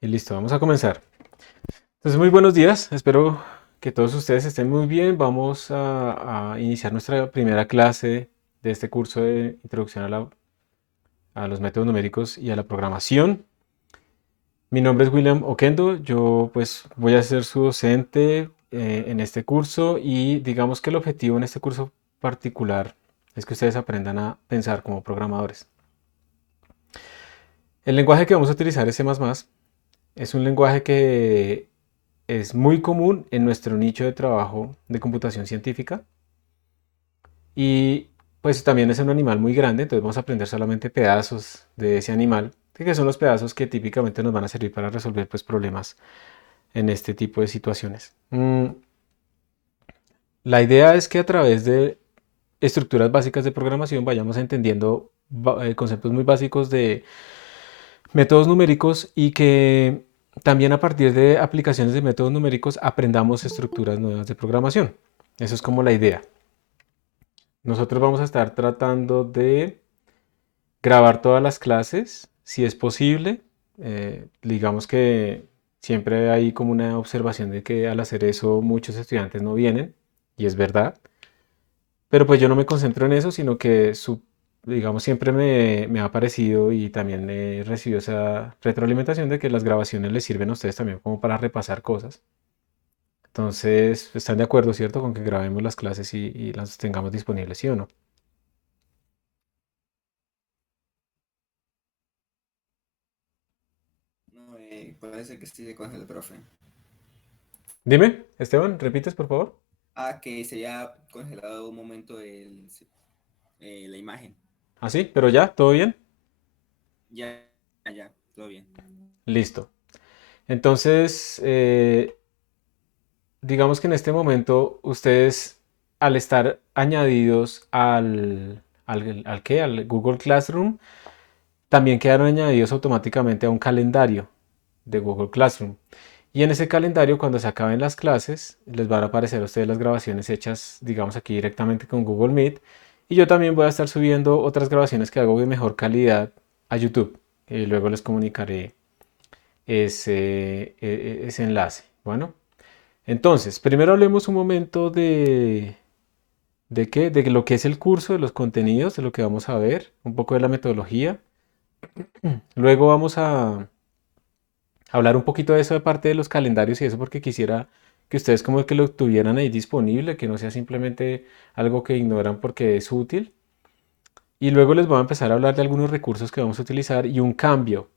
Y listo, vamos a comenzar. Entonces, muy buenos días. Espero que todos ustedes estén muy bien. Vamos a iniciar nuestra primera clase de este curso de Introducción a los métodos numéricos y a la programación. Mi nombre es William Oquendo. Yo pues voy a ser su docente en este curso y digamos que el objetivo en este curso particular es que ustedes aprendan a pensar como programadores. El lenguaje que vamos a utilizar es C++. Es un lenguaje que es muy común en nuestro nicho de trabajo de computación científica y pues también es un animal muy grande, entonces vamos a aprender solamente pedazos de ese animal, que son los pedazos que típicamente nos van a servir para resolver pues problemas en este tipo de situaciones. La idea es que a través de estructuras básicas de programación vayamos entendiendo conceptos muy básicos de métodos numéricos y que también a partir de aplicaciones de métodos numéricos aprendamos estructuras nuevas de programación. Eso es como la idea. Nosotros vamos a estar tratando de grabar todas las clases, si es posible. Digamos que siempre hay como una observación de que al hacer eso muchos estudiantes no vienen, y es verdad. Pero pues yo no me concentro en eso, sino que digamos, siempre me ha parecido y también he recibido esa retroalimentación de que las grabaciones les sirven a ustedes también como para repasar cosas. Entonces, ¿están de acuerdo, cierto, con que grabemos las clases y las tengamos disponibles, sí o no? No, parece que sí con el profe. Dime, Esteban, ¿repites, por favor? Ah, que se haya congelado un momento la imagen. ¿Ah, sí? ¿Pero ya? ¿Todo bien? Ya, ya, todo bien. Listo. Entonces, digamos que en este momento ustedes, al estar añadidos ¿al qué? Al Google Classroom, también quedaron añadidos automáticamente a un calendario de Google Classroom. Y en ese calendario, cuando se acaben las clases, les van a aparecer a ustedes las grabaciones hechas, digamos, aquí directamente con Google Meet. Y yo también voy a estar subiendo otras grabaciones que hago de mejor calidad a YouTube. Y luego les comunicaré ese enlace. Bueno, entonces, primero hablemos un momento ¿de qué? De lo que es el curso, de los contenidos, de lo que vamos a ver, un poco de la metodología. Luego vamos a hablar un poquito de eso de parte de los calendarios y eso porque quisiera que ustedes como que lo tuvieran ahí disponible, que no sea simplemente algo que ignoran porque es útil. Y luego les voy a empezar a hablar de algunos recursos que vamos a utilizar y un cambio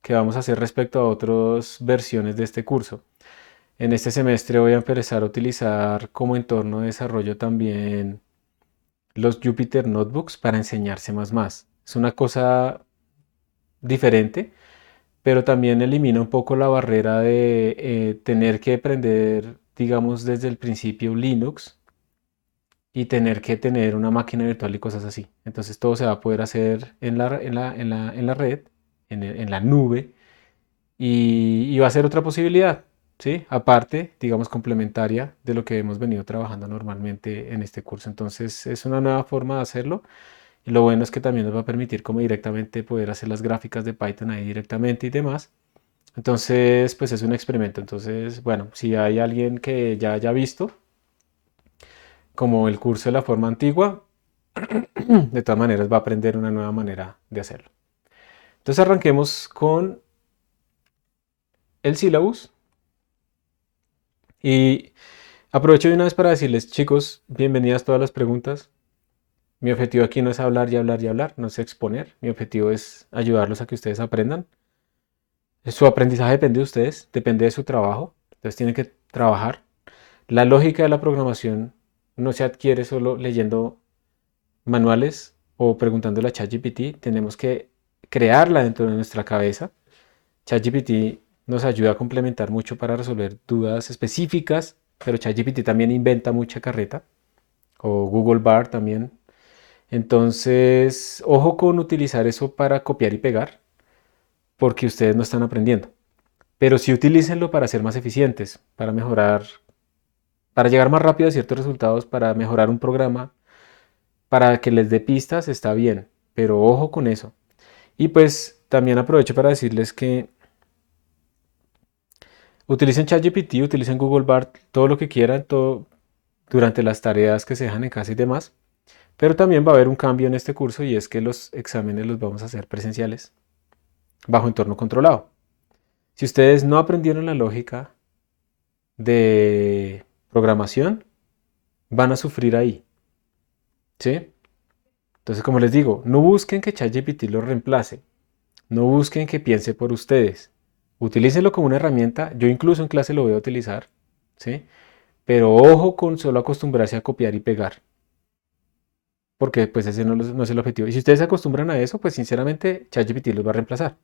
que vamos a hacer respecto a otras versiones de este curso. En este semestre voy a empezar a utilizar como entorno de desarrollo también los Jupyter Notebooks para enseñar C++. Es una cosa diferente, pero también elimina un poco la barrera de tener que aprender, digamos, desde el principio Linux y tener que tener una máquina virtual y cosas así. Entonces todo se va a poder hacer en la red, en la nube, y va a ser otra posibilidad, ¿sí? Aparte, digamos, complementaria de lo que hemos venido trabajando normalmente en este curso. Entonces es una nueva forma de hacerlo. Y lo bueno es que también nos va a permitir como directamente poder hacer las gráficas de Python ahí directamente y demás. Entonces, pues es un experimento. Entonces, bueno, si hay alguien que ya haya visto como el curso de la forma antigua, de todas maneras va a aprender una nueva manera de hacerlo. Entonces arranquemos con el syllabus y aprovecho de una vez para decirles, chicos, bienvenidas todas las preguntas. Mi objetivo aquí no es hablar y hablar y hablar, no es exponer. Mi objetivo es ayudarlos a que ustedes aprendan. Su aprendizaje depende de ustedes, depende de su trabajo. Entonces tienen que trabajar. La lógica de la programación no se adquiere solo leyendo manuales o preguntándole a ChatGPT. Tenemos que crearla dentro de nuestra cabeza. ChatGPT nos ayuda a complementar mucho para resolver dudas específicas, pero ChatGPT también inventa mucha carreta, o Google Bar también. Entonces, ojo con utilizar eso para copiar y pegar, porque ustedes no están aprendiendo. Pero sí utilícenlo para ser más eficientes, para mejorar, para llegar más rápido a ciertos resultados, para mejorar un programa. para que les dé pistas está bien, pero ojo con eso. Y pues también aprovecho para decirles que utilicen ChatGPT, utilicen Google Bart, todo lo que quieran, todo durante las tareas que se dejan en casa y demás. Pero también va a haber un cambio en este curso y es que los exámenes los vamos a hacer presenciales, bajo entorno controlado. Si ustedes no aprendieron la lógica de programación, van a sufrir ahí, ¿sí? Entonces, como les digo, no busquen que ChatGPT los reemplace, no busquen que piense por ustedes. Utilícenlo como una herramienta, yo incluso en clase lo voy a utilizar, ¿sí? Pero ojo con solo acostumbrarse a copiar y pegar, porque pues ese no es el objetivo. Y si ustedes se acostumbran a eso, pues sinceramente ChatGPT los va a reemplazar.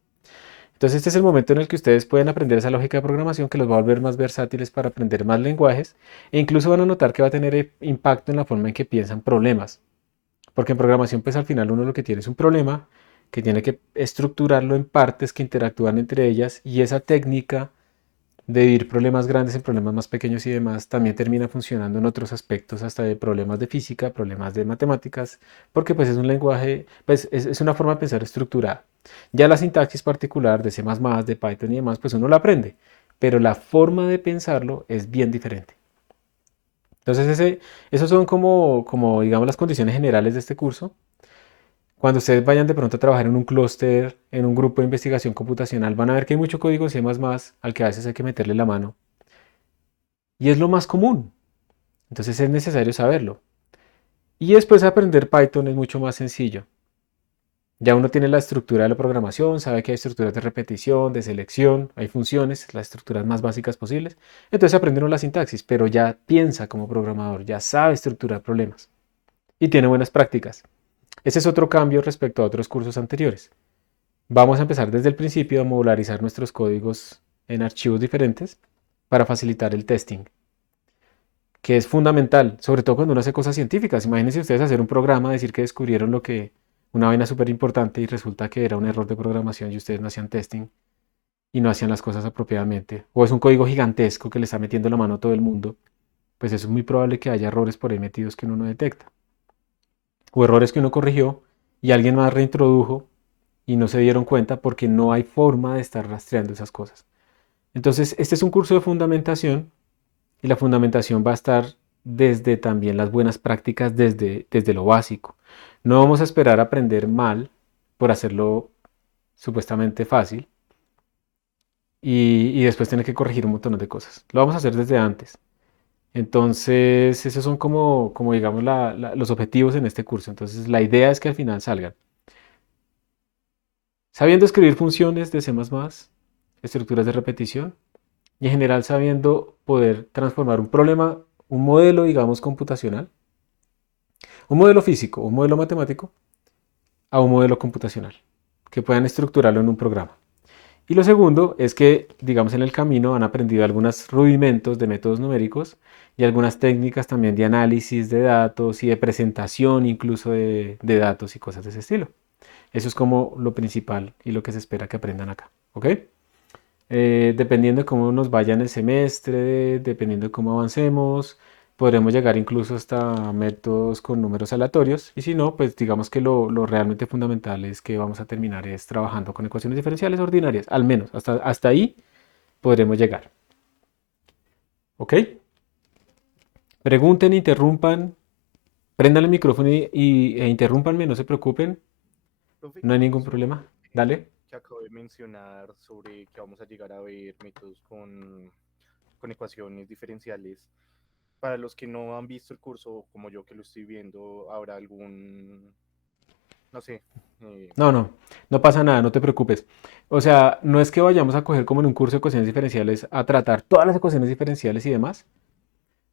Entonces este es el momento en el que ustedes pueden aprender esa lógica de programación que los va a volver más versátiles para aprender más lenguajes e incluso van a notar que va a tener impacto en la forma en que piensan problemas. Porque en programación pues al final uno lo que tiene es un problema que tiene que estructurarlo en partes que interactúan entre ellas y esa técnica de dividir problemas grandes en problemas más pequeños y demás, también termina funcionando en otros aspectos, hasta de problemas de física, problemas de matemáticas, porque pues es un lenguaje, pues es una forma de pensar estructurada. Ya la sintaxis particular de C++, de Python y demás, pues uno la aprende, pero la forma de pensarlo es bien diferente. Entonces, esos son como, digamos, las condiciones generales de este curso. Cuando ustedes vayan de pronto a trabajar en un clúster, en un grupo de investigación computacional, van a ver que hay mucho código en C++ al que a veces hay que meterle la mano. Y es lo más común. Entonces es necesario saberlo. Y después aprender Python es mucho más sencillo. Ya uno tiene la estructura de la programación, sabe que hay estructuras de repetición, de selección, hay funciones, las estructuras más básicas posibles. Entonces aprende uno la sintaxis, pero ya piensa como programador, ya sabe estructurar problemas y tiene buenas prácticas. Ese es otro cambio respecto a otros cursos anteriores. Vamos a empezar desde el principio a modularizar nuestros códigos en archivos diferentes para facilitar el testing, que es fundamental, sobre todo cuando uno hace cosas científicas. Imagínense ustedes hacer un programa, decir que descubrieron una vaina súper importante y resulta que era un error de programación y ustedes no hacían testing y no hacían las cosas apropiadamente. O es un código gigantesco que le está metiendo la mano a todo el mundo, pues eso es muy probable que haya errores por ahí metidos que uno no detecta. O errores que uno corrigió y alguien más reintrodujo y no se dieron cuenta porque no hay forma de estar rastreando esas cosas. Entonces, este es un curso de fundamentación y la fundamentación va a estar desde también las buenas prácticas, desde lo básico. No vamos a esperar a aprender mal por hacerlo supuestamente fácil y después tener que corregir un montón de cosas. Lo vamos a hacer desde antes. Entonces, esos son como digamos, los objetivos en este curso. Entonces, la idea es que al final salgan sabiendo escribir funciones de C++, estructuras de repetición, y en general sabiendo poder transformar un problema, un modelo, digamos, computacional, un modelo físico, un modelo matemático, a un modelo computacional, que puedan estructurarlo en un programa. Y lo segundo es que, digamos, en el camino han aprendido algunos rudimentos de métodos numéricos y algunas técnicas también de análisis de datos y de presentación incluso de datos y cosas de ese estilo. Eso es como lo principal y lo que se espera que aprendan acá. ¿Ok? Dependiendo de cómo nos vaya en el semestre, dependiendo de cómo avancemos, podremos llegar incluso hasta métodos con números aleatorios. Y si no, pues digamos que lo realmente fundamental es que vamos a terminar es trabajando con ecuaciones diferenciales ordinarias. Al menos, hasta ahí podremos llegar. ¿Ok? Pregunten, interrumpan, prendan el micrófono e interrúmpanme, no se preocupen, Profe, no hay con ningún eso problema. Dale. que acabo de mencionar sobre que vamos a llegar a ver métodos con ecuaciones diferenciales, para los que no han visto el curso, como yo que lo estoy viendo, ¿habrá algún, no sé, eh, No pasa nada, no te preocupes. O sea, no es que vayamos a coger como en un curso de ecuaciones diferenciales a tratar todas las ecuaciones diferenciales y demás,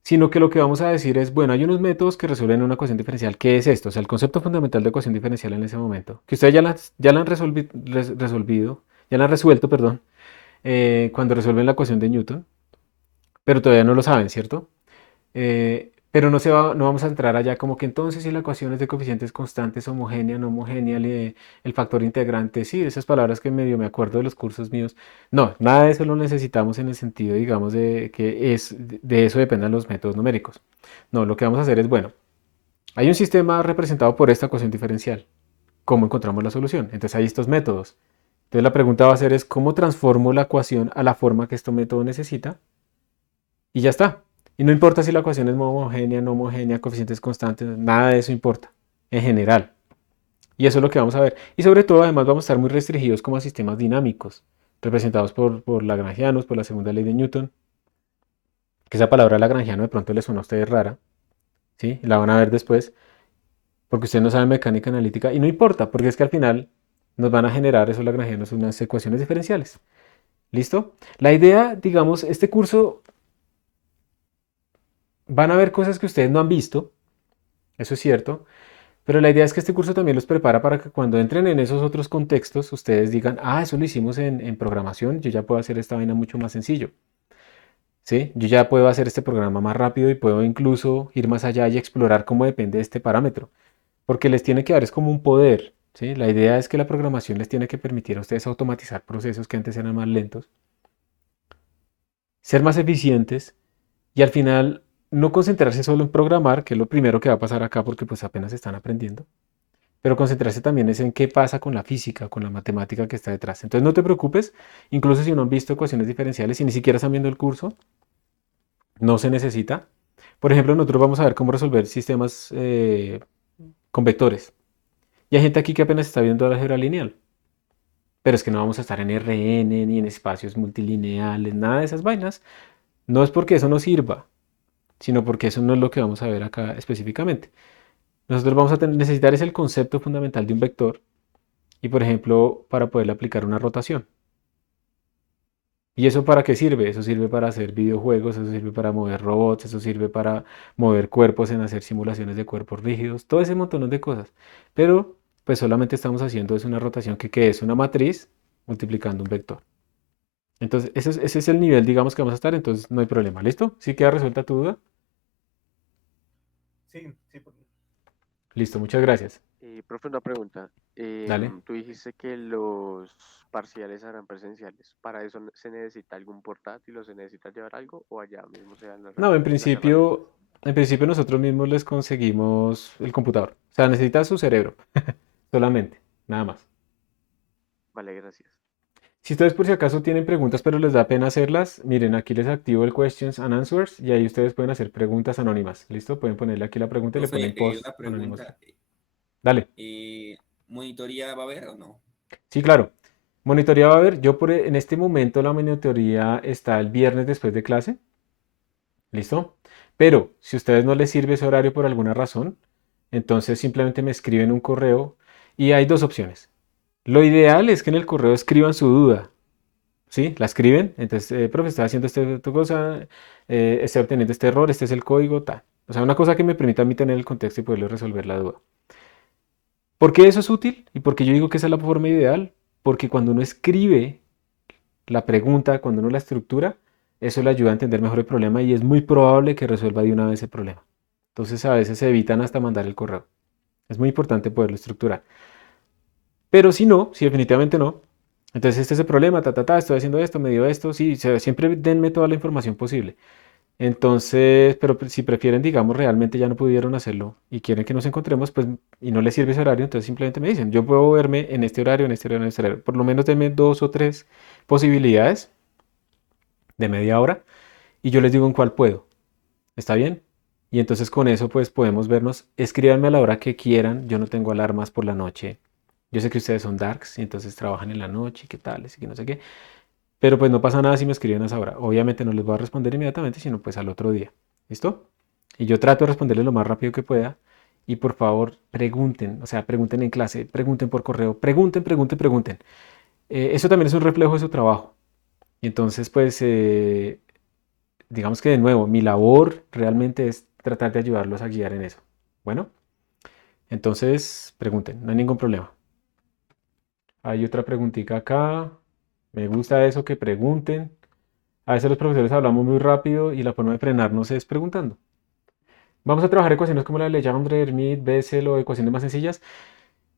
sino que lo que vamos a decir es, bueno, hay unos métodos que resuelven una ecuación diferencial. ¿Qué es esto? O sea, el concepto fundamental de ecuación diferencial en ese momento, que ustedes ya la han resolvido, ya la han resuelto, perdón, cuando resuelven la ecuación de Newton, pero todavía no lo saben, ¿cierto? Pero no vamos a entrar allá como que entonces si la ecuación es de coeficientes constantes, homogénea, no homogénea, el factor integrante, sí, esas palabras que medio me acuerdo de los cursos míos. No, nada de eso lo necesitamos en el sentido, digamos, de que de eso dependan los métodos numéricos. No, lo que vamos a hacer es, bueno, Hay un sistema representado por esta ecuación diferencial. ¿Cómo encontramos la solución? Entonces hay estos métodos. Entonces la pregunta va a ser es cómo transformo la ecuación a la forma que este método necesita y ya está. Y no importa si la ecuación es homogénea, no homogénea, coeficientes constantes, nada de eso importa en general. Y eso es lo que vamos a ver. Y sobre todo, además, vamos a estar muy restringidos como a sistemas dinámicos, representados por lagrangianos, por la segunda ley de Newton, que esa palabra lagrangiano de pronto les suena a ustedes rara, ¿sí? La van a ver después, porque ustedes no saben mecánica analítica, y no importa, porque es que al final nos van a generar esos lagrangianos unas ecuaciones diferenciales. ¿Listo? La idea, digamos, este curso van a ver cosas que ustedes no han visto, eso es cierto, pero la idea es que este curso también los prepara para que cuando entren en esos otros contextos, ustedes digan, ah, eso lo hicimos en programación, yo ya puedo hacer esta vaina mucho más sencillo. ¿Sí? Yo ya puedo hacer este programa más rápido y puedo incluso ir más allá y explorar cómo depende de este parámetro. Porque les tiene que dar es como un poder. ¿Sí? La idea es que la programación les tiene que permitir a ustedes automatizar procesos que antes eran más lentos, ser más eficientes y al final no concentrarse solo en programar, que es lo primero que va a pasar acá porque pues apenas están aprendiendo, pero concentrarse también es en qué pasa con la física, con la matemática que está detrás. Entonces no te preocupes, incluso si no han visto ecuaciones diferenciales y ni siquiera están viendo el curso, no se necesita. Por ejemplo, nosotros vamos a ver cómo resolver sistemas con vectores. Y hay gente aquí que apenas está viendo álgebra lineal. Pero es que no vamos a estar en Rn ni en espacios multilineales, nada de esas vainas. No es porque eso no sirva, sino porque eso no es lo que vamos a ver acá específicamente. Nosotros vamos a necesitar es el concepto fundamental de un vector y, por ejemplo, para poderle aplicar una rotación. ¿Y eso para qué sirve? Eso sirve para hacer videojuegos, eso sirve para mover robots, eso sirve para mover cuerpos en hacer simulaciones de cuerpos rígidos, todo ese montón de cosas. Pero pues solamente estamos haciendo es una rotación que es una matriz multiplicando un vector. Entonces ese es el nivel, digamos, que vamos a estar, entonces no hay problema. ¿Listo? ¿Sí queda resuelta tu duda? Sí, sí, Listo, muchas gracias. Profe, una pregunta. Dale. Tú dijiste que los parciales serán presenciales. ¿Para eso se necesita algún portátil o se necesita llevar algo o allá mismo se dan No, las herramientas? en principio nosotros mismos les conseguimos el computador. O sea, necesita su cerebro, solamente, nada más. Vale, gracias. Si ustedes por si acaso tienen preguntas pero les da pena hacerlas, miren, aquí les activo el questions and answers y ahí ustedes pueden hacer preguntas anónimas. ¿Listo? Pueden ponerle aquí la pregunta y le ponen Profe, post una anónimos. pregunta. Dale. ¿Monitoría va a haber o no? Sí, claro. Monitoría va a haber. En este momento la monitoría está el viernes después de clase. ¿Listo? Pero si a ustedes no les sirve ese horario por alguna razón, entonces simplemente me escriben un correo y hay dos opciones. Lo ideal es que en el correo escriban su duda. ¿Sí? La escriben. Entonces, profe, está haciendo esta cosa, estoy obteniendo este error, este es el código, tal. O sea, una cosa que me permita a mí tener el contexto y poderle resolver la duda. ¿Por qué eso es útil? Y porque yo digo que esa es la forma ideal. Porque cuando uno escribe la pregunta, cuando uno la estructura, eso le ayuda a entender mejor el problema y es muy probable que resuelva de una vez el problema. Entonces, a veces se evitan hasta mandar el correo. Es muy importante poderlo estructurar. Pero si no, si definitivamente no, entonces este es el problema, estoy haciendo esto, me dio esto, sí, siempre denme toda la información posible. Entonces, pero si prefieren, digamos, realmente ya no pudieron hacerlo y quieren que nos encontremos, pues, y no les sirve ese horario, entonces simplemente me dicen, yo puedo verme en este horario, en este horario, en este horario. Por lo menos denme dos o tres posibilidades de media hora y yo les digo en cuál puedo. ¿Está bien? Y entonces con eso pues podemos vernos. Escríbanme a la hora que quieran. Yo no tengo alarmas por la noche. Yo sé que ustedes son darks y entonces trabajan en la noche, qué tal, y que no sé qué. Pero pues no pasa nada si me escriben a esa hora. Obviamente no les voy a responder inmediatamente, sino pues al otro día. ¿Listo? Y yo trato de responderles lo más rápido que pueda. Y por favor, pregunten, o sea, pregunten en clase, pregunten por correo, pregunten, pregunten, pregunten. Eso también es un reflejo de su trabajo. Y entonces, pues, digamos que de nuevo, mi labor realmente es tratar de ayudarlos a guiar en eso. Bueno, entonces pregunten, no hay ningún problema. Hay otra preguntita acá. Me gusta eso que pregunten. A veces los profesores hablamos muy rápido y la forma de frenarnos es preguntando. Vamos a trabajar ecuaciones como la de Legendre, Hermite, Bessel o ecuaciones más sencillas.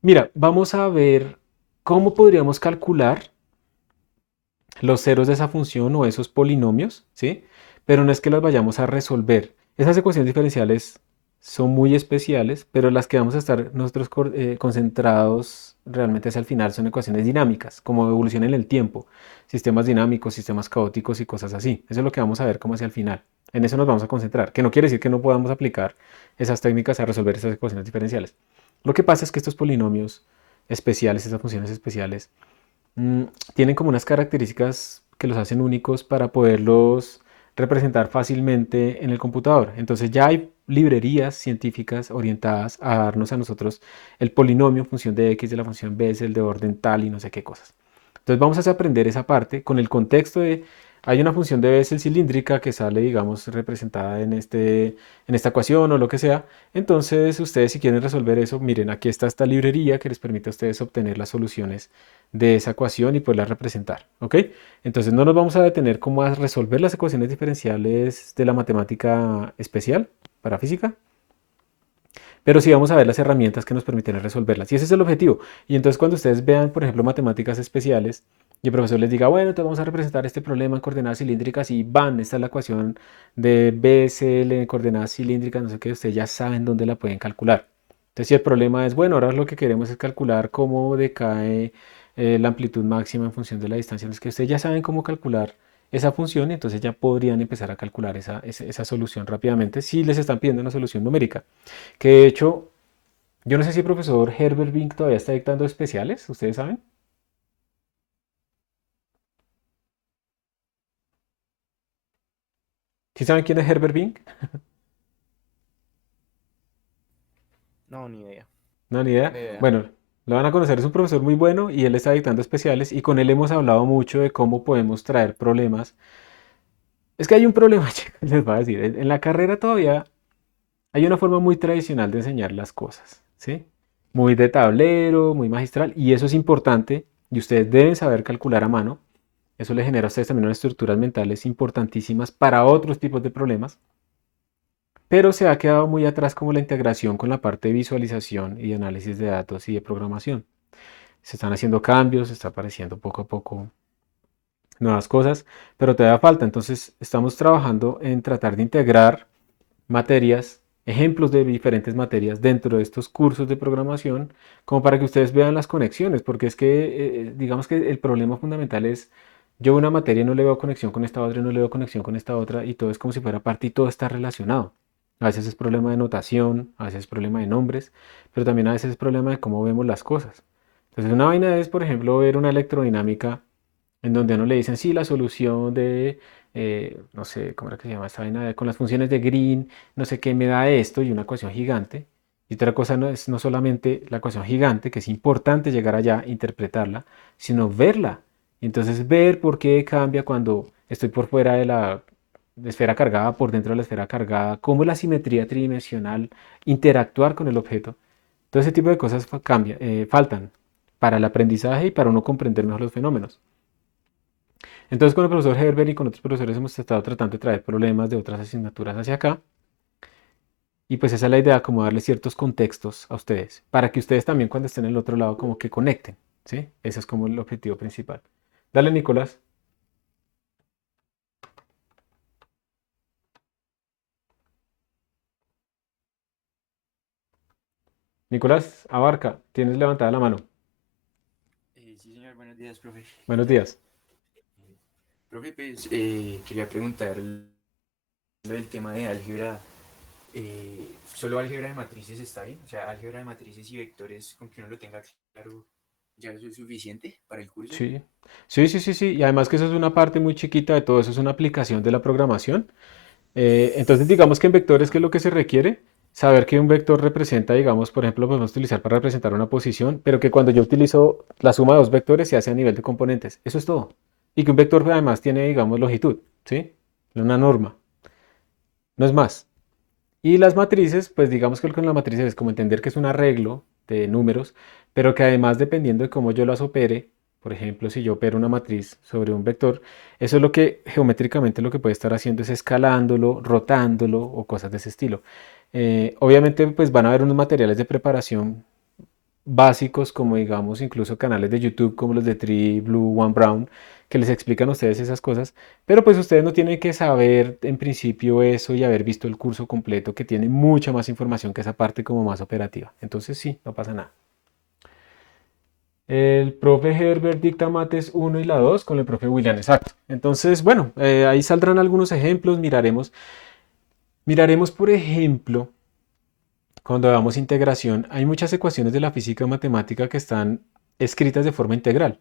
Mira, vamos a ver cómo podríamos calcular los ceros de esa función o esos polinomios, ¿sí? Pero no es que las vayamos a resolver. Esas ecuaciones diferenciales son muy especiales, pero las que vamos a estar nosotros concentrados realmente hacia el final son ecuaciones dinámicas, como evolución en el tiempo, sistemas dinámicos, sistemas caóticos y cosas así. Eso es lo que vamos a ver como hacia el final. En eso nos vamos a concentrar, que no quiere decir que no podamos aplicar esas técnicas a resolver esas ecuaciones diferenciales. Lo que pasa es que estos polinomios especiales, esas funciones especiales, mm, tienen como unas características que los hacen únicos para poderlos representar fácilmente en el computador. Entonces ya hay librerías científicas orientadas a darnos a nosotros el polinomio en función de x de la función Bessel de orden tal y no sé qué cosas. Entonces vamos a aprender esa parte con el contexto de, hay una función de Bessel cilíndrica que sale, digamos, representada en esta ecuación o lo que sea. Entonces ustedes si quieren resolver eso, miren, aquí está esta librería que les permite a ustedes obtener las soluciones de esa ecuación y poderla representar, ¿ok? Entonces no nos vamos a detener como a resolver las ecuaciones diferenciales de la matemática especial para física, pero sí vamos a ver las herramientas que nos permiten resolverlas. Y ese es el objetivo. Y entonces cuando ustedes vean, por ejemplo, matemáticas especiales, y el profesor les diga, bueno, entonces vamos a representar este problema en coordenadas cilíndricas y van, esta es la ecuación de BSL en coordenadas cilíndricas, no sé qué, ustedes ya saben dónde la pueden calcular. Entonces si el problema es, bueno, ahora lo que queremos es calcular cómo decae la amplitud máxima en función de la distancia, es que ustedes ya saben cómo calcular esa función y entonces ya podrían empezar a calcular esa solución rápidamente si les están pidiendo una solución numérica. Que de hecho, yo no sé si el profesor Herbert Bink todavía está dictando especiales, ¿ustedes saben? ¿Sí saben quién es Herbert Bink? No, ni idea. No, ni idea. Ni idea. Bueno, lo van a conocer, es un profesor muy bueno y él está dictando especiales y con él hemos hablado mucho de cómo podemos traer problemas. Es que hay un problema, chicos, les voy a decir, en la carrera todavía hay una forma muy tradicional de enseñar las cosas, ¿sí? Muy de tablero, muy magistral y eso es importante y ustedes deben saber calcular a mano. Eso le genera a ustedes también unas estructuras mentales importantísimas para otros tipos de problemas, pero se ha quedado muy atrás como la integración con la parte de visualización y análisis de datos y de programación. Se están haciendo cambios, se está apareciendo poco a poco nuevas cosas, pero todavía falta. Entonces estamos trabajando en tratar de integrar materias, ejemplos de diferentes materias dentro de estos cursos de programación, como para que ustedes vean las conexiones, porque es que digamos que el problema fundamental es, yo una materia no le veo conexión con esta otra, no le veo conexión con esta otra, y todo es como si fuera parte y todo está relacionado. A veces es problema de notación, a veces es problema de nombres, pero también a veces es problema de cómo vemos las cosas. Entonces una vaina es, por ejemplo, ver una electrodinámica en donde a uno le dicen, sí, la solución de, no sé, ¿cómo era que se llama esta vaina? Con las funciones de Green, no sé qué me da esto y una ecuación gigante. Y otra cosa no es no solamente la ecuación gigante, que es importante llegar allá, interpretarla, sino verla. Y entonces ver por qué cambia cuando estoy por fuera de la esfera cargada, por dentro de la esfera cargada, cómo la simetría tridimensional, interactuar con el objeto. Todo ese tipo de cosas faltan para el aprendizaje y para uno comprender mejor los fenómenos. Entonces con el profesor Herbert y con otros profesores hemos estado tratando de traer problemas de otras asignaturas hacia acá. Y pues esa es la idea, como darle ciertos contextos a ustedes, para que ustedes también cuando estén en el otro lado como que conecten, ¿sí? Ese es como el objetivo principal. Dale, Nicolás. Nicolás Abarca, tienes levantada la mano. Sí, señor, buenos días, profe. Buenos días. Profe, pues quería preguntar lo del tema de álgebra. ¿Solo álgebra de matrices está bien? O sea, álgebra de matrices y vectores, con que uno lo tenga claro, ¿ya eso es suficiente para el curso? Sí, sí, sí, sí, sí. Y además que eso es una parte muy chiquita de todo, eso es una aplicación de la programación. Entonces, digamos que en vectores, ¿qué es lo que se requiere? Saber que un vector representa, digamos, por ejemplo, lo podemos utilizar para representar una posición, pero que cuando yo utilizo la suma de dos vectores se hace a nivel de componentes. Eso es todo. Y que un vector además tiene, digamos, longitud, ¿sí? Una norma. No es más. Y las matrices, pues digamos que con las matrices es como entender que es un arreglo de números, pero que además dependiendo de cómo yo las opere, por ejemplo, si yo opero una matriz sobre un vector, eso es lo que geométricamente lo que puede estar haciendo es escalándolo, rotándolo o cosas de ese estilo. Obviamente, pues van a haber unos materiales de preparación básicos, como digamos incluso canales de YouTube como los de Tree, Blue, One Brown, que les explican a ustedes esas cosas, pero pues ustedes no tienen que saber en principio eso y haber visto el curso completo, que tiene mucha más información que esa parte como más operativa. Entonces sí, no pasa nada. El profe Herbert dicta mates 1 y la 2 con el profe William, exacto. Entonces, bueno, ahí saldrán algunos ejemplos, miraremos por ejemplo, cuando hagamos integración, hay muchas ecuaciones de la física matemática que están escritas de forma integral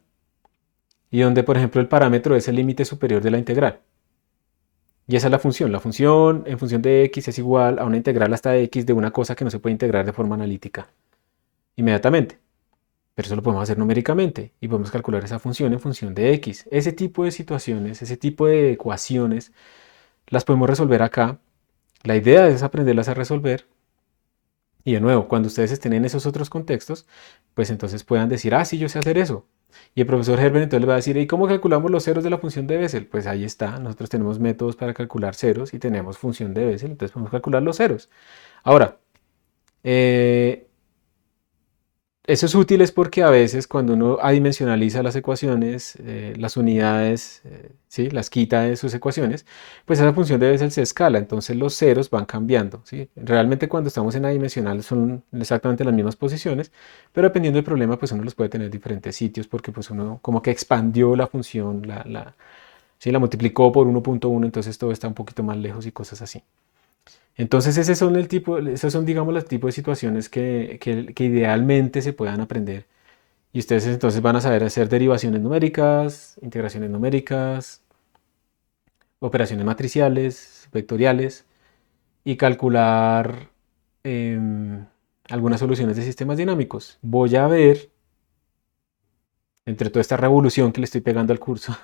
y donde, por ejemplo, el parámetro es el límite superior de la integral. Y esa es la función. La función en función de x es igual a una integral hasta x de una cosa que no se puede integrar de forma analítica inmediatamente. Pero eso lo podemos hacer numéricamente y podemos calcular esa función en función de x. Ese tipo de situaciones, ese tipo de ecuaciones, las podemos resolver acá. La idea es aprenderlas a resolver. Y de nuevo, cuando ustedes estén en esos otros contextos, pues entonces puedan decir, ah, sí, yo sé hacer eso. Y el profesor Herbert entonces le va a decir, ¿y cómo calculamos los ceros de la función de Bessel? Pues ahí está, nosotros tenemos métodos para calcular ceros y tenemos función de Bessel, entonces podemos calcular los ceros. Ahora, eh, eso es útil es porque a veces cuando uno adimensionaliza las ecuaciones, las unidades, ¿sí? Las quita de sus ecuaciones, pues esa función de Bessel se escala, entonces los ceros van cambiando, ¿sí? Realmente cuando estamos en adimensional son exactamente las mismas posiciones, pero dependiendo del problema, pues uno los puede tener en diferentes sitios porque pues uno como que expandió la función, ¿sí? La multiplicó por 1.1, entonces todo está un poquito más lejos y cosas así. Entonces, esos son, digamos, los tipos de situaciones que idealmente se puedan aprender. Y ustedes entonces van a saber hacer derivaciones numéricas, integraciones numéricas, operaciones matriciales, vectoriales y calcular em, algunas soluciones de sistemas dinámicos. Voy a ver, entre toda esta revolución que le estoy pegando al curso,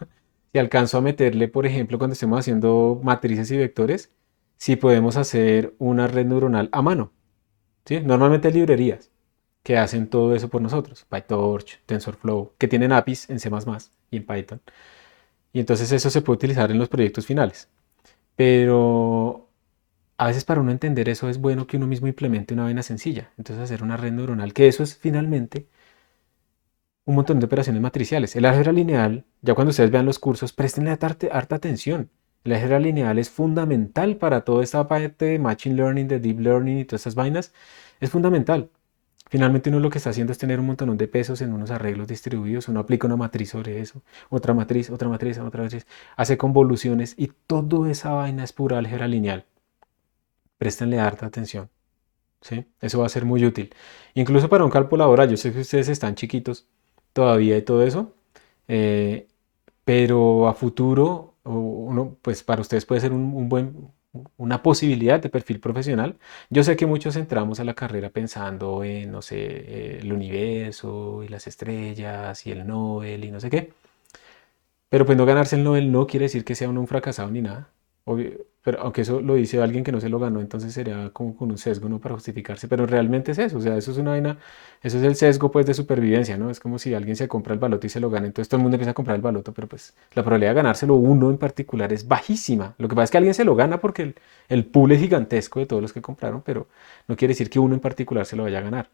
si alcanzo a meterle, por ejemplo, cuando estemos haciendo matrices y vectores, si podemos hacer una red neuronal a mano. ¿Sí? Normalmente hay librerías que hacen todo eso por nosotros, PyTorch, TensorFlow, que tienen APIs en C++ y en Python. Y entonces eso se puede utilizar en los proyectos finales. Pero a veces para uno entender eso es bueno que uno mismo implemente una vaina sencilla. Entonces hacer una red neuronal, que eso es finalmente un montón de operaciones matriciales. El álgebra lineal, ya cuando ustedes vean los cursos, préstenle harta atención. El álgebra lineal es fundamental para toda esta parte de Machine Learning, de Deep Learning y todas esas vainas. Es fundamental. Finalmente uno lo que está haciendo es tener un montón de pesos en unos arreglos distribuidos. Uno aplica una matriz sobre eso, otra matriz, otra matriz, otra matriz. Hace convoluciones y toda esa vaina es pura álgebra lineal. Préstenle harta atención. ¿Sí? Eso va a ser muy útil. Incluso para un cálculo laboral, yo sé que ustedes están chiquitos todavía y todo eso, eh, pero a futuro, uno, pues para ustedes puede ser una posibilidad de perfil profesional. Yo sé que muchos entramos a la carrera pensando en, no sé, el universo y las estrellas y el Nobel y no sé qué. Pero pues no ganarse el Nobel no quiere decir que sea uno un fracasado ni nada. Pero aunque eso lo dice alguien que no se lo ganó, entonces sería como con un sesgo, ¿no? Para justificarse. Pero realmente es eso. O sea, eso es una vaina, eso es el sesgo pues de supervivencia, ¿no? Es como si alguien se compra el baloto y se lo gana. Entonces todo el mundo empieza a comprar el baloto, pero pues la probabilidad de ganárselo uno en particular es bajísima. Lo que pasa es que alguien se lo gana porque el pool es gigantesco de todos los que compraron, pero no quiere decir que uno en particular se lo vaya a ganar.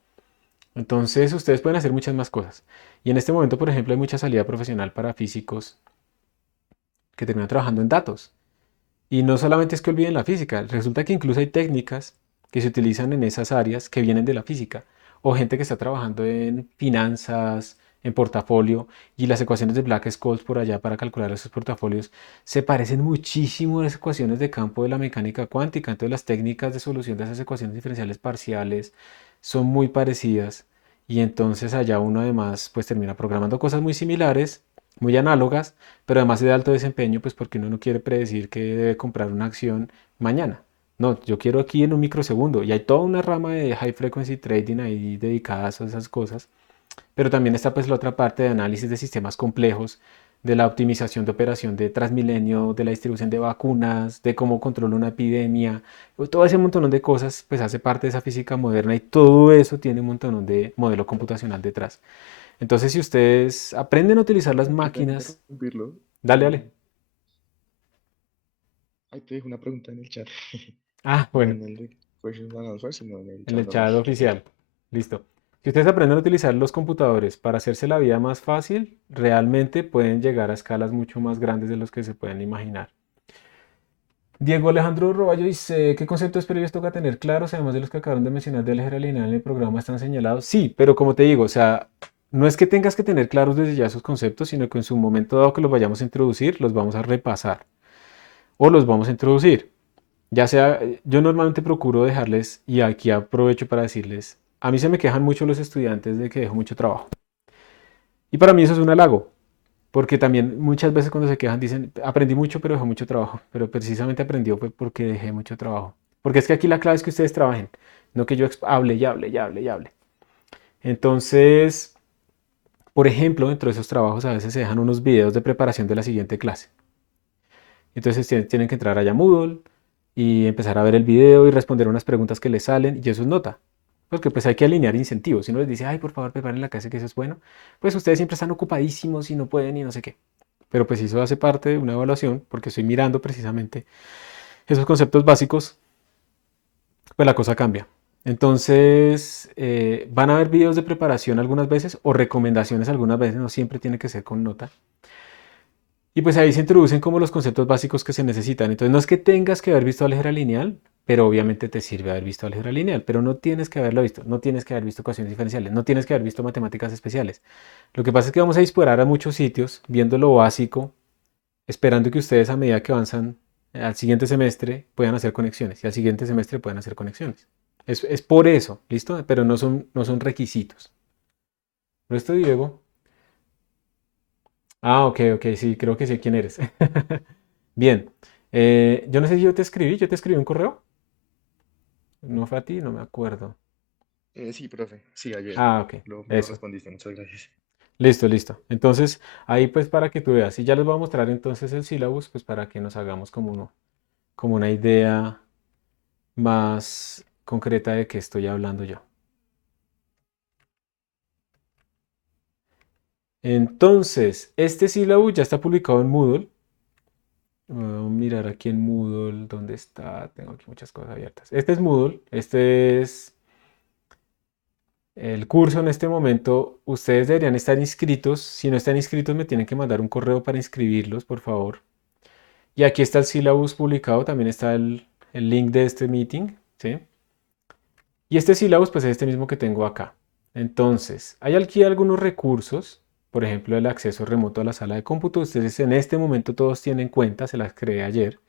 Entonces ustedes pueden hacer muchas más cosas. Y en este momento, por ejemplo, hay mucha salida profesional para físicos que terminan trabajando en datos. Y no solamente es que olviden la física, resulta que incluso hay técnicas que se utilizan en esas áreas que vienen de la física. O gente que está trabajando en finanzas, en portafolio, y las ecuaciones de Black-Scholes por allá para calcular esos portafolios se parecen muchísimo a las ecuaciones de campo de la mecánica cuántica. Entonces las técnicas de solución de esas ecuaciones diferenciales parciales son muy parecidas. Y entonces allá uno además pues termina programando cosas muy similares, muy análogas, pero además es de alto desempeño, pues porque uno no quiere predecir que debe comprar una acción mañana. No, yo quiero aquí en un microsegundo. Y hay toda una rama de high frequency trading ahí dedicadas a esas cosas. Pero también está pues la otra parte de análisis de sistemas complejos, de la optimización de operación de Transmilenio, de la distribución de vacunas, de cómo controla una epidemia. Todo ese montón de cosas pues hace parte de esa física moderna y todo eso tiene un montón de modelo computacional detrás. Entonces, si ustedes aprenden a utilizar las Disculpa máquinas, interrumpirlo. dale, dale. Ahí te dejo una pregunta en el chat. Ah, No bueno, en el de Questions and Answers, sino en el en chat el normal. chat oficial. Listo. Si ustedes aprenden a utilizar los computadores para hacerse la vida más fácil, realmente pueden llegar a escalas mucho más grandes de los que se pueden imaginar. Diego Alejandro Roballo dice, ¿qué conceptos previos toca tener claros, además de los que acabaron de mencionar de álgebra lineal en el programa están señalados? Sí, pero como te digo, o sea, no es que tengas que tener claros desde ya esos conceptos, sino que en su momento dado que los vayamos a introducir, los vamos a repasar o los vamos a introducir. Ya sea, yo normalmente procuro dejarles, y aquí aprovecho para decirles, a mí se me quejan mucho los estudiantes de que dejo mucho trabajo. Y para mí eso es un halago, porque también muchas veces cuando se quejan dicen, aprendí mucho, pero dejé mucho trabajo. Pero precisamente aprendió fue porque dejé mucho trabajo. Porque es que aquí la clave es que ustedes trabajen, no que yo hable y hable y hable y hable. Entonces, por ejemplo, dentro de esos trabajos a veces se dejan unos videos de preparación de la siguiente clase. Entonces tienen que entrar allá a Moodle y empezar a ver el video y responder unas preguntas que les salen y eso es nota. Porque pues hay que alinear incentivos. Si uno les dice, ay, por favor, preparen la clase que eso es bueno, pues ustedes siempre están ocupadísimos y no pueden y no sé qué. Pero pues eso hace parte de una evaluación porque estoy mirando precisamente esos conceptos básicos, pues la cosa cambia. Entonces, van a haber videos de preparación algunas veces o recomendaciones algunas veces, no siempre tiene que ser con nota. Y pues ahí se introducen como los conceptos básicos que se necesitan. Entonces no es que tengas que haber visto álgebra lineal, pero obviamente te sirve haber visto álgebra lineal, pero no tienes que haberlo visto, no tienes que haber visto ecuaciones diferenciales, no tienes que haber visto matemáticas especiales. Lo que pasa es que vamos a disparar a muchos sitios viendo lo básico, esperando que ustedes a medida que avanzan al siguiente semestre puedan hacer conexiones y al siguiente semestre puedan hacer conexiones. Es por eso, ¿listo? Pero no son requisitos. ¿Pero esto, Diego? Ah, ok, ok, sí, creo que sé quién eres. Bien, yo no sé si yo te escribí un correo. No fue a ti, no me acuerdo. Sí, profe. Sí, ayer. Ah, ok, Me lo eso. respondiste, muchas gracias. Listo, listo. Entonces, ahí pues para que tú veas. Y ya les voy a mostrar entonces el sílabus, pues para que nos hagamos como una idea más concreta de qué estoy hablando yo. Entonces, este sílabus ya está publicado en Moodle. Voy a mirar aquí en Moodle, ¿dónde está? Tengo aquí muchas cosas abiertas. Este es Moodle, este es el curso en este momento. Ustedes deberían estar inscritos. Si no están inscritos, me tienen que mandar un correo para inscribirlos, por favor. Y aquí está el sílabus publicado, también está el link de este meeting, ¿sí? Y este sílabus, pues es este mismo que tengo acá. Entonces, hay aquí algunos recursos, por ejemplo, el acceso remoto a la sala de cómputo. Ustedes en este momento todos tienen cuenta, se las creé ayer.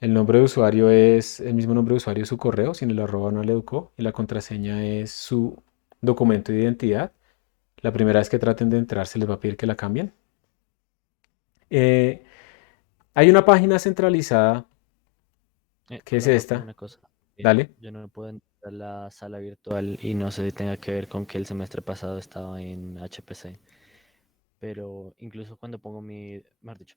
El nombre de usuario es el mismo nombre de usuario de su correo, sin el arroba no le educó, y la contraseña es su documento de identidad. La primera vez que traten de entrar se les va a pedir que la cambien. Eh, hay una página centralizada que es Hola, profe, esta. una cosa. Dale. Yo no puedo entrar a la sala virtual y no sé si tenga que ver con que el semestre pasado estaba en HPC, pero incluso cuando pongo mejor dicho,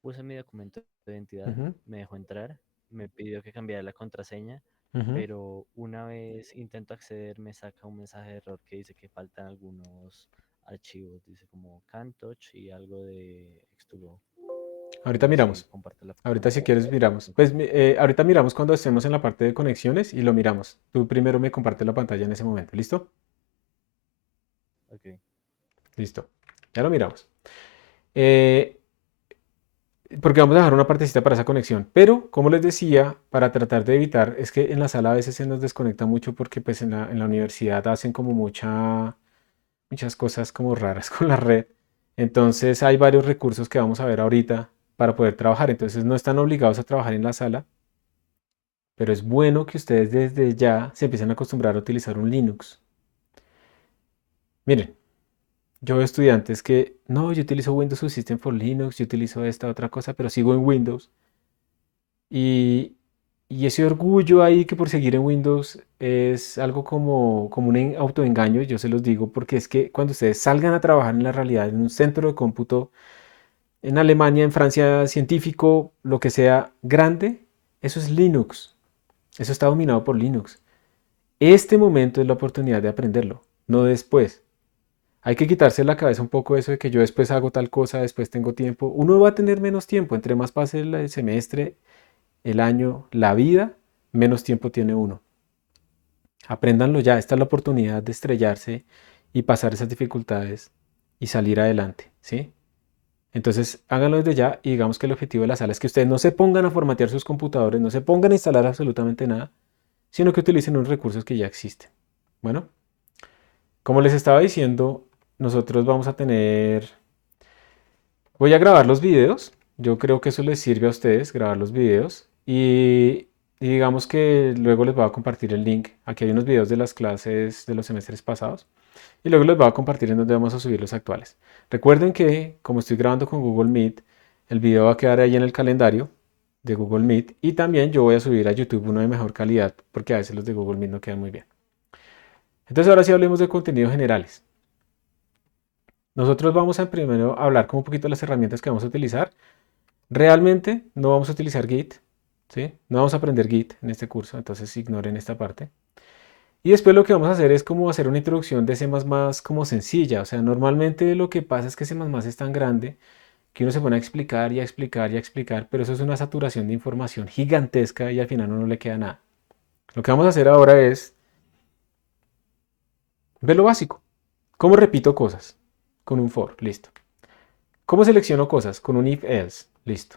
puse mi documento de identidad, Ujú, me dejó entrar, me pidió que cambiara la contraseña, ujú. pero una vez intento acceder me saca un mensaje de error que dice que faltan algunos archivos, dice como CanTouch y algo de Xtugo. Ahorita No sé si miramos. comparte la Ahorita página. si quieres miramos. Pues ahorita miramos cuando estemos en la parte de conexiones y lo miramos. Tú primero me compartes la pantalla en ese momento. ¿Listo? Ok. Listo. Ya lo miramos. Eh, porque vamos a dejar una partecita para esa conexión. Pero, como les decía, para tratar de evitar, es que en la sala a veces se nos desconecta mucho porque pues en la universidad hacen como muchas cosas como raras con la red. Entonces hay varios recursos que vamos a ver ahorita para poder trabajar. Entonces no están obligados a trabajar en la sala, pero es bueno que ustedes desde ya se empiecen a acostumbrar a utilizar un Linux. Miren, yo veo estudiantes que, no, yo utilizo Windows Subsystem for Linux, yo utilizo esta otra cosa, pero sigo en Windows. Y, y ese orgullo ahí que por seguir en Windows es algo como un autoengaño, yo se los digo, porque es que cuando ustedes salgan a trabajar en la realidad, en un centro de cómputo, en Alemania, en Francia, científico, lo que sea grande, eso es Linux. Eso está dominado por Linux. Este momento es la oportunidad de aprenderlo, no después. Hay que quitarse de la cabeza un poco eso de que yo después hago tal cosa, después tengo tiempo. Uno va a tener menos tiempo, entre más pase el semestre, el año, la vida, menos tiempo tiene uno. Apréndanlo ya. Esta es la oportunidad de estrellarse y pasar esas dificultades y salir adelante, ¿sí? Entonces, háganlo desde ya y digamos que el objetivo de la sala es que ustedes no se pongan a formatear sus computadores, no se pongan a instalar absolutamente nada, sino que utilicen unos recursos que ya existen. Bueno, como les estaba diciendo, nosotros vamos a tener... Voy a grabar los videos. Yo creo que eso les sirve a ustedes, grabar los videos. Y digamos que luego les voy a compartir el link. Aquí hay unos videos de las clases de los semestres pasados. Y luego les voy a compartir en donde vamos a subir los actuales. Recuerden que como estoy grabando con Google Meet, el video va a quedar ahí en el calendario de Google Meet. Y también yo voy a subir a YouTube uno de mejor calidad, porque a veces los de Google Meet no quedan muy bien. Entonces ahora sí hablemos de contenidos generales. Nosotros vamos a primero hablar como un poquito de las herramientas que vamos a utilizar. Realmente no vamos a utilizar Git, ¿sí? No vamos a aprender Git en este curso, entonces ignoren esta parte. Y después lo que vamos a hacer es como hacer una introducción de C++ como sencilla. O sea, normalmente lo que pasa es que C++ es tan grande que uno se pone a explicar y a explicar y a explicar, pero eso es una saturación de información gigantesca y al final no le queda nada. Lo que vamos a hacer ahora es ver lo básico. ¿Cómo repito cosas? Con un for, listo. ¿Cómo selecciono cosas? Con un if-else, listo.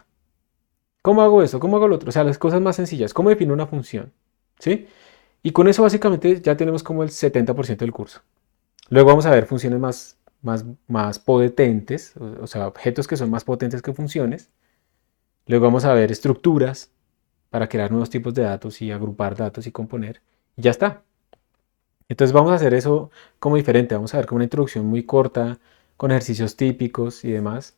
¿Cómo hago eso? ¿Cómo hago lo otro? O sea, las cosas más sencillas. ¿Cómo defino una función? ¿Sí? Y con eso básicamente ya tenemos como el 70% del curso. Luego vamos a ver funciones más potentes, o sea, objetos que son más potentes que funciones. Luego vamos a ver estructuras para crear nuevos tipos de datos y agrupar datos y componer. Y ya está. Entonces vamos a hacer eso como diferente. Vamos a ver como una introducción muy corta, con ejercicios típicos y demás.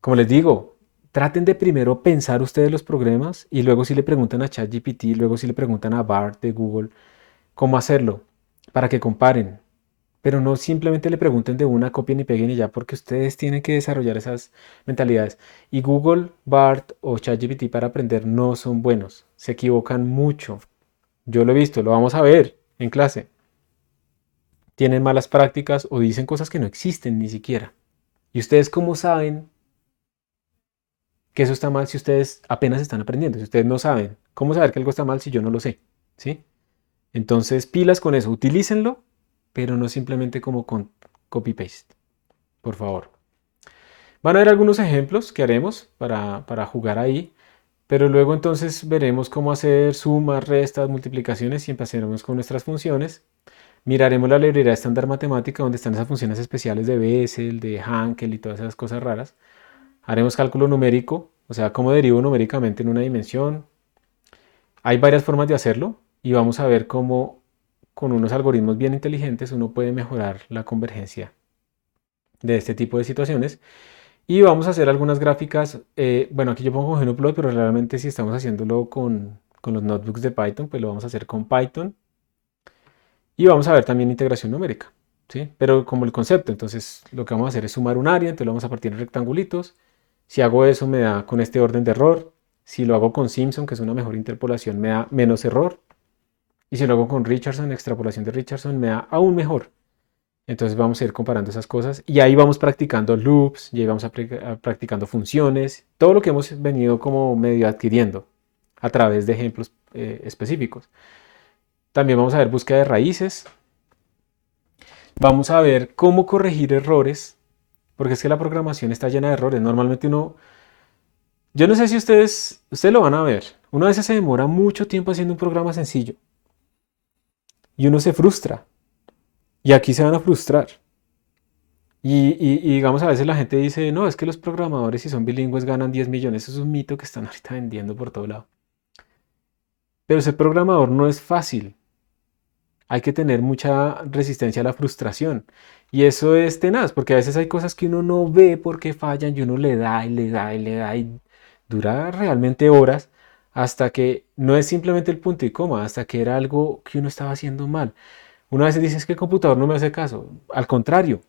Como les digo, traten de primero pensar ustedes los programas y luego si le preguntan a ChatGPT, luego si le preguntan a Bart de Google cómo hacerlo para que comparen. Pero no simplemente le pregunten de una, copien y peguen y ya, porque ustedes tienen que desarrollar esas mentalidades. Y Google, Bart o ChatGPT para aprender no son buenos, se equivocan mucho. Yo lo he visto, lo vamos a ver en clase. Tienen malas prácticas o dicen cosas que no existen ni siquiera. ¿Y ustedes cómo saben que eso está mal si ustedes apenas están aprendiendo? Si ustedes no saben, ¿cómo saber que algo está mal si yo no lo sé? ¿Sí? Entonces, pilas con eso, utilícenlo, pero no simplemente como con copy-paste, por favor. Van a ver algunos ejemplos que haremos para jugar ahí, pero luego entonces veremos cómo hacer sumas, restas, multiplicaciones y empezaremos con nuestras funciones. Miraremos la librería estándar matemática donde están esas funciones especiales de Bessel, de Hankel y todas esas cosas raras. Haremos cálculo numérico, o sea, cómo derivo numéricamente en una dimensión. Hay varias formas de hacerlo y vamos a ver cómo con unos algoritmos bien inteligentes uno puede mejorar la convergencia de este tipo de situaciones. Y vamos a hacer algunas gráficas. Bueno, aquí yo pongo GNU+, pero realmente si estamos haciéndolo con los notebooks de Python, pues lo vamos a hacer con Python. Y vamos a ver también integración numérica, ¿sí? Pero como el concepto, entonces lo que vamos a hacer es sumar un área, entonces lo vamos a partir en rectangulitos. Si hago eso me da con este orden de error. Si lo hago con Simpson, que es una mejor interpolación, me da menos error. Y si lo hago con Richardson, extrapolación de Richardson, me da aún mejor. Entonces vamos a ir comparando esas cosas y ahí vamos practicando loops, y ahí vamos practicando funciones, todo lo que hemos venido como medio adquiriendo a través de ejemplos específicos. También vamos a ver búsqueda de raíces. Vamos a ver cómo corregir errores, porque es que la programación está llena de errores. Normalmente yo no sé si ustedes lo van a ver. Uno a veces se demora mucho tiempo haciendo un programa sencillo y uno se frustra. Y aquí se van a frustrar. Y digamos, a veces la gente dice, no, es que los programadores si son bilingües ganan 10 millones. Eso es un mito que están ahorita vendiendo por todo lado. Pero ser programador no es fácil. Hay que tener mucha resistencia a la frustración. Y eso es tenaz, porque a veces hay cosas que uno no ve porque fallan y uno le da y le da y le da y dura realmente horas hasta que no es simplemente el punto y coma, hasta que era algo que uno estaba haciendo mal. Una vez dice es que el computador no me hace caso. Al contrario,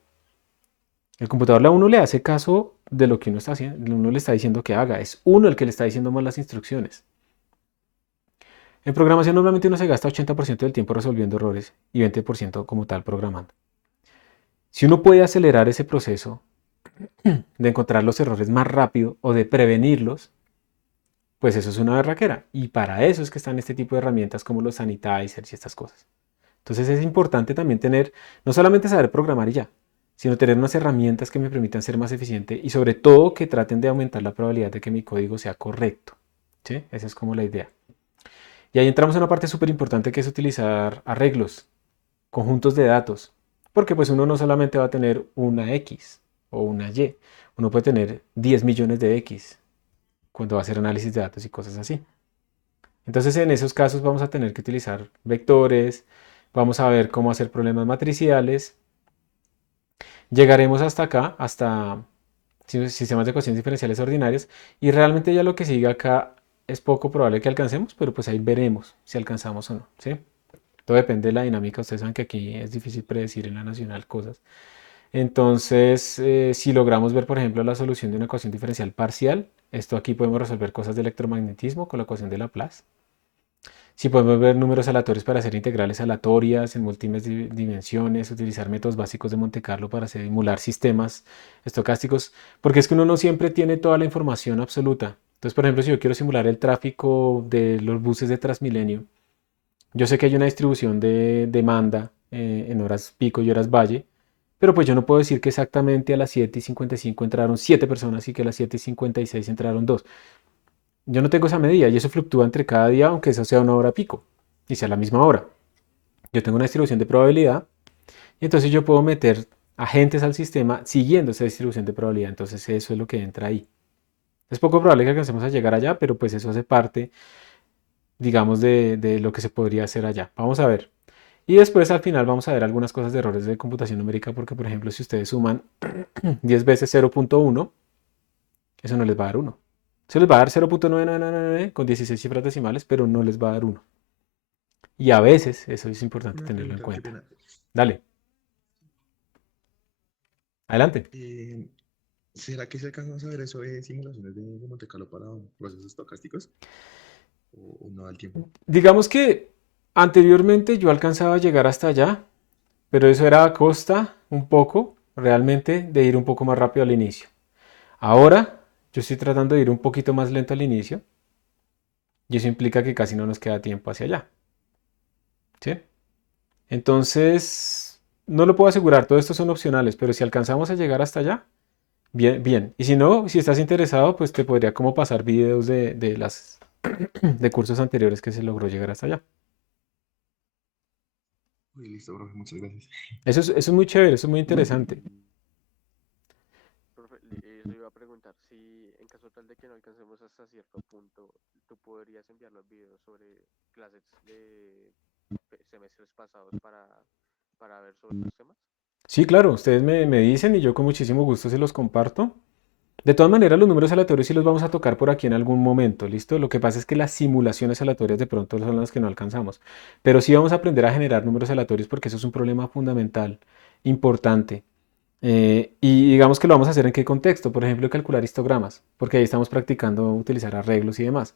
el computador a uno le hace caso de lo que uno está haciendo, uno le está diciendo que haga. Es uno el que le está diciendo mal las instrucciones. En programación normalmente uno se gasta 80% del tiempo resolviendo errores y 20% como tal programando. Si uno puede acelerar ese proceso de encontrar los errores más rápido o de prevenirlos, pues eso es una berraquera. Y para eso es que están este tipo de herramientas como los sanitizers y estas cosas. Entonces es importante también tener, no solamente saber programar y ya, sino tener unas herramientas que me permitan ser más eficiente y sobre todo que traten de aumentar la probabilidad de que mi código sea correcto. ¿Sí? Esa es como la idea. Y ahí entramos en una parte súper importante que es utilizar arreglos, conjuntos de datos, porque pues uno no solamente va a tener una X o una Y, uno puede tener 10 millones de X cuando va a hacer análisis de datos y cosas así. Entonces en esos casos vamos a tener que utilizar vectores, vamos a ver cómo hacer problemas matriciales. Llegaremos hasta acá, hasta sistemas de ecuaciones diferenciales ordinarias, y realmente ya lo que sigue acá es poco probable que alcancemos, pero pues ahí veremos si alcanzamos o no, ¿sí? Todo depende de la dinámica. Ustedes saben que aquí es difícil predecir en la nacional cosas. Entonces, si logramos ver, por ejemplo, la solución de una ecuación diferencial parcial, esto aquí podemos resolver cosas de electromagnetismo con la ecuación de Laplace. Si podemos ver números aleatorios para hacer integrales aleatorias en múltiples dimensiones, utilizar métodos básicos de Monte Carlo para simular sistemas estocásticos, porque es que uno no siempre tiene toda la información absoluta. Entonces, por ejemplo, si yo quiero simular el tráfico de los buses de Transmilenio, yo sé que hay una distribución de demanda en horas pico y horas valle, pero pues yo no puedo decir que exactamente a las 7:55 entraron 7 personas y que a las 7:56 entraron 2. Yo no tengo esa medida y eso fluctúa entre cada día, aunque eso sea una hora pico y sea la misma hora. Yo tengo una distribución de probabilidad y entonces yo puedo meter agentes al sistema siguiendo esa distribución de probabilidad. Entonces eso es lo que entra ahí. Es poco probable que alcancemos a llegar allá, pero pues eso hace parte, digamos, de lo que se podría hacer allá. Vamos a ver. Y después al final vamos a ver algunas cosas de errores de computación numérica, porque por ejemplo, si ustedes suman 10 veces 0.1, eso no les va a dar 1. Se les va a dar 0.9999 con 16 cifras decimales, pero no les va a dar 1. Y a veces eso es importante Una tenerlo en pregunta, qué cuenta. pena. Dale, adelante. Eh, ¿Será que se alcanzó a saber eso de simulaciones de Monte Carlo para procesos estocásticos? ¿O no da el tiempo? Digamos que anteriormente yo alcanzaba a llegar hasta allá, pero eso era a costa un poco, realmente, de ir un poco más rápido al inicio. Ahora yo estoy tratando de ir un poquito más lento al inicio y eso implica que casi no nos queda tiempo hacia allá. ¿Sí? Entonces, no lo puedo asegurar, todo esto son opcionales, pero si alcanzamos a llegar hasta allá, bien, bien. Y si no, si estás interesado, pues te podría como pasar videos de las de cursos anteriores que se logró llegar hasta allá. Uy, listo, profe, muchas gracias. Eso es muy chévere, eso es muy interesante. Profe, eso iba a preguntar, si en caso tal de que no alcancemos hasta cierto punto, ¿tú podrías enviar los videos sobre clases de semestres pasados para ver sobre los temas? Sí, claro, ustedes me dicen y yo con muchísimo gusto se los comparto. De todas maneras, los números aleatorios sí los vamos a tocar por aquí en algún momento, ¿listo? Lo que pasa es que las simulaciones aleatorias de pronto son las que no alcanzamos. Pero sí vamos a aprender a generar números aleatorios porque eso es un problema fundamental, importante. Y digamos que lo vamos a hacer en qué contexto, por ejemplo, calcular histogramas, porque ahí estamos practicando utilizar arreglos y demás.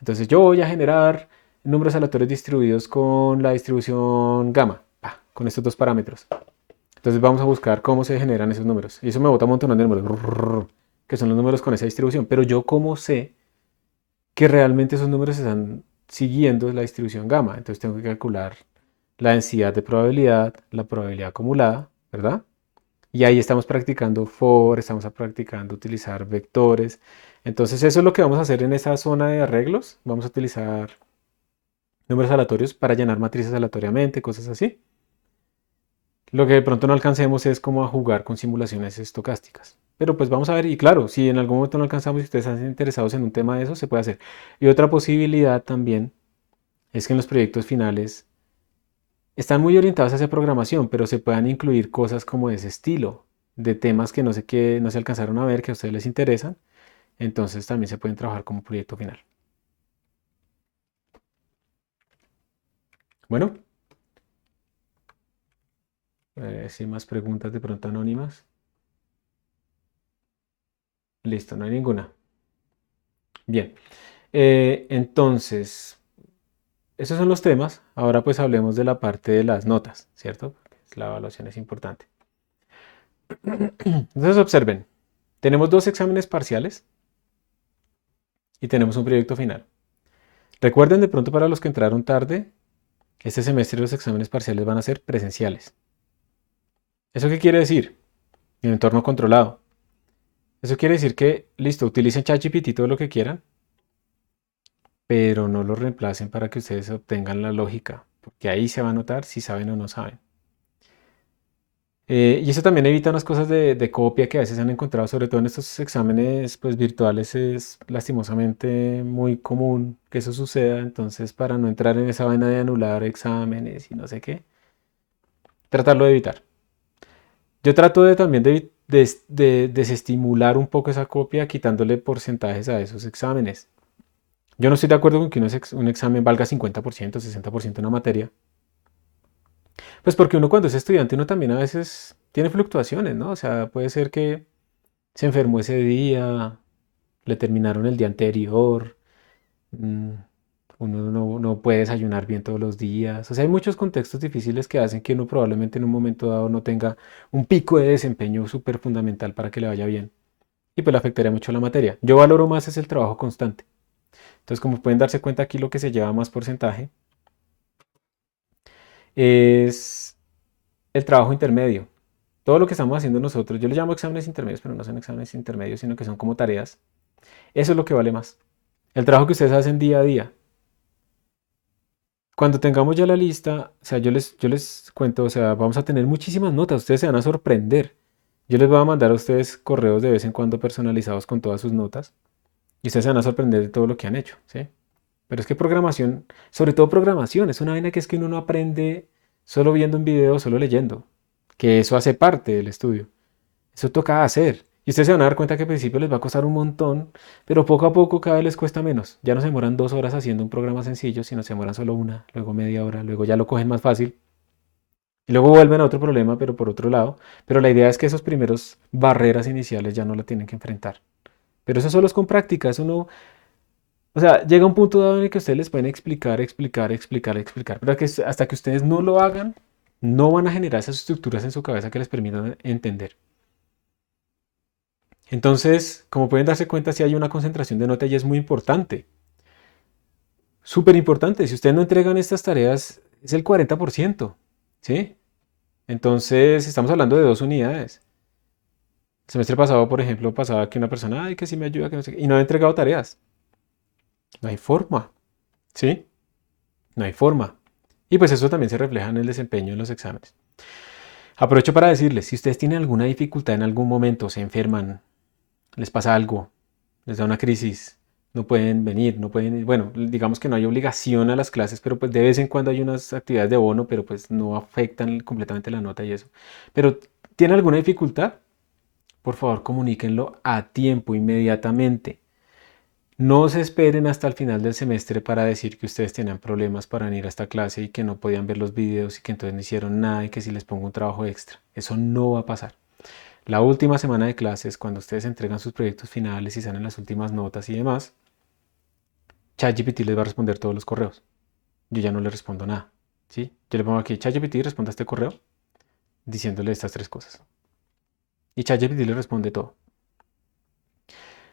Entonces yo voy a generar números aleatorios distribuidos con la distribución gamma, con estos dos parámetros. Entonces vamos a buscar cómo se generan esos números. Y eso me bota un montón de números, que son los números con esa distribución. Pero yo cómo sé que realmente esos números están siguiendo la distribución gamma. Entonces tengo que calcular la densidad de probabilidad, la probabilidad acumulada, ¿verdad? Y ahí estamos practicando for, estamos practicando utilizar vectores. Entonces eso es lo que vamos a hacer en esa zona de arreglos. Vamos a utilizar números aleatorios para llenar matrices aleatoriamente, cosas así. Lo que de pronto no alcancemos es como a jugar con simulaciones estocásticas. Pero pues vamos a ver, y claro, si en algún momento no alcanzamos y ustedes están interesados en un tema de eso, se puede hacer. Y otra posibilidad también es que en los proyectos finales están muy orientados hacia programación, pero se puedan incluir cosas como de ese estilo, de temas que no sé qué, no se alcanzaron a ver, que a ustedes les interesan. Entonces también se pueden trabajar como proyecto final. Bueno, si hay más preguntas de pronto anónimas. Listo, no hay ninguna. Bien. Entonces, esos son los temas. Ahora pues hablemos de la parte de las notas, ¿cierto? La evaluación es importante. Entonces observen, tenemos dos exámenes parciales y tenemos un proyecto final. Recuerden de pronto para los que entraron tarde, este semestre los exámenes parciales van a ser presenciales. ¿Eso qué quiere decir? En entorno controlado. Eso quiere decir que, listo, utilicen ChatGPT todo lo que quieran, pero no lo reemplacen para que ustedes obtengan la lógica, porque ahí se va a notar si saben o no saben. Y eso también evita unas cosas de copia que a veces se han encontrado, sobre todo en estos exámenes pues, virtuales, es lastimosamente muy común que eso suceda. Entonces, para no entrar en esa vaina de anular exámenes y no sé qué, tratarlo de evitar. Yo trato de también de desestimular un poco esa copia quitándole porcentajes a esos exámenes. Yo no estoy de acuerdo con que un examen valga 50%, 60% en una materia. Pues porque uno cuando es estudiante, uno también a veces tiene fluctuaciones, ¿no? O sea, puede ser que se enfermó ese día, le terminaron el día anterior, mm, uno no puede desayunar bien todos los días. O sea, hay muchos contextos difíciles que hacen que uno probablemente en un momento dado no tenga un pico de desempeño súper fundamental para que le vaya bien. Y pues le afectaría mucho la materia. Yo valoro más es el trabajo constante. Entonces, como pueden darse cuenta aquí, lo que se lleva más porcentaje es el trabajo intermedio. Todo lo que estamos haciendo nosotros, yo le llamo exámenes intermedios, pero no son exámenes intermedios, sino que son como tareas. Eso es lo que vale más. El trabajo que ustedes hacen día a día. Cuando tengamos ya la lista, o sea, yo les cuento, o sea, vamos a tener muchísimas notas, ustedes se van a sorprender. Yo les voy a mandar a ustedes correos de vez en cuando personalizados con todas sus notas y ustedes se van a sorprender de todo lo que han hecho, ¿sí? Pero es que programación, sobre todo programación, es una vaina que es que uno no aprende solo viendo un video, solo leyendo, que eso hace parte del estudio. Eso toca hacer. Y ustedes se van a dar cuenta que al principio les va a costar un montón, pero poco a poco cada vez les cuesta menos. Ya no se demoran 2 horas haciendo un programa sencillo, sino se demoran solo una, luego media hora, luego ya lo cogen más fácil. Y luego vuelven a otro problema, pero por otro lado. Pero la idea es que esos primeros barreras iniciales ya no la tienen que enfrentar. Pero eso solo es con práctica, eso no... O sea, llega un punto dado en el que ustedes les pueden explicar, explicar, explicar, explicar, pero hasta que ustedes no lo hagan, no van a generar esas estructuras en su cabeza que les permitan entender. Entonces, como pueden darse cuenta, si hay una concentración de nota y es muy importante. Súper importante. Si ustedes no entregan estas tareas, es el 40%. ¿Sí? Entonces, estamos hablando de 2 unidades. El semestre pasado, por ejemplo, pasaba que una persona, ay, que sí me ayuda, que no sé qué, y no ha entregado tareas. No hay forma. ¿Sí? No hay forma. Y pues eso también se refleja en el desempeño en los exámenes. Aprovecho para decirles, si ustedes tienen alguna dificultad en algún momento, se enferman, les pasa algo, les da una crisis, no pueden venir, no pueden ir. Bueno, digamos que no hay obligación a las clases, pero pues de vez en cuando hay unas actividades de bono, pero pues no afectan completamente la nota y eso. Pero ¿tienen alguna dificultad? Por favor, comuníquenlo a tiempo, inmediatamente. No se esperen hasta el final del semestre para decir que ustedes tenían problemas para venir a esta clase y que no podían ver los videos y que entonces no hicieron nada y que si les pongo un trabajo extra. Eso no va a pasar. La última semana de clases, cuando ustedes entregan sus proyectos finales y salen las últimas notas y demás, ChatGPT les va a responder todos los correos. Yo ya no le respondo nada. ¿Sí? Yo le pongo aquí, ChatGPT responde a este correo diciéndole estas 3 cosas. Y ChatGPT le responde todo.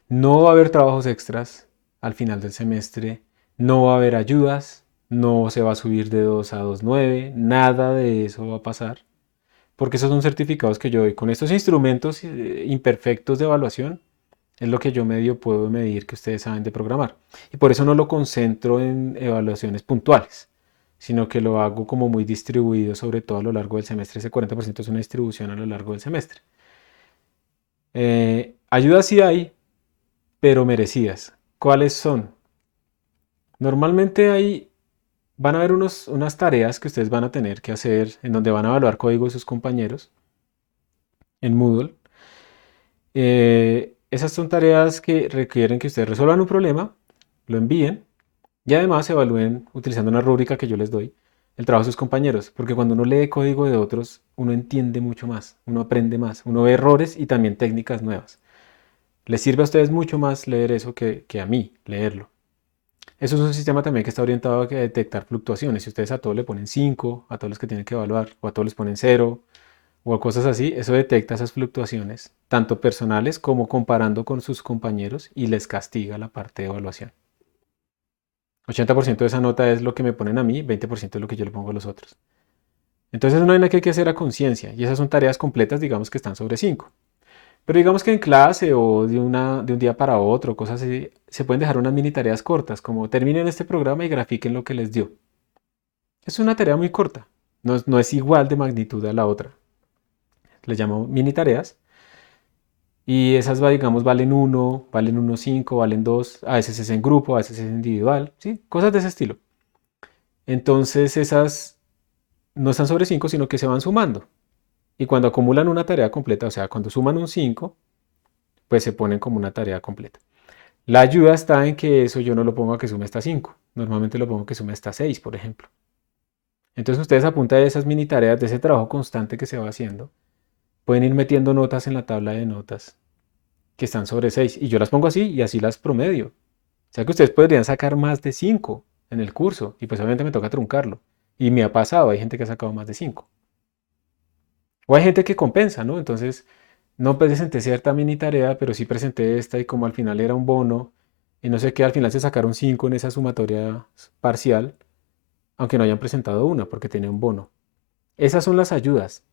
No va a haber trabajos extras al final del semestre. No va a haber ayudas. No se va a subir de 2 a 2,9. Nada de eso va a pasar. Porque esos son certificados que yo doy. Con estos instrumentos imperfectos de evaluación, es lo que yo medio puedo medir que ustedes saben de programar. Y por eso no lo concentro en evaluaciones puntuales, sino que lo hago como muy distribuido, sobre todo a lo largo del semestre. Ese 40% es una distribución a lo largo del semestre. Ayudas sí hay, pero merecidas. ¿Cuáles son? Normalmente van a haber unas tareas que ustedes van a tener que hacer en donde van a evaluar código de sus compañeros en Moodle. Esas son tareas que requieren que ustedes resuelvan un problema, lo envíen y además evalúen utilizando una rúbrica que yo les doy el trabajo de sus compañeros, porque cuando uno lee código de otros, uno entiende mucho más, uno aprende más, uno ve errores y también técnicas nuevas. Les sirve a ustedes mucho más leer eso que a mí leerlo. Eso es un sistema también que está orientado a detectar fluctuaciones. Si ustedes a todos le ponen 5, a todos los que tienen que evaluar, o a todos les ponen 0, o cosas así, eso detecta esas fluctuaciones, tanto personales como comparando con sus compañeros y les castiga la parte de evaluación. 80% de esa nota es lo que me ponen a mí, 20% es lo que yo le pongo a los otros. Entonces no hay nada que hay que hacer a conciencia y esas son tareas completas, digamos que están sobre 5. Pero digamos que en clase o de un día para otro, cosas así, se pueden dejar unas mini tareas cortas, como terminen este programa y grafiquen lo que les dio. Es una tarea muy corta, no es igual de magnitud a la otra. Les llamo mini tareas y esas, digamos, valen 1, valen 1,5, valen 2, a veces es en grupo, a veces es individual, ¿sí? Cosas de ese estilo. Entonces esas no están sobre 5, sino que se van sumando. Y cuando acumulan una tarea completa, o sea, cuando suman un 5, pues se ponen como una tarea completa. La ayuda está en que eso yo no lo pongo a que sume hasta 5. Normalmente lo pongo a que sume hasta 6, por ejemplo. Entonces ustedes a punta de esas mini tareas, de ese trabajo constante que se va haciendo, pueden ir metiendo notas en la tabla de notas que están sobre 6. Y yo las pongo así y así las promedio. O sea que ustedes podrían sacar más de 5 en el curso y pues obviamente me toca truncarlo. Y me ha pasado, hay gente que ha sacado más de 5. O hay gente que compensa, ¿no? Entonces, no presenté cierta mini tarea, pero sí presenté esta y como al final era un bono y no sé qué, al final se sacaron 5 en esa sumatoria parcial, aunque no hayan presentado una porque tenía un bono. Esas son las ayudas.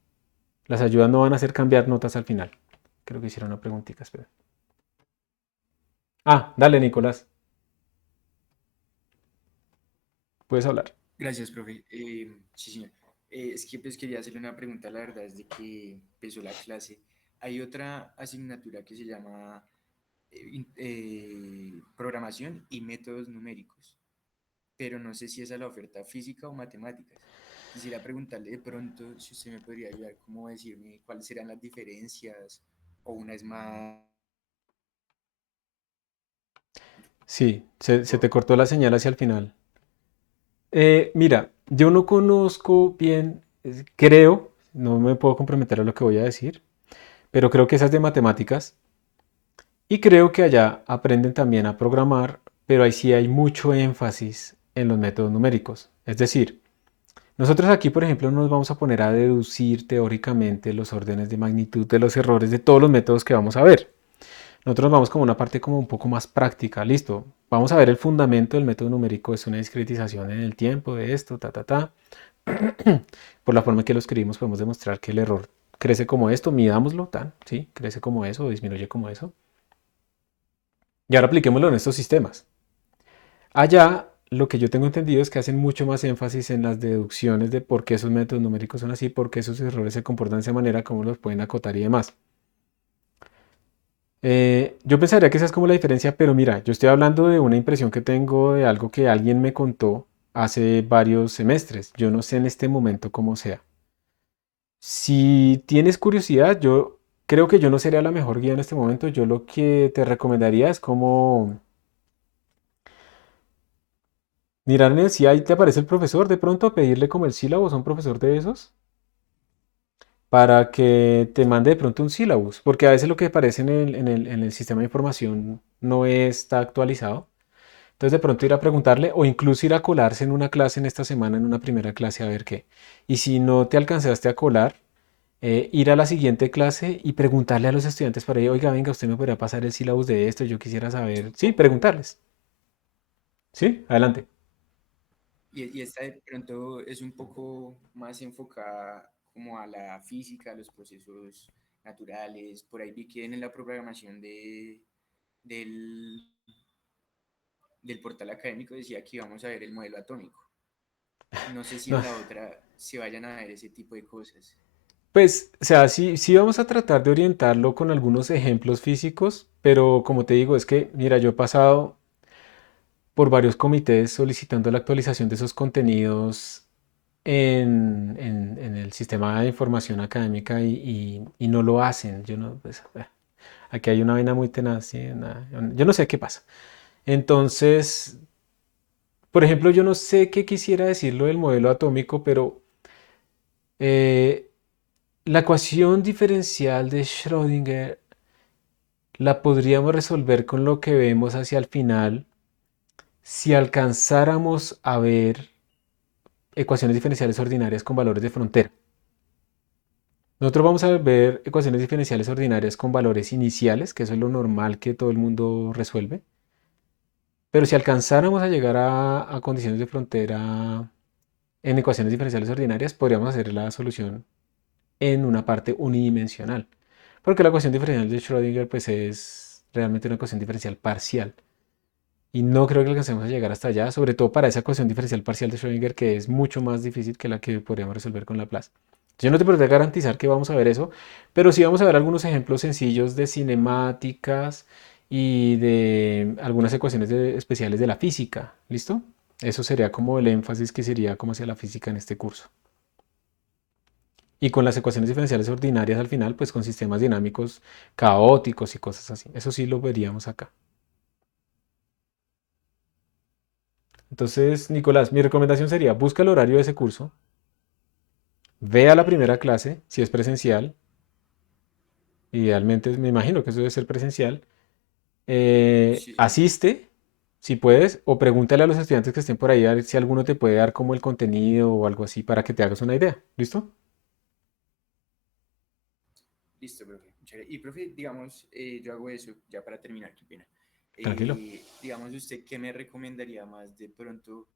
Las ayudas no van a hacer cambiar notas al final. Creo que hicieron una preguntita, espera. Ah, dale, Nicolás. Puedes hablar. Gracias, profe. Sí, señor. Es que pues quería hacerle una pregunta, la verdad, desde que empezó la clase. Hay otra asignatura que se llama programación y métodos numéricos, pero no sé si es a la oferta física o matemáticas. Quisiera preguntarle de pronto si usted me podría ayudar, cómo decirme cuáles serán las diferencias o una es más... Sí, se te cortó la señal hacia el final. Mira, yo no conozco bien, creo, no me puedo comprometer a lo que voy a decir, pero creo que esa es de matemáticas y creo que allá aprenden también a programar, pero ahí sí hay mucho énfasis en los métodos numéricos. Es decir, nosotros aquí, por ejemplo, no nos vamos a poner a deducir teóricamente los órdenes de magnitud de los errores de todos los métodos que vamos a ver. Nosotros vamos como una parte como un poco más práctica. Listo, vamos a ver el fundamento del método numérico, es una discretización en el tiempo de esto, ta, ta, ta. Por la forma en que lo escribimos podemos demostrar que el error crece como esto, midámoslo, tan, ¿sí? Crece como eso o disminuye como eso. Y ahora apliquémoslo en estos sistemas. Allá, lo que yo tengo entendido es que hacen mucho más énfasis en las deducciones de por qué esos métodos numéricos son así, por qué esos errores se comportan de esa manera, cómo los pueden acotar y demás. Yo pensaría que esa es como la diferencia, pero mira, yo estoy hablando de una impresión que tengo de algo que alguien me contó hace varios semestres. Yo no sé en este momento cómo sea. Si tienes curiosidad, yo creo que yo no sería la mejor guía en este momento. Yo lo que te recomendaría es como mirar en el si ahí te aparece el profesor, de pronto pedirle como el sílabus a un profesor de esos para que te mande de pronto un sílabus, porque a veces lo que aparece en el sistema de información no está actualizado. Entonces de pronto ir a preguntarle o incluso ir a colarse en una clase en esta semana, en una primera clase a ver qué. Y si no te alcanzaste a colar, ir a la siguiente clase y preguntarle a los estudiantes para ahí, oiga, venga, usted me podría pasar el sílabus de esto, yo quisiera saber. Sí, preguntarles. Sí, adelante. Y esta de pronto es un poco más enfocada como a la física, a los procesos naturales. Por ahí vi que en la programación del, del portal académico decía que íbamos a ver el modelo atómico. No sé si en No, la otra se vayan a ver ese tipo de cosas. pues, o sea, sí vamos a tratar de orientarlo con algunos ejemplos físicos, pero como te digo, es que, mira, yo he pasado por varios comités solicitando la actualización de esos contenidos en el sistema de información académica y no lo hacen. Yo no, pues, aquí hay una vaina muy tenaz, ¿sí? Yo no sé qué pasa. Entonces, por ejemplo, yo no sé qué quisiera decirlo del modelo atómico, pero eh, la ecuación diferencial de Schrödinger la podríamos resolver con lo que vemos hacia el final si alcanzáramos a ver ecuaciones diferenciales ordinarias con valores de frontera. Nosotros vamos a ver ecuaciones diferenciales ordinarias con valores iniciales, que eso es lo normal que todo el mundo resuelve. Pero si alcanzáramos a llegar a condiciones de frontera en ecuaciones diferenciales ordinarias, podríamos hacer la solución en una parte unidimensional. Porque la ecuación diferencial de Schrödinger pues es realmente una ecuación diferencial parcial. Y no creo que alcancemos a llegar hasta allá, sobre todo para esa ecuación diferencial parcial de Schrödinger que es mucho más difícil que la que podríamos resolver con Laplace. Yo no te podría garantizar que vamos a ver eso, pero sí vamos a ver algunos ejemplos sencillos de cinemáticas y de algunas ecuaciones especiales de la física. ¿Listo? Eso sería como el énfasis que sería como hacia la física en este curso. Y con las ecuaciones diferenciales ordinarias al final, pues con sistemas dinámicos caóticos y cosas así. Eso sí lo veríamos acá. Entonces, Nicolás, mi recomendación sería, busca el horario de ese curso, ve a la primera clase, si es presencial, idealmente me imagino que eso debe ser presencial, Sí, sí. asiste, si puedes, o pregúntale a los estudiantes que estén por ahí a ver si alguno te puede dar como el contenido o algo así para que te hagas una idea. ¿Listo? Listo, profe. Chévere. Y, profe, digamos, yo hago eso ya para terminar, qué pena. Tranquilo. Digamos, ¿usted qué me recomendaría más de pronto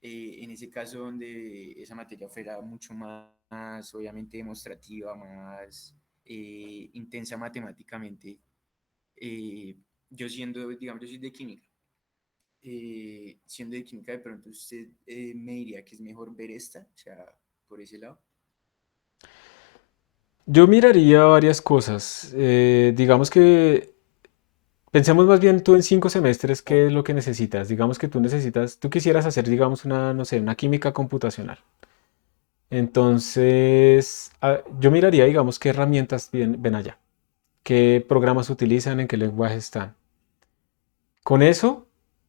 en ese caso donde esa materia fuera mucho más obviamente demostrativa, más intensa matemáticamente? Yo siendo, digamos, yo soy de química. Siendo de química, de pronto usted me diría que es mejor ver esta, o sea, por ese lado. Yo miraría varias cosas. Digamos que pensemos más bien tú en 5 semestres, ¿qué es lo que necesitas? Digamos que tú necesitas, tú quisieras hacer, digamos, una, no sé, una química computacional. Entonces, yo miraría, digamos, qué herramientas ven allá, qué programas utilizan, en qué lenguaje están. Con eso,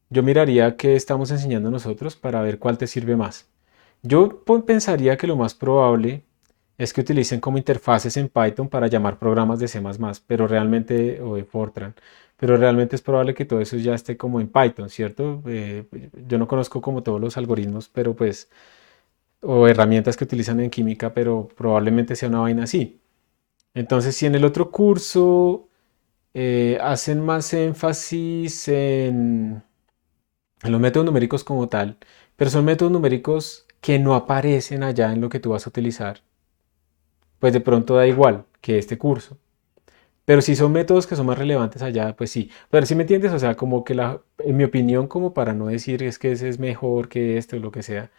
yo miraría qué estamos enseñando nosotros para ver cuál te sirve más. Yo pensaría que lo más probable es que utilicen como interfaces en Python para llamar programas de C++, pero realmente, o de Fortran, pero realmente es probable que todo eso ya esté como en Python, ¿cierto? Yo no conozco como todos los algoritmos, pero pues, o herramientas que utilizan en química, pero probablemente sea una vaina así. Entonces, si en el otro curso hacen más énfasis en los métodos numéricos como tal, pero son métodos numéricos que no aparecen allá en lo que tú vas a utilizar, pues de pronto da igual que este curso. Pero si son métodos que son más relevantes allá, pues sí. Pero si me entiendes, o sea, como que en mi opinión, como para no decir es que ese es mejor que este o lo que sea,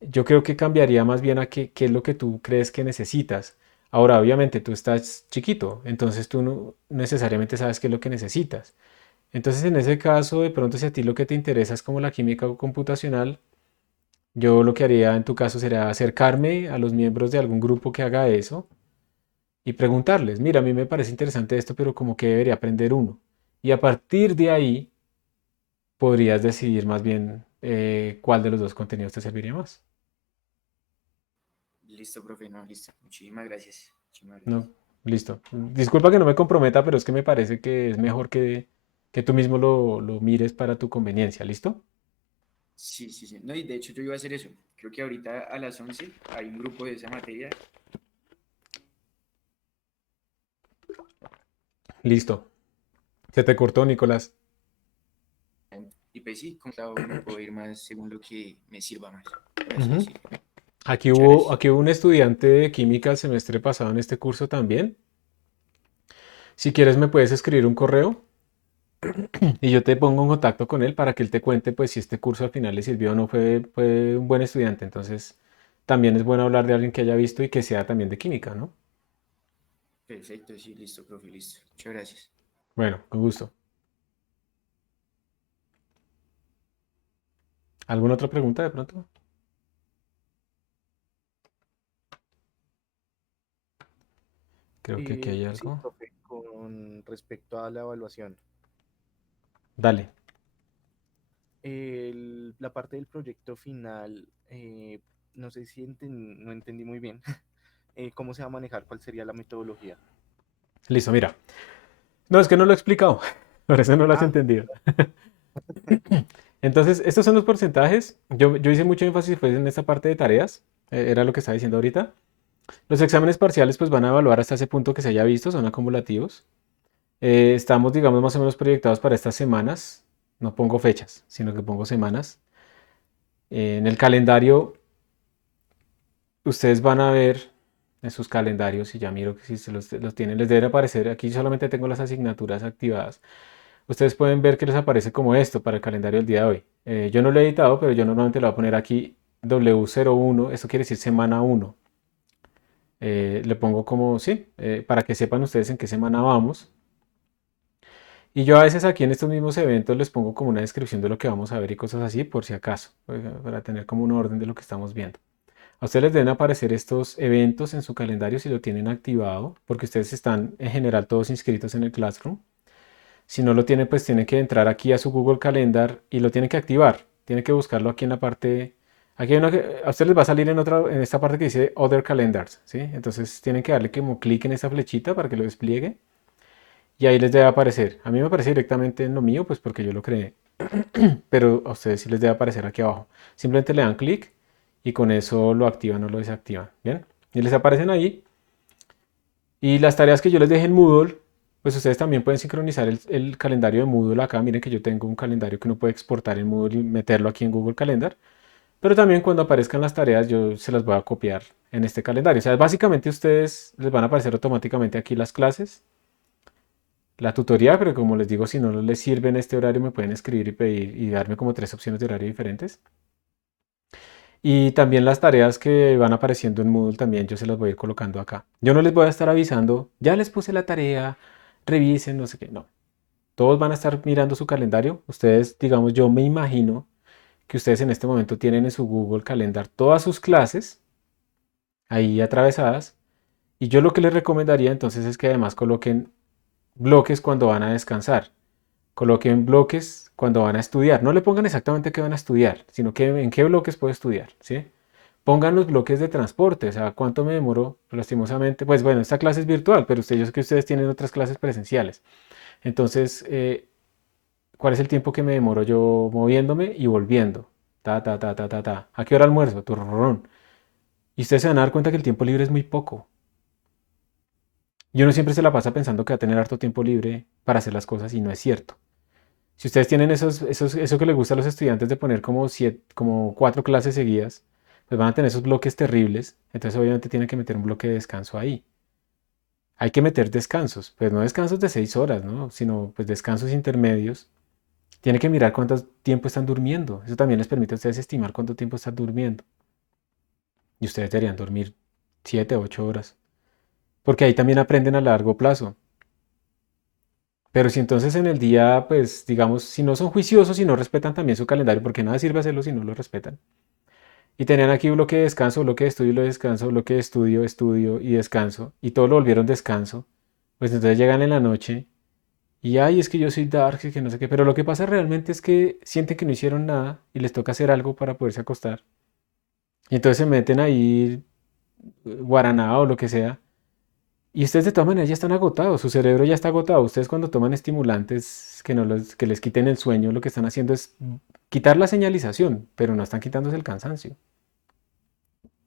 yo creo que cambiaría más bien a qué es lo que tú crees que necesitas. Ahora, obviamente, tú estás chiquito, entonces tú no necesariamente sabes qué es lo que necesitas. Entonces, en ese caso, de pronto, si a ti lo que te interesa es como la química computacional, yo lo que haría en tu caso sería acercarme a los miembros de algún grupo que haga eso y preguntarles, mira, a mí me parece interesante esto, pero como que debería aprender uno. Y a partir de ahí podrías decidir más bien cuál de los dos contenidos te serviría más. Listo, profe, no, listo. Muchísimas gracias. Muchísimas ¿No? gracias. Listo. Disculpa que no me comprometa, pero es que me parece que es mejor que tú mismo lo mires para tu conveniencia. ¿Listo? Sí, sí, sí. No, y de hecho yo iba a hacer eso. Creo que ahorita a las 11 hay un grupo de esa materia. Listo. Se te cortó, Nicolás. Y pues sí, con cada me puedo ir más según lo que me sirva más, por así Ujú. decirlo. Aquí Muchas hubo, gracias. aquí hubo un estudiante de química el semestre pasado en este curso también. Si quieres me puedes escribir un correo y yo te pongo en contacto con él para que él te cuente pues si este curso al final le sirvió o no, fue un buen estudiante. Entonces también es bueno hablar de alguien que haya visto y que sea también de química, ¿no? Perfecto, sí, listo, profe, listo. Muchas gracias. Bueno, con gusto. ¿Alguna otra pregunta de pronto? Creo que aquí hay Sí, algo. profe, con respecto a la evaluación. Dale. La parte del proyecto final, no sé si no entendí muy bien cómo se va a manejar, cuál sería la metodología. Listo, mira. No, es que no lo he explicado. Por eso no lo has Ah, entendido. Entonces, estos son los porcentajes. Yo hice mucho énfasis pues, en esta parte de tareas. Era lo que estaba diciendo ahorita. Los exámenes parciales pues van a evaluar hasta ese punto que se haya visto, son acumulativos. Estamos, digamos, más o menos proyectados para estas semanas. No pongo fechas, sino que pongo semanas. En el calendario, ustedes van a ver en sus calendarios, y ya miro que si se los tienen, les debe aparecer. Aquí solamente tengo las asignaturas activadas. Ustedes pueden ver que les aparece como esto para el calendario del día de hoy. Yo no lo he editado, pero yo normalmente lo voy a poner aquí W01, eso quiere decir semana 1. Le pongo como, sí, para que sepan ustedes en qué semana vamos. Y yo a veces aquí en estos mismos eventos les pongo como una descripción de lo que vamos a ver y cosas así, por si acaso, para tener como un orden de lo que estamos viendo. A ustedes les deben aparecer estos eventos en su calendario si lo tienen activado, porque ustedes están en general todos inscritos en el Classroom. Si no lo tienen, pues tienen que entrar aquí a su Google Calendar y lo tienen que activar. Tienen que buscarlo aquí en la parte. Aquí hay a ustedes les va a salir en esta parte que dice Other Calendars, ¿sí? Entonces tienen que darle como clic en esa flechita para que lo despliegue y ahí les debe aparecer. A mí me aparece directamente en lo mío, pues porque yo lo creé, pero a ustedes sí les debe aparecer aquí abajo. Simplemente le dan clic y con eso lo activan o lo desactivan, ¿bien? Y les aparecen ahí. Y las tareas que yo les deje en Moodle, pues ustedes también pueden sincronizar el calendario de Moodle acá. Miren que yo tengo un calendario que uno puede exportar en Moodle y meterlo aquí en Google Calendar. Pero también cuando aparezcan las tareas yo se las voy a copiar en este calendario. O sea, básicamente ustedes les van a aparecer automáticamente aquí las clases, la tutoría, pero como les digo, si no les sirve en este horario me pueden escribir y pedir y darme como 3 opciones de horario diferentes. Y también las tareas que van apareciendo en Moodle también yo se las voy a ir colocando acá. Yo no les voy a estar avisando, ya les puse la tarea, revisen, no sé qué, no. Todos van a estar mirando su calendario. Ustedes, digamos, yo me imagino que ustedes en este momento tienen en su Google Calendar todas sus clases ahí atravesadas. Y yo lo que les recomendaría entonces es que además coloquen bloques cuando van a descansar. Coloquen bloques cuando van a estudiar. No le pongan exactamente qué van a estudiar, sino que en qué bloques puedo estudiar, ¿sí? Pongan los bloques de transporte, o sea, cuánto me demoró, lastimosamente. Pues bueno, esta clase es virtual, pero yo sé que ustedes tienen otras clases presenciales. Entonces, ¿cuál es el tiempo que me demoro yo moviéndome y volviendo? Ta, ta, ta, ta, ta, ta. ¿A qué hora almuerzo? Turrón. Y ustedes se van a dar cuenta que el tiempo libre es muy poco. Y uno siempre se la pasa pensando que va a tener harto tiempo libre para hacer las cosas y no es cierto. Si ustedes tienen eso que les gusta a los estudiantes de poner como 4 clases seguidas, pues van a tener esos bloques terribles. Entonces obviamente tienen que meter un bloque de descanso ahí. Hay que meter descansos, pues no descansos de 6 horas, ¿no? Sino pues descansos intermedios. Tiene que mirar cuánto tiempo están durmiendo. Eso también les permite a ustedes estimar cuánto tiempo están durmiendo. Y ustedes deberían dormir 7, 8 horas. Porque ahí también aprenden a largo plazo. Pero si entonces en el día, pues digamos, si no son juiciosos y no respetan también su calendario, porque nada sirve hacerlo si no lo respetan. Y tenían aquí bloque de descanso, bloque de estudio y descanso, bloque de estudio, estudio y descanso. Y todo lo volvieron descanso. Pues entonces llegan en la noche y ay, es que yo soy dark, y que no sé qué. Pero lo que pasa realmente es que sienten que no hicieron nada y les toca hacer algo para poderse acostar. Y entonces se meten ahí guaraná o lo que sea. Y ustedes de todas maneras ya están agotados, su cerebro ya está agotado. Ustedes cuando toman estimulantes que les quiten el sueño, lo que están haciendo es quitar la señalización, pero no están quitándose el cansancio.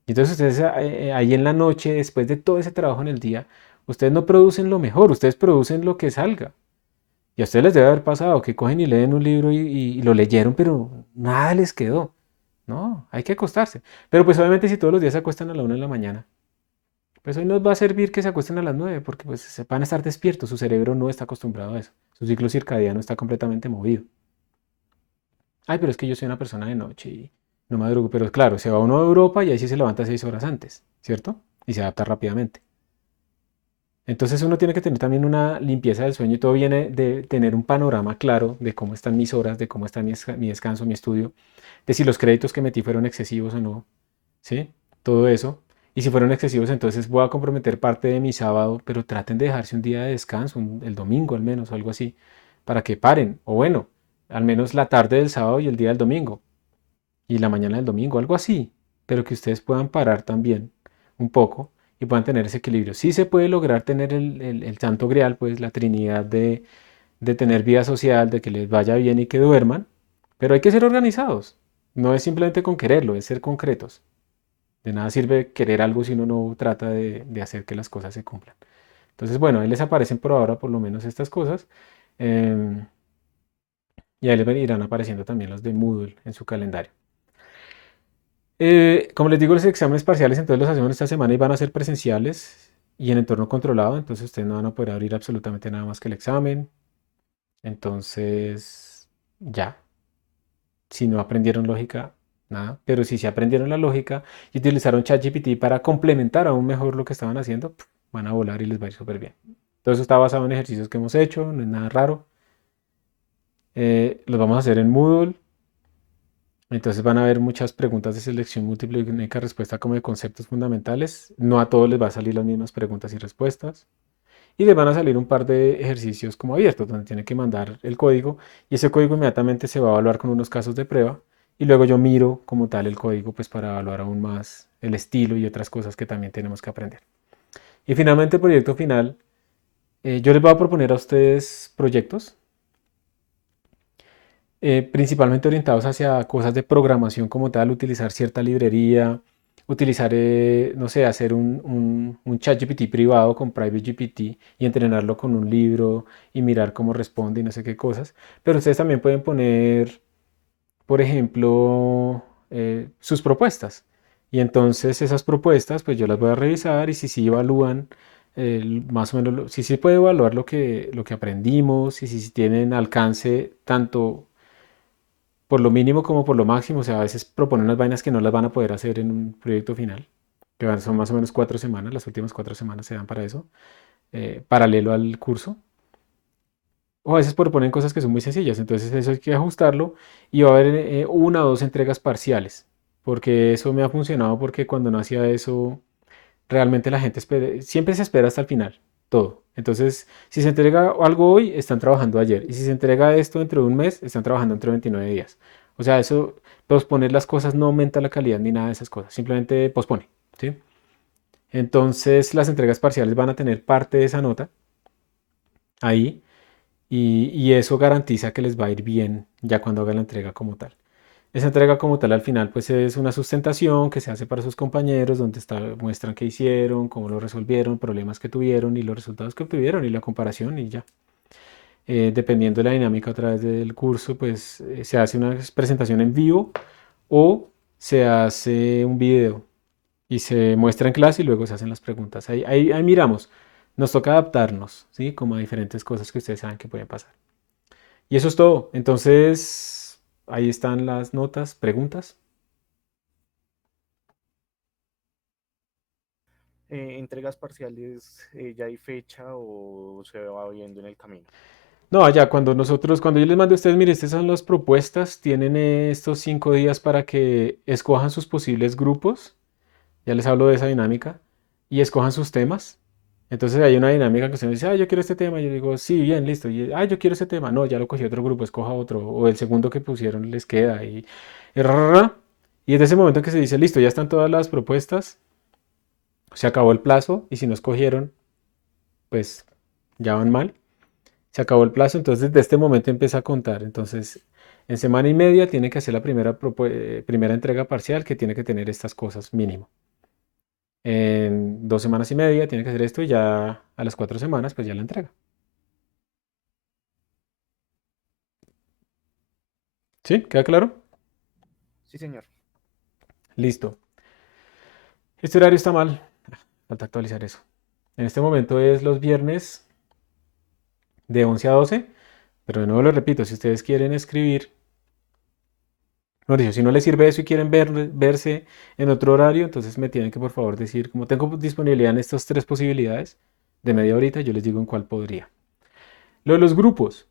Y entonces ustedes ahí en la noche, después de todo ese trabajo en el día, ustedes no producen lo mejor, ustedes producen lo que salga. Y a ustedes les debe haber pasado que cogen y leen un libro y lo leyeron, pero nada les quedó. No, hay que acostarse. Pero pues obviamente si todos los días se acuestan a la 1 de la mañana, pues hoy nos va a servir que se acuesten a las 9 porque pues van a estar despiertos, su cerebro no está acostumbrado a eso, su ciclo circadiano está completamente movido. Ay, pero es que yo soy una persona de noche y no madrugo, pero claro, se va uno a Europa y ahí sí se levanta 6 horas antes, ¿cierto? Y se adapta rápidamente. Entonces uno tiene que tener también una limpieza del sueño y todo viene de tener un panorama claro de cómo están mis horas, de cómo está mi descanso, mi estudio, de si los créditos que metí fueron excesivos o no, ¿sí? Todo eso. Y si fueron excesivos, entonces voy a comprometer parte de mi sábado, pero traten de dejarse un día de descanso, el domingo al menos, o algo así, para que paren. O bueno, al menos la tarde del sábado y el día del domingo, y la mañana del domingo, algo así, pero que ustedes puedan parar también un poco y puedan tener ese equilibrio. Sí se puede lograr tener el santo grial, pues la trinidad de tener vida social, de que les vaya bien y que duerman, pero hay que ser organizados. No es simplemente con quererlo, es ser concretos. De nada sirve querer algo si uno no trata de hacer que las cosas se cumplan. Entonces, bueno, ahí les aparecen por ahora por lo menos estas cosas. em, y ahí les irán apareciendo también los de Moodle en su calendario. Como les digo, los exámenes parciales entonces los hacemos esta semana y van a ser presenciales y en entorno controlado, entonces ustedes no van a poder abrir absolutamente nada más que el examen. Entonces, ya, si no aprendieron lógica, nada, pero si aprendieron la lógica y utilizaron ChatGPT para complementar aún mejor lo que estaban haciendo, van a volar y les va a ir súper bien. Todo eso está basado en ejercicios que hemos hecho, no es nada raro. Los vamos a hacer en Moodle. Entonces van a haber muchas preguntas de selección múltiple y única respuesta como de conceptos fundamentales. No a todos les va a salir las mismas preguntas y respuestas. Y les van a salir un par de ejercicios como abiertos, donde tienen que mandar el código y ese código inmediatamente se va a evaluar con unos casos de prueba. Y luego yo miro como tal el código pues para evaluar aún más el estilo y otras cosas que también tenemos que aprender. Y finalmente el proyecto final, yo les voy a proponer a ustedes proyectos principalmente orientados hacia cosas de programación como tal, utilizar cierta librería, utilizar, no sé, hacer un ChatGPT privado con PrivateGPT y entrenarlo con un libro y mirar cómo responde y no sé qué cosas. Pero ustedes también pueden poner, por ejemplo, sus propuestas. Y entonces esas propuestas, pues yo las voy a revisar y si sí evalúan más o menos, si sí puede evaluar lo que aprendimos y si tienen alcance tanto por lo mínimo como por lo máximo. O sea, a veces proponen unas vainas que no las van a poder hacer en un proyecto final, son más o menos 4 semanas, las últimas 4 semanas se dan para eso, paralelo al curso. O a veces proponen cosas que son muy sencillas, entonces eso hay que ajustarlo y va a haber una o dos entregas parciales, porque eso me ha funcionado porque cuando no hacía eso, realmente la gente siempre se espera hasta el final, todo. Entonces, si se entrega algo hoy, están trabajando ayer. Y si se entrega esto dentro de un mes, están trabajando dentro de 29 días. O sea, eso, posponer las cosas no aumenta la calidad ni nada de esas cosas, simplemente pospone, ¿sí? Entonces, las entregas parciales van a tener parte de esa nota ahí y eso garantiza que les va a ir bien ya cuando hagan la entrega como tal. Esa entrega como tal al final pues es una sustentación que se hace para sus compañeros donde muestran qué hicieron, cómo lo resolvieron, problemas que tuvieron y los resultados que obtuvieron y la comparación y ya. Dependiendo de la dinámica a través del curso pues se hace una presentación en vivo o se hace un video y se muestra en clase y luego se hacen las preguntas. Ahí miramos, nos toca adaptarnos, ¿sí? Como a diferentes cosas que ustedes saben que pueden pasar. Y eso es todo. Entonces, ahí están las notas, preguntas. ¿Entregas parciales ya hay fecha o se va viendo en el camino? No, ya cuando yo les mando a ustedes, mire, estas son las propuestas, tienen estos 5 días para que escojan sus posibles grupos, ya les hablo de esa dinámica, y escojan sus temas. Entonces hay una dinámica que usted me dice, yo quiero este tema, yo digo, sí, bien, listo, y, yo quiero ese tema, no, ya lo cogí otro grupo, escoja otro, o el segundo que pusieron les queda, y, ra, ra, ra. Y desde ese momento en que se dice, listo, ya están todas las propuestas, se acabó el plazo, y si no escogieron, pues ya van mal. Se acabó el plazo, entonces desde este momento empieza a contar. Entonces, en semana y media tiene que hacer la primera entrega parcial que tiene que tener estas cosas mínimo. En 2 semanas y media tiene que hacer esto y ya a las 4 semanas pues ya la entrega. ¿Sí? ¿Queda claro? Sí, señor. Listo. Este horario está mal. Falta actualizar eso. En este momento es los viernes de 11 a 12, pero de nuevo lo repito, si ustedes quieren escribir, no dicho, si no les sirve eso y quieren verse en otro horario, entonces me tienen que por favor decir, como tengo disponibilidad en estas tres posibilidades de media horita, yo les digo en cuál podría. Lo de los grupos.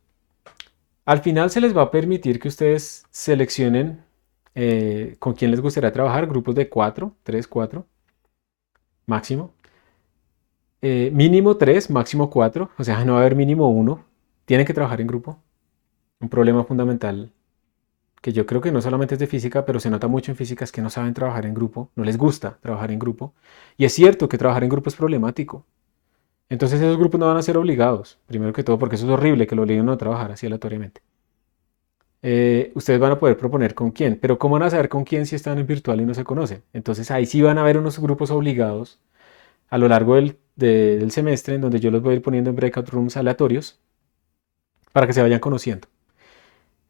Al final se les va a permitir que ustedes seleccionen con quién les gustaría trabajar, grupos de 4, 3, 4, máximo. Mínimo 3, máximo 4, o sea, no va a haber mínimo 1. Tienen que trabajar en grupo. Un problema fundamental que yo creo que no solamente es de física, pero se nota mucho en física, es que no saben trabajar en grupo, no les gusta trabajar en grupo. Y es cierto que trabajar en grupo es problemático. Entonces esos grupos no van a ser obligados, primero que todo porque eso es horrible que lo obliguen a no trabajar así aleatoriamente. ustedes van a poder proponer con quién, pero ¿cómo van a saber con quién si están en virtual y no se conocen? Entonces ahí sí van a haber unos grupos obligados a lo largo del semestre en donde yo los voy a ir poniendo en breakout rooms aleatorios para que se vayan conociendo.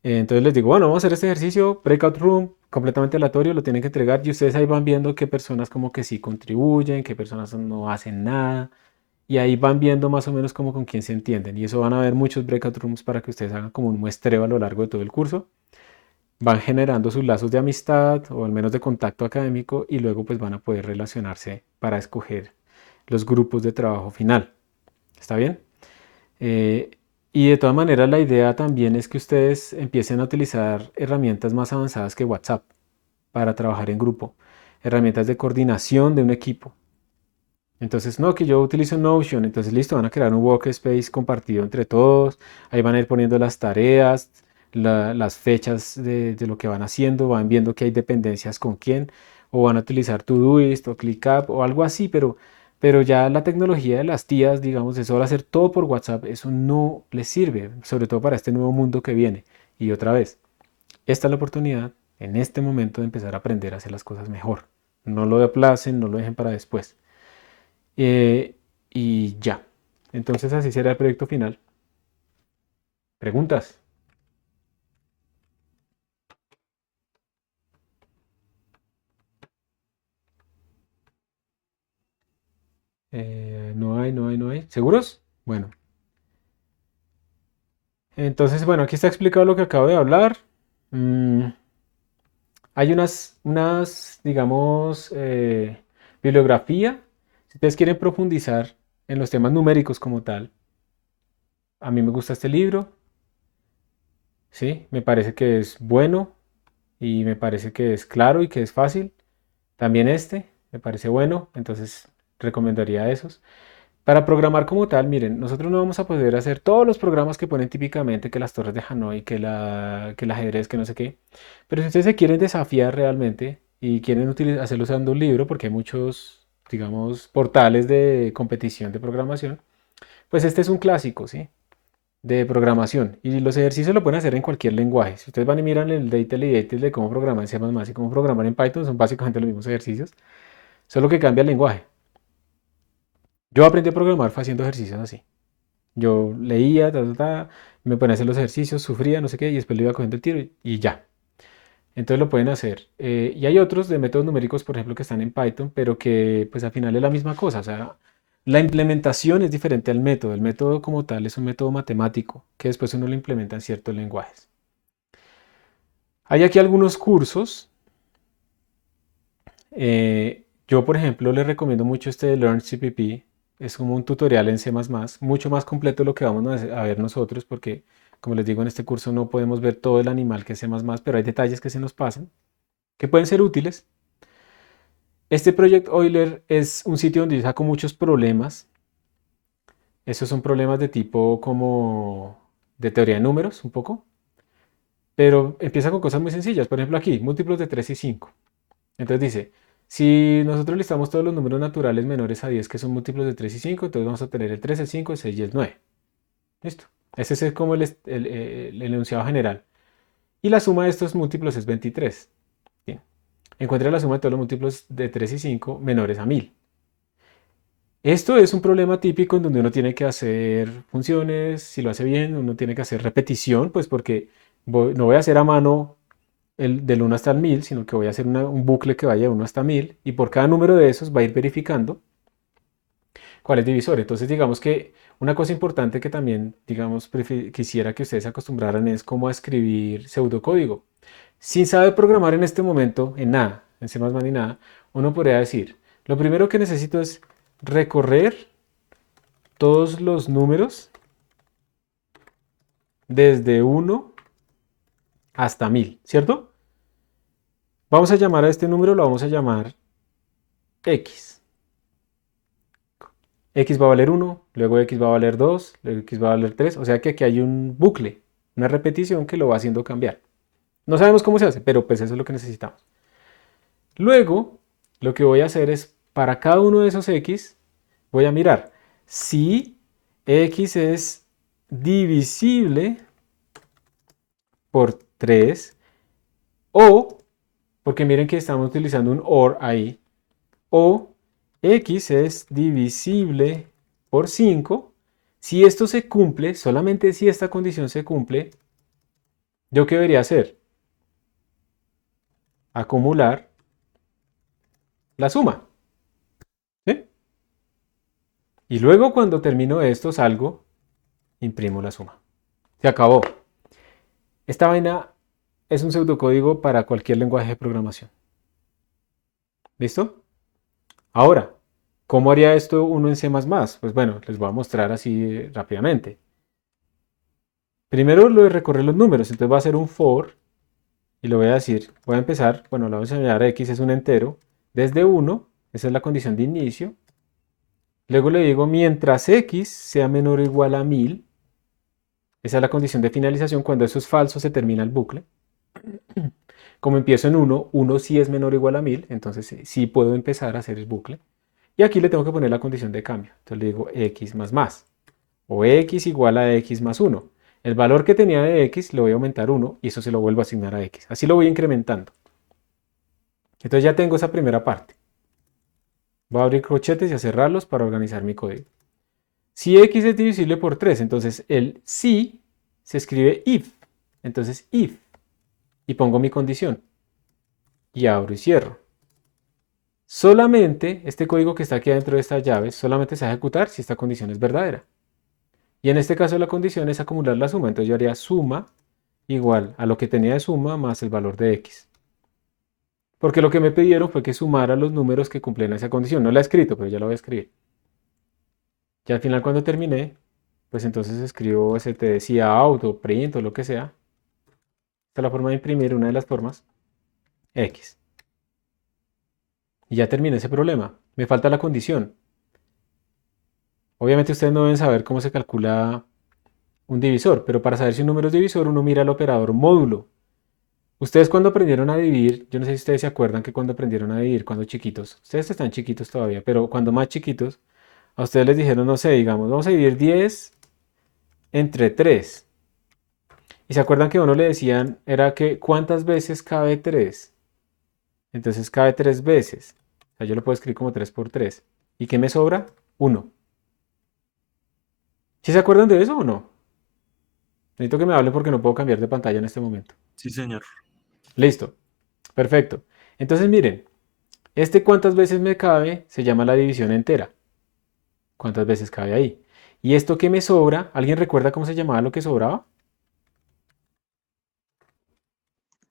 Entonces les digo, bueno, vamos a hacer este ejercicio, breakout room, completamente aleatorio, lo tienen que entregar y ustedes ahí van viendo qué personas como que sí contribuyen, qué personas no hacen nada. Y ahí van viendo más o menos como con quién se entienden. Y eso van a ver muchos breakout rooms para que ustedes hagan como un muestreo a lo largo de todo el curso. Van generando sus lazos de amistad o al menos de contacto académico y luego pues van a poder relacionarse para escoger los grupos de trabajo final. ¿Está bien? Eh, y de todas maneras la idea también es que ustedes empiecen a utilizar herramientas más avanzadas que WhatsApp para trabajar en grupo. Herramientas de coordinación de un equipo. Entonces, no, que yo utilizo Notion, entonces listo, van a crear un workspace compartido entre todos, ahí van a ir poniendo las tareas, las fechas de lo que van haciendo, van viendo que hay dependencias con quién, o van a utilizar Todoist o ClickUp o algo así, pero ya la tecnología de las tías, digamos, eso va a hacer todo por WhatsApp, eso no les sirve, sobre todo para este nuevo mundo que viene. Y otra vez, esta es la oportunidad en este momento de empezar a aprender a hacer las cosas mejor. No lo aplacen, no lo dejen para después. Y ya. Entonces así será el proyecto final. ¿Preguntas? No hay. ¿Seguros? Bueno. Entonces, bueno, aquí está explicado lo que acabo de hablar. Mm, hay digamos, bibliografía. Si ustedes quieren profundizar en los temas numéricos como tal, a mí me gusta este libro. Sí, me parece que es bueno y me parece que es claro y que es fácil. También este me parece bueno, entonces recomendaría esos. Para programar como tal, miren, nosotros no vamos a poder hacer todos los programas que ponen típicamente, que las torres de Hanoi, que el ajedrez, que no sé qué. Pero si ustedes se quieren desafiar realmente y quieren hacerlo usando un libro, porque hay muchos, digamos, portales de competición de programación, pues este es un clásico, ¿sí? De programación. Y los ejercicios lo pueden hacer en cualquier lenguaje. Si ustedes van y miran el Detail y Detail de cómo programar en C++ y cómo programar en Python, son básicamente los mismos ejercicios, solo que cambia el lenguaje. Yo aprendí a programar fue haciendo ejercicios así. Yo leía, me ponía a hacer los ejercicios, sufría, no sé qué, y después le iba cogiendo el tiro y ya. Entonces lo pueden hacer. Y hay otros de métodos numéricos, por ejemplo, que están en Python, pero que pues al final es la misma cosa. O sea, la implementación es diferente al método. El método como tal es un método matemático que después uno lo implementa en ciertos lenguajes. Hay aquí algunos cursos. Yo, por ejemplo, les recomiendo mucho este de Learn CPP. Es como un tutorial en C++, mucho más completo de lo que vamos a ver nosotros, porque, como les digo, en este curso no podemos ver todo el animal que es C++, pero hay detalles que se nos pasan, que pueden ser útiles. Este Project Euler es un sitio donde yo saco muchos problemas. Esos son problemas de tipo como de teoría de números, un poco, pero empieza con cosas muy sencillas. Por ejemplo, aquí, múltiplos de 3 y 5. Entonces dice, si nosotros listamos todos los números naturales menores a 10 que son múltiplos de 3 y 5, entonces vamos a tener el 3, el 5, el 6 y el 9. ¿Listo? Ese es como el enunciado general. Y la suma de estos múltiplos es 23. Bien. Encuentra la suma de todos los múltiplos de 3 y 5 menores a 1000. Esto es un problema típico en donde uno tiene que hacer funciones, si lo hace bien, uno tiene que hacer repetición, pues porque no voy a hacer a mano del 1 hasta el 1000, sino que voy a hacer un bucle que vaya de 1 hasta 1000 y por cada número de esos va a ir verificando cuál es divisor. Entonces, digamos que una cosa importante que también, digamos, quisiera que ustedes se acostumbraran es cómo a escribir pseudocódigo. Sin saber programar en este momento, en nada, en C++ ni nada, uno podría decir, lo primero que necesito es recorrer todos los números desde 1 hasta 1000, ¿cierto? Vamos a llamar a este número, lo vamos a llamar X. X va a valer 1, luego X va a valer 2, luego X va a valer 3. O sea que aquí hay un bucle, una repetición que lo va haciendo cambiar. No sabemos cómo se hace, pero pues eso es lo que necesitamos. Luego, lo que voy a hacer es, para cada uno de esos X, voy a mirar si X es divisible por 3, o, porque miren que estamos utilizando un OR ahí, o x es divisible por 5. Si esto se cumple, solamente si esta condición se cumple, ¿yo qué debería hacer? Acumular la suma. ¿Sí? Y luego cuando termino esto, salgo, imprimo la suma. Se acabó. Esta vaina es un pseudocódigo para cualquier lenguaje de programación. ¿Listo? Ahora, ¿cómo haría esto uno en C++? Pues bueno, les voy a mostrar así rápidamente. Primero lo de recorrer los números, entonces voy a hacer un for y lo voy a decir, voy a empezar, bueno, le vamos a llamar x es un entero, desde 1, esa es la condición de inicio. Luego le digo mientras x sea menor o igual a 1000, esa es la condición de finalización, cuando eso es falso se termina el bucle. Como empiezo en 1, 1 sí es menor o igual a 1000, entonces sí puedo empezar a hacer el bucle. Y aquí le tengo que poner la condición de cambio, entonces le digo x más más, o x igual a x más 1. El valor que tenía de x le voy a aumentar 1 y eso se lo vuelvo a asignar a x. Así lo voy incrementando. Entonces ya tengo esa primera parte. Voy a abrir corchetes y a cerrarlos para organizar mi código. Si x es divisible por 3, entonces el si se escribe if. Entonces if. Y pongo mi condición. Y abro y cierro. Solamente este código que está aquí dentro de estas llaves solamente se va a ejecutar si esta condición es verdadera. Y en este caso la condición es acumular la suma. Entonces yo haría suma igual a lo que tenía de suma más el valor de x. Porque lo que me pidieron fue que sumara los números que cumplen esa condición. No la he escrito, pero ya la voy a escribir. Y al final cuando terminé, pues entonces escribo stdout o print o lo que sea. Esta es la forma de imprimir, una de las formas. X. Y ya terminé ese problema. Me falta la condición. Obviamente ustedes no deben saber cómo se calcula un divisor, pero para saber si un número es divisor, uno mira el operador módulo. Ustedes cuando aprendieron a dividir, yo no sé si ustedes se acuerdan que cuando aprendieron a dividir cuando chiquitos, ustedes están chiquitos todavía, pero cuando más chiquitos, a ustedes les dijeron, no sé, digamos, vamos a dividir 10 entre 3. Y se acuerdan que a uno le decían, era que ¿cuántas veces cabe 3? Entonces cabe 3 veces. O sea, yo lo puedo escribir como 3 por 3. ¿Y qué me sobra? 1. ¿Sí se acuerdan de eso o no? Necesito que me hablen porque no puedo cambiar de pantalla en este momento. Sí, señor. Listo. Perfecto. Entonces miren, este cuántas veces me cabe se llama la división entera. ¿Cuántas veces cabe ahí? Y esto que me sobra, ¿alguien recuerda cómo se llamaba lo que sobraba?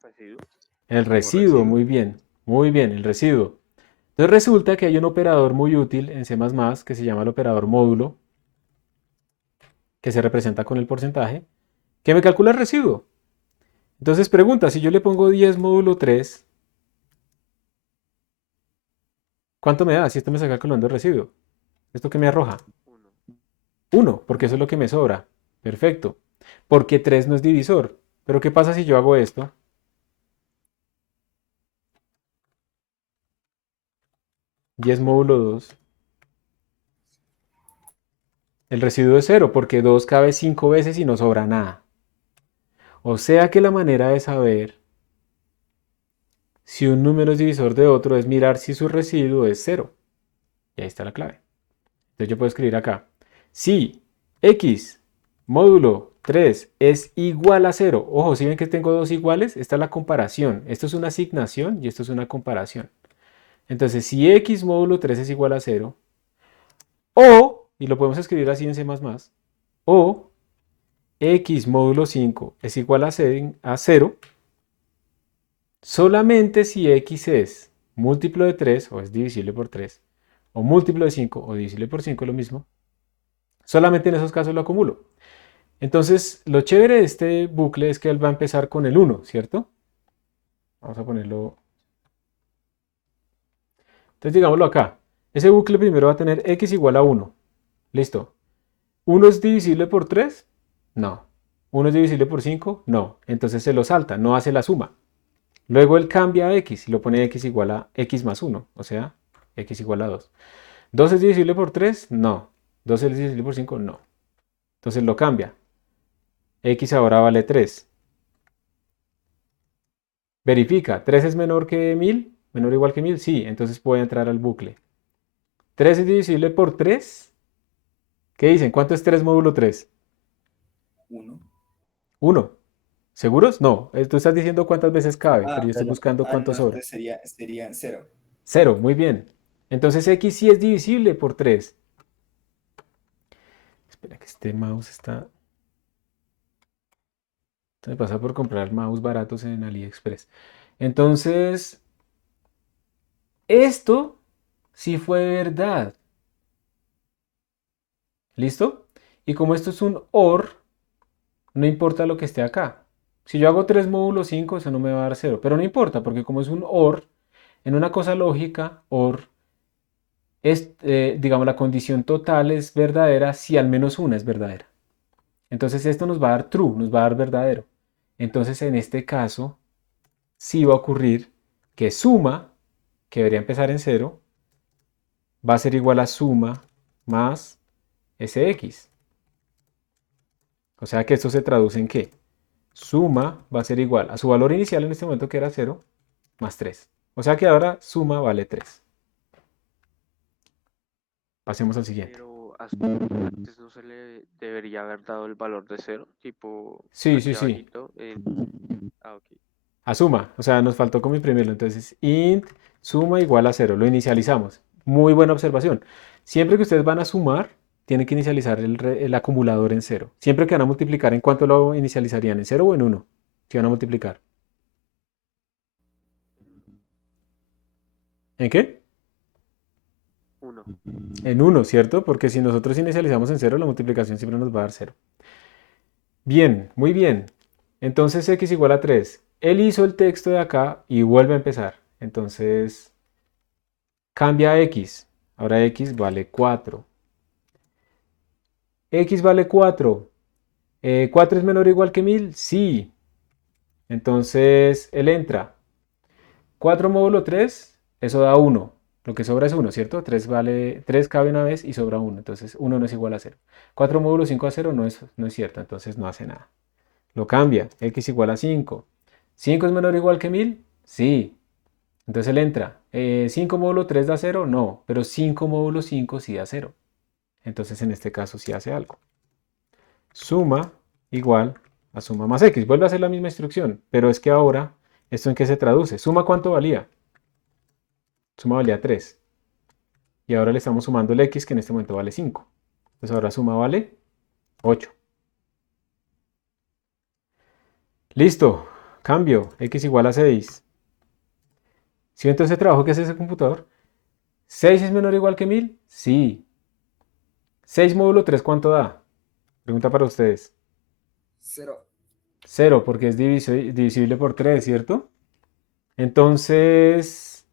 Residuo. El Como residuo, residuo. muy bien, el residuo. Entonces resulta que hay un operador muy útil en C++ que se llama el operador módulo, que se representa con el porcentaje, que me calcula el residuo. Entonces pregunta, si yo le pongo 10 módulo 3, ¿cuánto me da si esto me está calculando el residuo? ¿Esto qué me arroja? 1. 1, porque eso es lo que me sobra. Perfecto. Porque 3 no es divisor. Pero ¿qué pasa si yo hago esto? ¿10 módulo 2? El residuo es 0 porque 2 cabe 5 veces y no sobra nada. O sea que la manera de saber si un número es divisor de otro es mirar si su residuo es 0. Y ahí está la clave. Entonces yo puedo escribir acá. Si x módulo 3 es igual a 0. Ojo, si ven que tengo dos iguales, esta es la comparación. Esto es una asignación y esto es una comparación. Entonces, si x módulo 3 es igual a 0, o, y lo podemos escribir así en C++, o x módulo 5 es igual a 0, solamente si x es múltiplo de 3 o es divisible por 3, o múltiplo de 5 o divisible por 5 es lo mismo, solamente en esos casos lo acumulo. Entonces, lo chévere de este bucle es que él va a empezar con el 1, ¿cierto? Vamos a ponerlo. Entonces, digámoslo acá. Ese bucle primero va a tener x igual a 1. Listo. ¿1 es divisible por 3? No. ¿1 es divisible por 5? No. Entonces se lo salta, no hace la suma. Luego él cambia a x y lo pone x igual a x más 1, o sea, x igual a 2. ¿2 es divisible por 3? No. ¿2 es divisible por 5? No. Entonces lo cambia. X ahora vale 3. Verifica, ¿3 es menor que 1000? ¿Menor o igual que 1000? Sí, entonces puede entrar al bucle. ¿3 es divisible por 3? ¿Qué dicen? ¿Cuánto es 3 módulo 3? 1. 1. ¿Seguros? No, tú estás diciendo cuántas veces cabe, pero Ah, yo estoy perdón. buscando Ah, cuánto no, sobra. entonces sería 0. 0, muy bien. Entonces x sí es divisible por 3. Espera que este mouse está... Se me pasa por comprar mouse baratos en AliExpress. Entonces, esto sí fue verdad. ¿Listo? Y como esto es un OR, no importa lo que esté acá. Si yo hago 3 módulo 5, eso no me va a dar 0. Pero no importa, porque como es un OR, en una cosa lógica, OR, digamos, la condición total es verdadera si al menos una es verdadera. Entonces esto nos va a dar true, nos va a dar verdadero. Entonces en este caso, sí va a ocurrir que suma, que debería empezar en 0, va a ser igual a suma más sx. O sea que esto se traduce en ¿qué? Suma va a ser igual a su valor inicial en este momento que era 0 más 3. O sea que ahora suma vale 3. Pasemos al siguiente. Pero antes no se le debería haber dado el valor de 0, tipo Sí, sí, aquí sí. abajito. Ah, ok. A suma. O sea, nos faltó como imprimirlo. Entonces, int suma igual a 0. Lo inicializamos. Muy buena observación. Siempre que ustedes van a sumar, tienen que inicializar el acumulador en 0. Siempre que van a multiplicar, ¿en cuánto lo inicializarían? ¿En 0 o en 1? Si van a multiplicar. ¿En qué? 1. En 1, ¿cierto? Porque si nosotros inicializamos en 0, la multiplicación siempre nos va a dar 0. Bien, muy bien. Entonces x igual a 3. Él hizo el texto de acá y vuelve a empezar. Entonces cambia a x. Ahora x vale 4. X vale 4. ¿4 es menor o igual que 1000? Sí. Entonces él entra. 4 módulo 3, eso da 1. Lo que sobra es 1, ¿cierto? 3 cabe una vez y sobra 1. Entonces 1 no es igual a 0. 4 módulo 5 a 0 no es cierto, entonces no hace nada. Lo cambia, x igual a 5. ¿5 es menor o igual que 1000? Sí. Entonces él entra. ¿5 módulo 3 da 0? No, pero 5 módulo 5 sí da 0. Entonces en este caso sí hace algo. Suma igual a suma más x. Vuelve a hacer la misma instrucción, pero es que ahora, ¿esto en qué se traduce? ¿Suma cuánto valía? Suma valía 3. Y ahora le estamos sumando el x que en este momento vale 5. Entonces ahora suma vale 8. Listo. Cambio. X igual a 6. ¿Sí ven todo ese trabajo que hace ese computador? ¿6 es menor o igual que 1000? Sí. 6 módulo 3, ¿cuánto da? Pregunta para ustedes. 0. 0, porque es divisible por 3, ¿cierto? Entonces,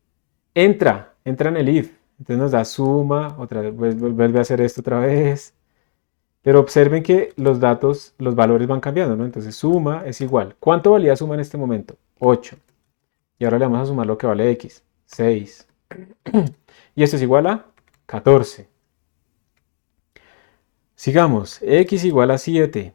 entra en el if. Entonces nos da suma, otra vez, vuelve a hacer esto otra vez. Pero observen que los datos, los valores van cambiando, ¿no? Entonces suma es igual. ¿Cuánto valía suma en este momento? 8. Y ahora le vamos a sumar lo que vale x, 6. Y esto es igual a 14. Sigamos, x igual a 7.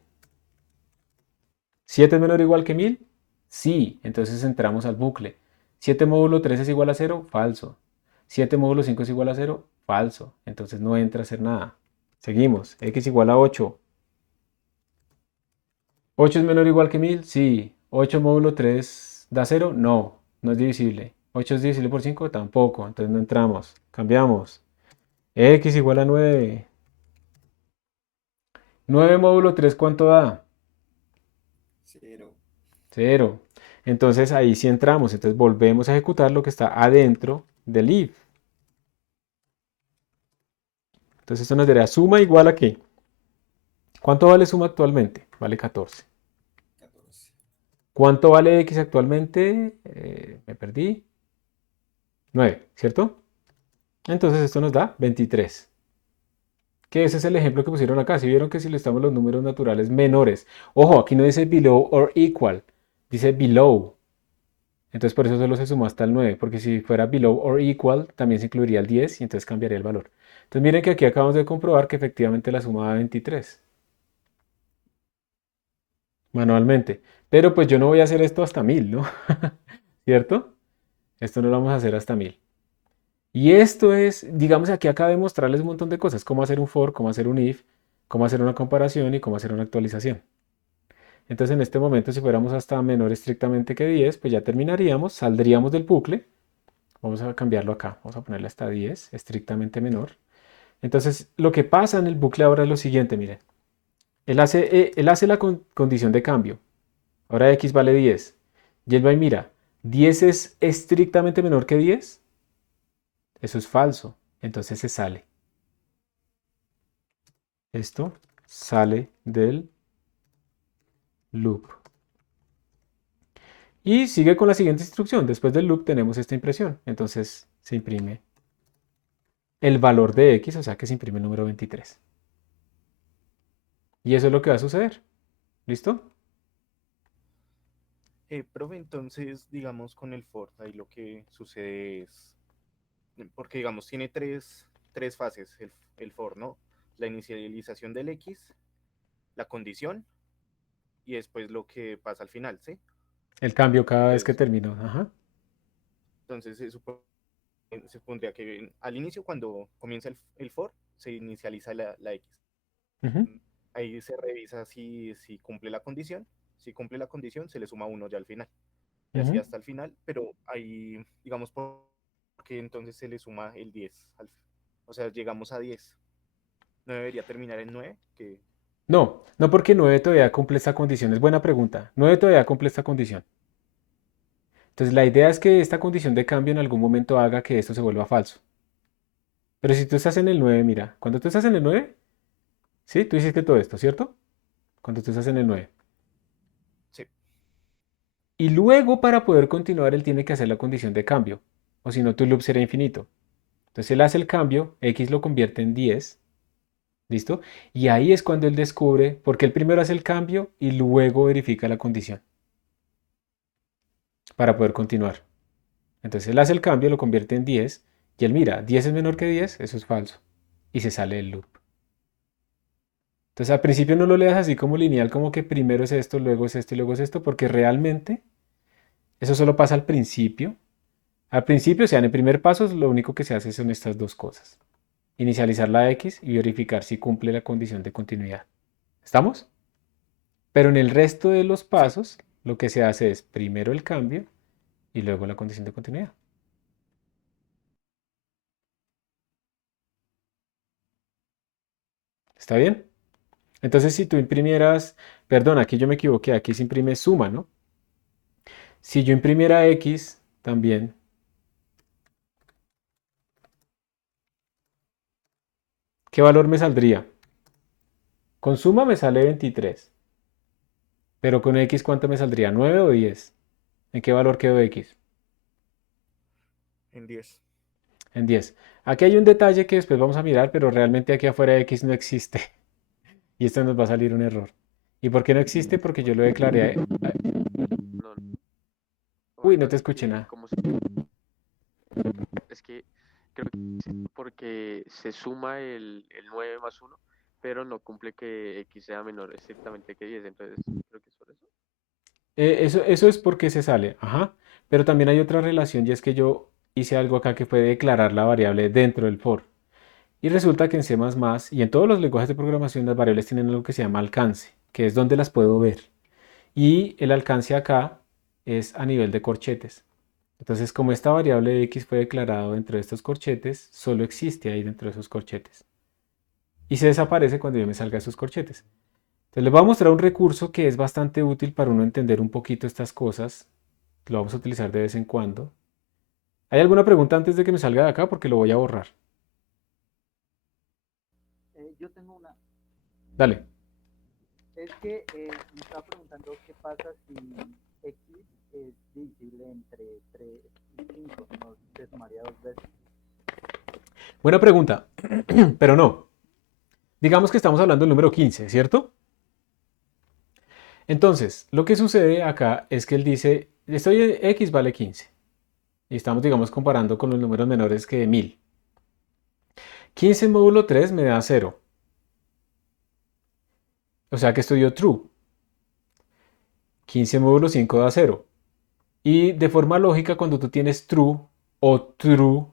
¿7 es menor o igual que 1000? Sí, entonces entramos al bucle. 7 módulo 3 es igual a 0, falso. 7 módulo 5 es igual a 0, falso. Entonces no entra a hacer nada. Seguimos, x igual a 8. ¿8 es menor o igual que 1000? Sí. ¿8 módulo 3 da 0? No, no es divisible. ¿8 es divisible por 5? Tampoco, entonces no entramos. Cambiamos. X igual a 9. 9 módulo 3, ¿cuánto da? 0. 0. Entonces ahí sí entramos. Entonces volvemos a ejecutar lo que está adentro del if. Entonces esto nos daría suma igual a ¿qué? ¿Cuánto vale suma actualmente? Vale 14. 14. ¿Cuánto vale x actualmente? Me perdí. 9, ¿cierto? Entonces esto nos da 23. Que ese es el ejemplo que pusieron acá. Si vieron que si listamos los números naturales menores. Ojo, aquí no dice below or equal. Dice below. Entonces por eso solo se sumó hasta el 9. Porque si fuera below or equal, también se incluiría el 10 y entonces cambiaría el valor. Entonces miren que aquí acabamos de comprobar que efectivamente la suma da 23. Manualmente. Pero pues yo no voy a hacer esto hasta 1000, ¿no? ¿cierto? Esto no lo vamos a hacer hasta 1000. Y esto es, digamos, aquí acabo de mostrarles un montón de cosas, cómo hacer un for, cómo hacer un if, cómo hacer una comparación y cómo hacer una actualización. Entonces, en este momento, si fuéramos hasta menor estrictamente que 10, pues ya terminaríamos, saldríamos del bucle. Vamos a cambiarlo acá, vamos a ponerle hasta 10, estrictamente menor. Entonces, lo que pasa en el bucle ahora es lo siguiente, miren. Él hace la condición de cambio. Ahora x vale 10. Y él va y mira, ¿10 es estrictamente menor que 10? Eso es falso. Entonces se sale. Esto sale del loop. Y sigue con la siguiente instrucción. Después del loop tenemos esta impresión. Entonces se imprime el valor de x, o sea que se imprime el número 23. Y eso es lo que va a suceder. ¿Listo? Profe, entonces, digamos, con el for, ahí lo que sucede es, porque digamos, tiene tres fases el for, ¿no? La inicialización del x, la condición, y después lo que pasa al final, ¿sí? El cambio cada vez que Entonces, termino. Ajá. entonces se supondría que al inicio, cuando comienza el for, se inicializa la x. Ujú, Ahí se revisa si cumple la condición. Si cumple la condición, se le suma 1 ya al final. Y así ujú. hasta el final, pero ahí, digamos, porque entonces se le suma el 10. O sea, llegamos a 10. ¿No debería terminar en 9? No, no porque 9 todavía cumple esta condición. Es buena pregunta. 9 todavía cumple esta condición. Entonces la idea es que esta condición de cambio en algún momento haga que esto se vuelva falso. Pero si tú estás en el 9, mira, cuando tú estás en el 9, ¿sí? Tú hiciste todo esto, ¿cierto? Cuando tú estás en el 9. Sí. Y luego para poder continuar él tiene que hacer la condición de cambio. O si no, tu loop será infinito. Entonces él hace el cambio, x lo convierte en 10. ¿Listo? Y ahí es cuando él descubre, porque él primero hace el cambio y luego verifica la condición para poder continuar. Entonces él hace el cambio, lo convierte en 10 y él mira, 10 es menor que 10, eso es falso. Y se sale del loop. Entonces al principio no lo leas así como lineal, como que primero es esto, luego es esto y luego es esto, porque realmente eso solo pasa al principio. Al principio, o sea, en el primer paso, lo único que se hace son estas dos cosas. Inicializar la X y verificar si cumple la condición de continuidad. ¿Estamos? Pero en el resto de los Sí. pasos, lo que se hace es primero el cambio y luego la condición de continuidad. ¿Está bien? Entonces, si tú imprimieras, perdón, aquí yo me equivoqué, aquí se imprime suma, ¿no? Si yo imprimiera X también, ¿qué valor me saldría? Con suma me sale 23, pero con X, ¿cuánto me saldría? ¿9 o 10? ¿En qué valor quedó X? En 10. En 10. Aquí hay un detalle que después vamos a mirar, pero realmente aquí afuera X no existe. Y esto nos va a salir un error. ¿Y por qué no existe? Porque yo lo declaré. No, Uy, no te oiga, escuché nada. ¿cómo es que creo que es porque se suma el 9 más 1, pero no cumple que x sea menor estrictamente que 10, entonces creo que es por eso. Eso es porque se sale. Ajá. Pero también hay otra relación y es que yo hice algo acá que fue declarar la variable dentro del for. Y resulta que en C++ y en todos los lenguajes de programación las variables tienen algo que se llama alcance, que es donde las puedo ver. Y el alcance acá es a nivel de corchetes. Entonces, como esta variable de x fue declarado dentro de estos corchetes, solo existe ahí dentro de esos corchetes. Y se desaparece cuando yo me salga de esos corchetes. Entonces, les voy a mostrar un recurso que es bastante útil para uno entender un poquito estas cosas. Lo vamos a utilizar de vez en cuando. ¿Hay alguna pregunta antes de que me salga de acá? Porque lo voy a borrar. Yo tengo una. Dale. Es que me estaba preguntando qué pasa si X es divisible entre 3 y 5, no se sumaría dos veces. Buena pregunta, pero no. Digamos que estamos hablando del número 15, ¿cierto? Entonces, lo que sucede acá es que él dice, estoy x vale 15. Y estamos, digamos, comparando con los números menores que 1000. 15 módulo 3 me da 0. O sea que esto dio true. 15 módulo 5 da 0. Y de forma lógica, cuando tú tienes true o true,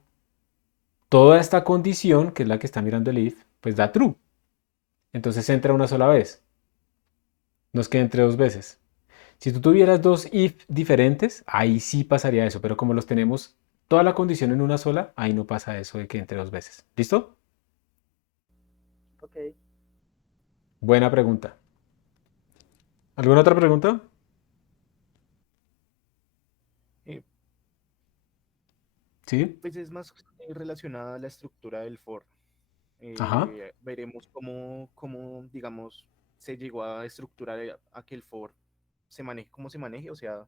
toda esta condición, que es la que está mirando el if, pues da true. Entonces entra una sola vez. No es que entre dos veces. Si tú tuvieras dos if diferentes, ahí sí pasaría eso. Pero como los tenemos toda la condición en una sola, ahí no pasa eso de que entre dos veces. ¿Listo? Ok. Buena pregunta. ¿Alguna otra pregunta? Eh, Sí. Pues es más relacionada a la estructura del for. Ajá. Veremos cómo, digamos, se llegó a estructurar a que el for se maneje como se maneje, o sea,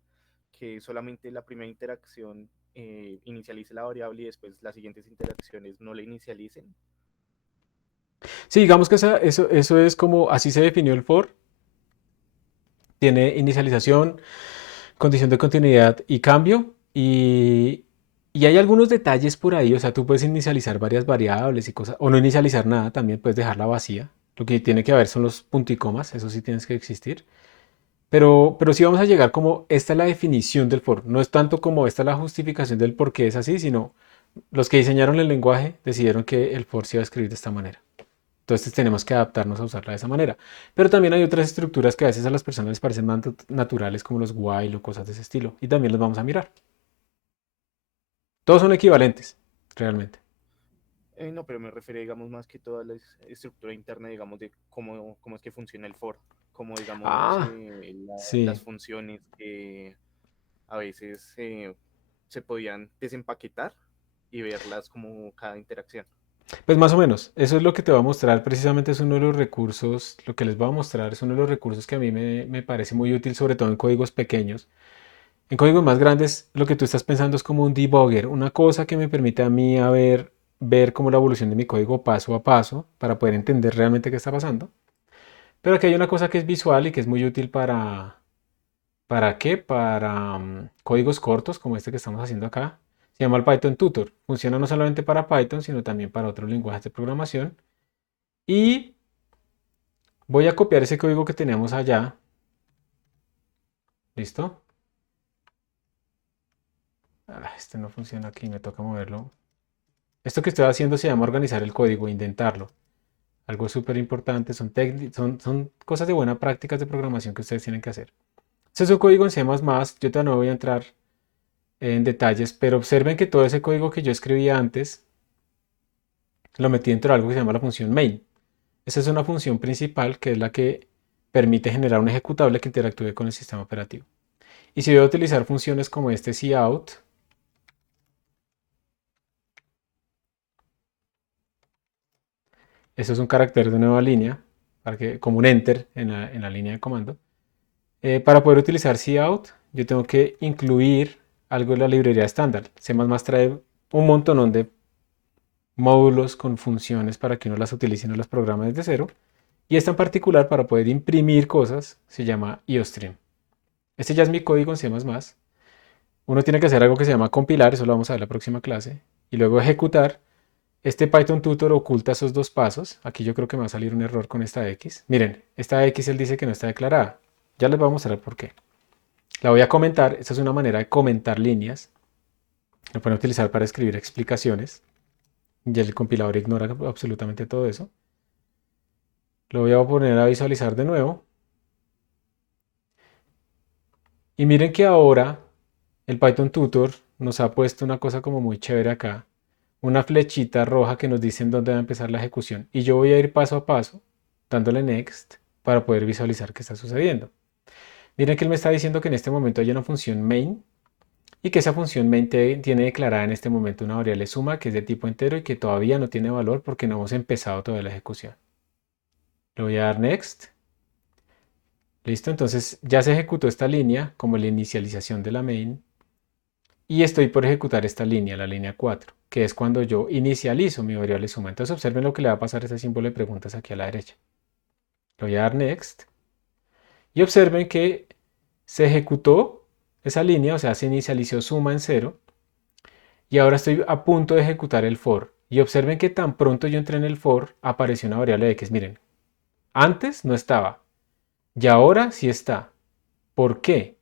que solamente la primera interacción inicialice la variable y después las siguientes interacciones no la inicialicen. Sí, digamos que eso es como así se definió el for. Tiene inicialización, condición de continuidad y cambio. Y hay algunos detalles por ahí. O sea, tú puedes inicializar varias variables y cosas. O no inicializar nada, también puedes dejarla vacía. Lo que tiene que haber son los puntos y comas. Eso sí tienes que existir. Pero sí vamos a llegar como esta es la definición del for. No es tanto como esta es la justificación del por qué es así, sino los que diseñaron el lenguaje decidieron que el for se iba a escribir de esta manera. Entonces tenemos que adaptarnos a usarla de esa manera. Pero también hay otras estructuras que a veces a las personas les parecen más naturales, como los while o cosas de ese estilo. Y también los vamos a mirar. Todos son equivalentes, realmente. No, pero me refiero, digamos, más que toda la estructura interna, digamos, de cómo es que funciona el for, como, digamos, Ah, las sí. funciones que a veces se podían desempaquetar y verlas como cada interacción. Pues más o menos. Eso es lo que te voy a mostrar. Precisamente es uno de los recursos. Lo que les voy a mostrar es uno de los recursos que a mí me parece muy útil, sobre todo en códigos pequeños. En códigos más grandes, lo que tú estás pensando es como un debugger, una cosa que me permite a mí ver como la evolución de mi código paso a paso para poder entender realmente qué está pasando. Pero aquí hay una cosa que es visual y que es muy útil ¿para qué? Para códigos cortos como este que estamos haciendo acá. Se llama el Python Tutor. Funciona no solamente para Python, sino también para otros lenguajes de programación. Y voy a copiar ese código que teníamos allá. ¿Listo? Este no funciona aquí, me toca moverlo. Esto que estoy haciendo se llama organizar el código, indentarlo. Algo súper importante, son cosas de buena prácticas de programación que ustedes tienen que hacer. Este es un código en C++, yo todavía no voy a entrar en detalles, pero observen que todo ese código que yo escribí antes lo metí dentro de algo que se llama la función main. Esa es una función principal que es la que permite generar un ejecutable que interactúe con el sistema operativo. Y si voy a utilizar funciones como este cout, eso es un carácter de nueva línea, como un enter en la línea de comando. Para poder utilizar cout, yo tengo que incluir algo en la librería estándar. C++ trae un montón de módulos con funciones para que uno las utilice y no las programe desde cero. Y esta en particular, para poder imprimir cosas, se llama IOStream. Este ya es mi código en C++. Uno tiene que hacer algo que se llama compilar, eso lo vamos a ver en la próxima clase, y luego ejecutar. Este Python Tutor oculta esos dos pasos. Aquí yo creo que me va a salir un error con esta X. Miren, esta X él dice que no está declarada. Ya les voy a mostrar por qué. La voy a comentar. Esta es una manera de comentar líneas. Lo pueden utilizar para escribir explicaciones. Y el compilador ignora absolutamente todo eso. Lo voy a poner a visualizar de nuevo. Y miren que ahora el Python Tutor nos ha puesto una cosa como muy chévere acá. Una flechita roja que nos dice en dónde va a empezar la ejecución. Y yo voy a ir paso a paso, dándole next, para poder visualizar qué está sucediendo. Miren que él me está diciendo que en este momento hay una función main y que esa función main tiene declarada en este momento una variable suma que es de tipo entero y que todavía no tiene valor porque no hemos empezado todavía la ejecución. Le voy a dar next. Listo, entonces ya se ejecutó esta línea como la inicialización de la main y estoy por ejecutar esta línea, la línea 4, que es cuando yo inicializo mi variable suma. Entonces observen lo que le va a pasar a este símbolo de preguntas aquí a la derecha. Le voy a dar next y observen que se ejecutó esa línea, o sea, se inicializó suma en 0 y ahora estoy a punto de ejecutar el for. Y observen que tan pronto yo entré en el for, apareció una variable x. Miren, antes no estaba y ahora sí está. ¿Por qué?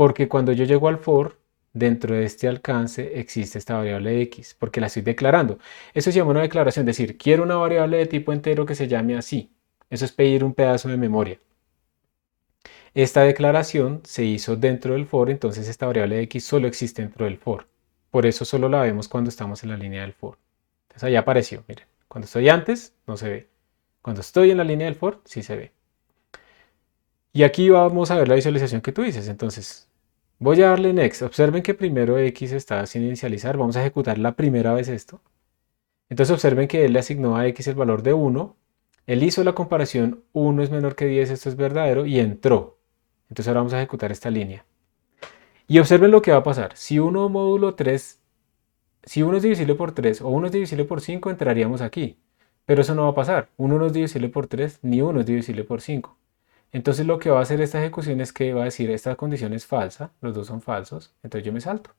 Porque cuando yo llego al for, dentro de este alcance existe esta variable x, porque la estoy declarando. Eso se llama una declaración, es decir, quiero una variable de tipo entero que se llame así. Eso es pedir un pedazo de memoria. Esta declaración se hizo dentro del for, entonces esta variable de x solo existe dentro del for. Por eso solo la vemos cuando estamos en la línea del for. Entonces ahí apareció, miren. Cuando estoy antes, no se ve. Cuando estoy en la línea del for, sí se ve. Y aquí vamos a ver la visualización que tú dices. Entonces, voy a darle next. Observen que primero x está sin inicializar. Vamos a ejecutar la primera vez esto. Entonces observen que él le asignó a x el valor de 1. Él hizo la comparación 1 es menor que 10, esto es verdadero, y entró. Entonces ahora vamos a ejecutar esta línea. Y observen lo que va a pasar. Si 1 módulo 3, si 1 es divisible por 3 o 1 es divisible por 5, entraríamos aquí. Pero eso no va a pasar. 1 no es divisible por 3, ni 1 es divisible por 5. Entonces lo que va a hacer esta ejecución es que va a decir esta condición es falsa, los dos son falsos, entonces yo me salto.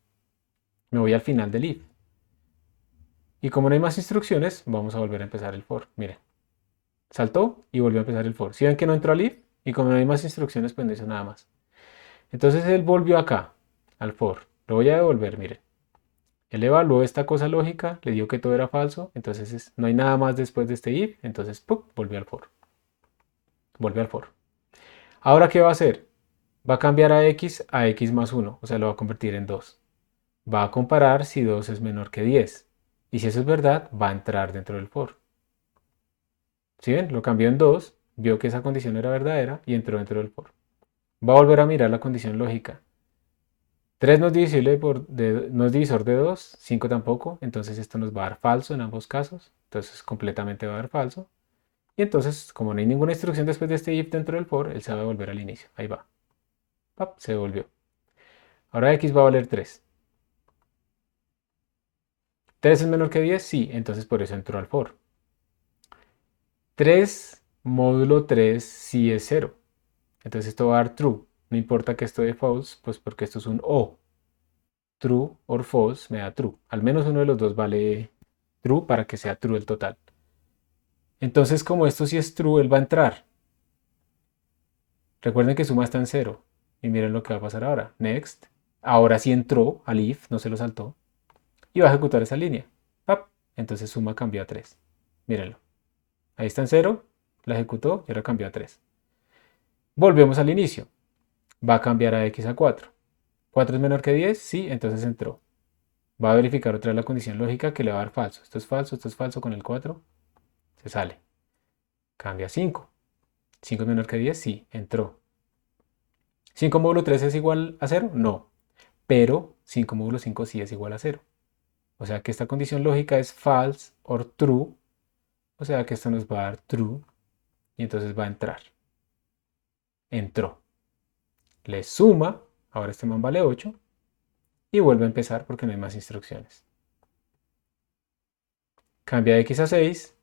Me voy al final del if. Y como no hay más instrucciones, vamos a volver a empezar el for. Miren, saltó y volvió a empezar el for. Si ven que no entró al if y como no hay más instrucciones, pues no hizo nada más. Entonces él volvió acá, al for. Lo voy a devolver, miren. Él evaluó esta cosa lógica, le dio que todo era falso, entonces no hay nada más después de este if, entonces ¡pum!, volvió al for. Volvió al for. Ahora, ¿qué va a hacer? Va a cambiar a x más 1, o sea, lo va a convertir en 2. Va a comparar si 2 es menor que 10. Y si eso es verdad, va a entrar dentro del for. ¿Sí ven? Lo cambió en 2, vio que esa condición era verdadera y entró dentro del for. Va a volver a mirar la condición lógica. 3 no es no es divisor de 2, 5 tampoco, entonces esto nos va a dar falso en ambos casos, entonces completamente va a dar falso. Y entonces, como no hay ninguna instrucción después de este if dentro del for, él se va a devolver al inicio. Ahí va. ¡Pap! Se devolvió. Ahora x va a valer 3. ¿3 es menor que 10? Sí, entonces por eso entró al for. 3 módulo 3 sí es 0. Entonces esto va a dar true. No importa que esto dé false, pues porque esto es un o. True or false me da true. Al menos uno de los dos vale true para que sea true el total. Entonces, como esto sí es true, él va a entrar. Recuerden que suma está en 0. Y miren lo que va a pasar ahora. Next. Ahora sí entró al if, no se lo saltó. Y va a ejecutar esa línea. ¡Pap! Entonces suma cambió a 3. Mírenlo. Ahí está en 0. La ejecutó y ahora cambió a 3. Volvemos al inicio. Va a cambiar a x a 4. ¿4 es menor que 10? Sí, entonces entró. Va a verificar otra vez la condición lógica que le va a dar falso. Esto es falso con el 4. Se sale. Cambia a 5. ¿5 es menor que 10? Sí, entró. ¿5 módulo 3 es igual a 0? No. Pero 5 módulo 5 sí es igual a 0. O sea que esta condición lógica es false or true. O sea que esto nos va a dar true. Y entonces va a entrar. Entró. Le suma. Ahora este man vale 8. Y vuelve a empezar porque no hay más instrucciones. Cambia de x a 6.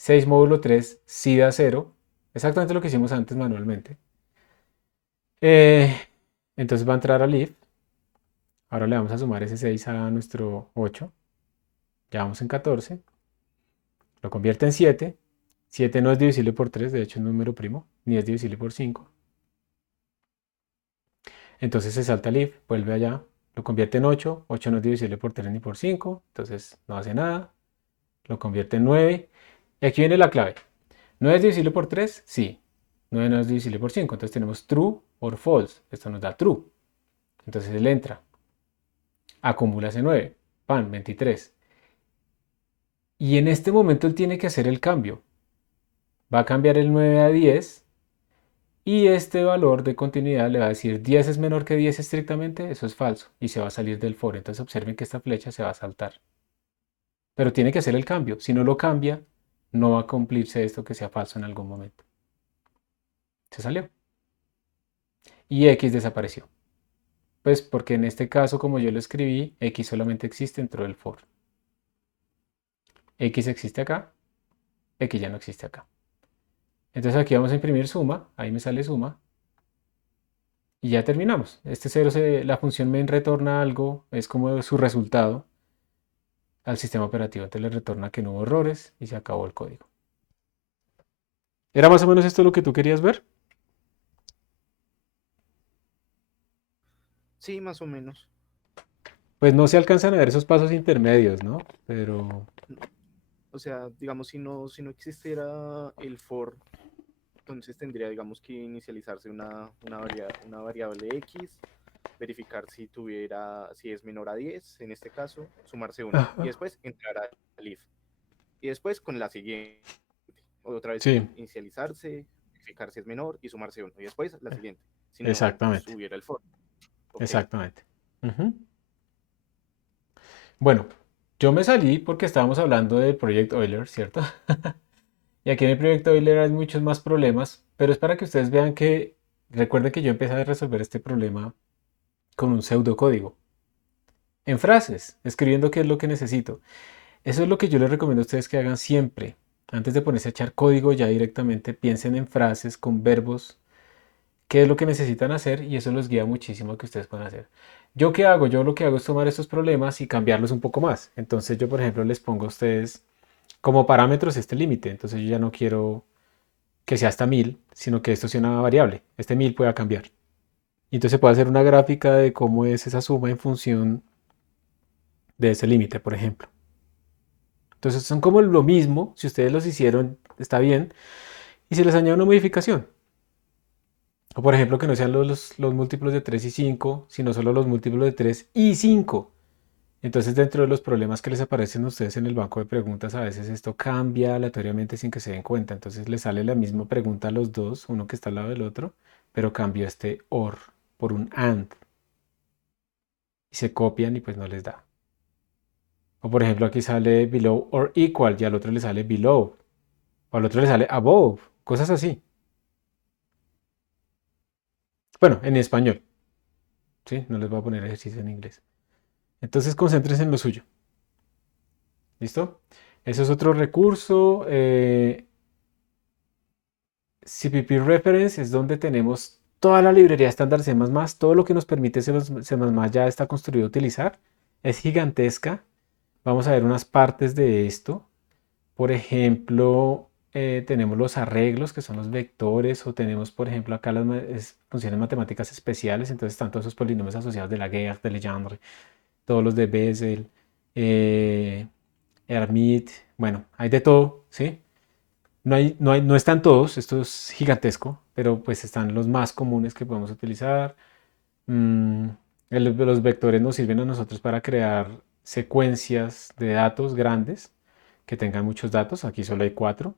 6 módulo 3 sí da 0. Exactamente lo que hicimos antes manualmente. Entonces va a entrar al if. Ahora le vamos a sumar ese 6 a nuestro 8. Ya vamos en 14. Lo convierte en 7. 7 no es divisible por 3, de hecho es un número primo, ni es divisible por 5. Entonces se salta el if, vuelve allá, lo convierte en 8. 8 no es divisible por 3 ni por 5, entonces no hace nada. Lo convierte en 9. Y aquí viene la clave. ¿9 es divisible por 3? Sí. 9 no es divisible por 5, entonces tenemos true or false. Esto nos da true. Entonces él entra. Acumula ese 9. Pan, 23. Y en este momento él tiene que hacer el cambio. Va a cambiar el 9 a 10. Y este valor de continuidad le va a decir 10 es menor que 10 estrictamente. Eso es falso. Y se va a salir del for. Entonces observen que esta flecha se va a saltar. Pero tiene que hacer el cambio. Si no lo cambia, no va a cumplirse esto que sea falso en algún momento. Se salió. Y x desapareció. Pues porque en este caso, como yo lo escribí, x solamente existe dentro del for. X existe acá, x ya no existe acá. Entonces aquí vamos a imprimir suma, ahí me sale suma. Y ya terminamos. Este 0, la función main retorna algo, es como su resultado al sistema operativo. Entonces le retorna que no hubo errores y se acabó el código. ¿Era más o menos esto lo que tú querías ver? Sí, más o menos. Pues no se alcanzan a ver esos pasos intermedios, ¿no? Pero O sea, digamos, si no existiera el for, entonces tendría, digamos, que inicializarse una variable x, verificar si es menor a 10 en este caso, sumarse 1, y ajá, después entrar al if. Y después con la siguiente, otra vez sí, inicializarse, verificar si es menor y sumarse 1, y después la siguiente, si no exactamente, estuviera el for. Ok. exactamente. Ujú. Bueno, yo me salí porque estábamos hablando del proyecto Euler, ¿cierto? Y aquí en el proyecto Euler hay muchos más problemas, pero es para que ustedes vean que, recuerden que yo empecé a resolver este problema con un pseudocódigo, en frases, escribiendo qué es lo que necesito. Eso es lo que yo les recomiendo a ustedes que hagan siempre. Antes de ponerse a echar código, ya directamente piensen en frases con verbos, qué es lo que necesitan hacer y eso los guía muchísimo a que ustedes puedan hacer. ¿Yo qué hago? Yo lo que hago es tomar estos problemas y cambiarlos un poco más. Entonces yo, por ejemplo, les pongo a ustedes como parámetros este límite. Entonces yo ya no quiero que sea hasta 1000, sino que esto sea una variable. Este 1000 pueda cambiar. Y entonces se puede hacer una gráfica de cómo es esa suma en función de ese límite, por ejemplo. Entonces son como lo mismo, si ustedes los hicieron, está bien, y se les añade una modificación. O por ejemplo, que no sean los múltiplos de 3 y 5, sino solo los múltiplos de 3 y 5. Entonces, dentro de los problemas que les aparecen a ustedes en el banco de preguntas, a veces esto cambia aleatoriamente sin que se den cuenta. Entonces, les sale la misma pregunta a los dos, uno que está al lado del otro, pero cambió este OR por un AND. Y se copian y pues no les da. O por ejemplo, aquí sale below or equal y al otro le sale below. O al otro le sale above. Cosas así. Bueno, en español. ¿Sí? No les voy a poner ejercicio en inglés. Entonces, concéntrense en lo suyo. ¿Listo? Eso es otro recurso. CPP Reference es donde tenemos toda la librería estándar C++, todo lo que nos permite C++ ya está construido a utilizar. Es gigantesca. Vamos a ver unas partes de esto. Por ejemplo, tenemos los arreglos, que son los vectores, o tenemos, por ejemplo, acá las funciones matemáticas especiales. Entonces, están todos esos polinomios asociados de Laguerre, de Legendre, todos los de Bessel, eh, Hermite. Bueno, hay de todo, ¿sí? No están todos, esto es gigantesco, pero pues están los más comunes que podemos utilizar. Mm, los vectores nos sirven a nosotros para crear secuencias de datos grandes que tengan muchos datos. Aquí solo hay 4,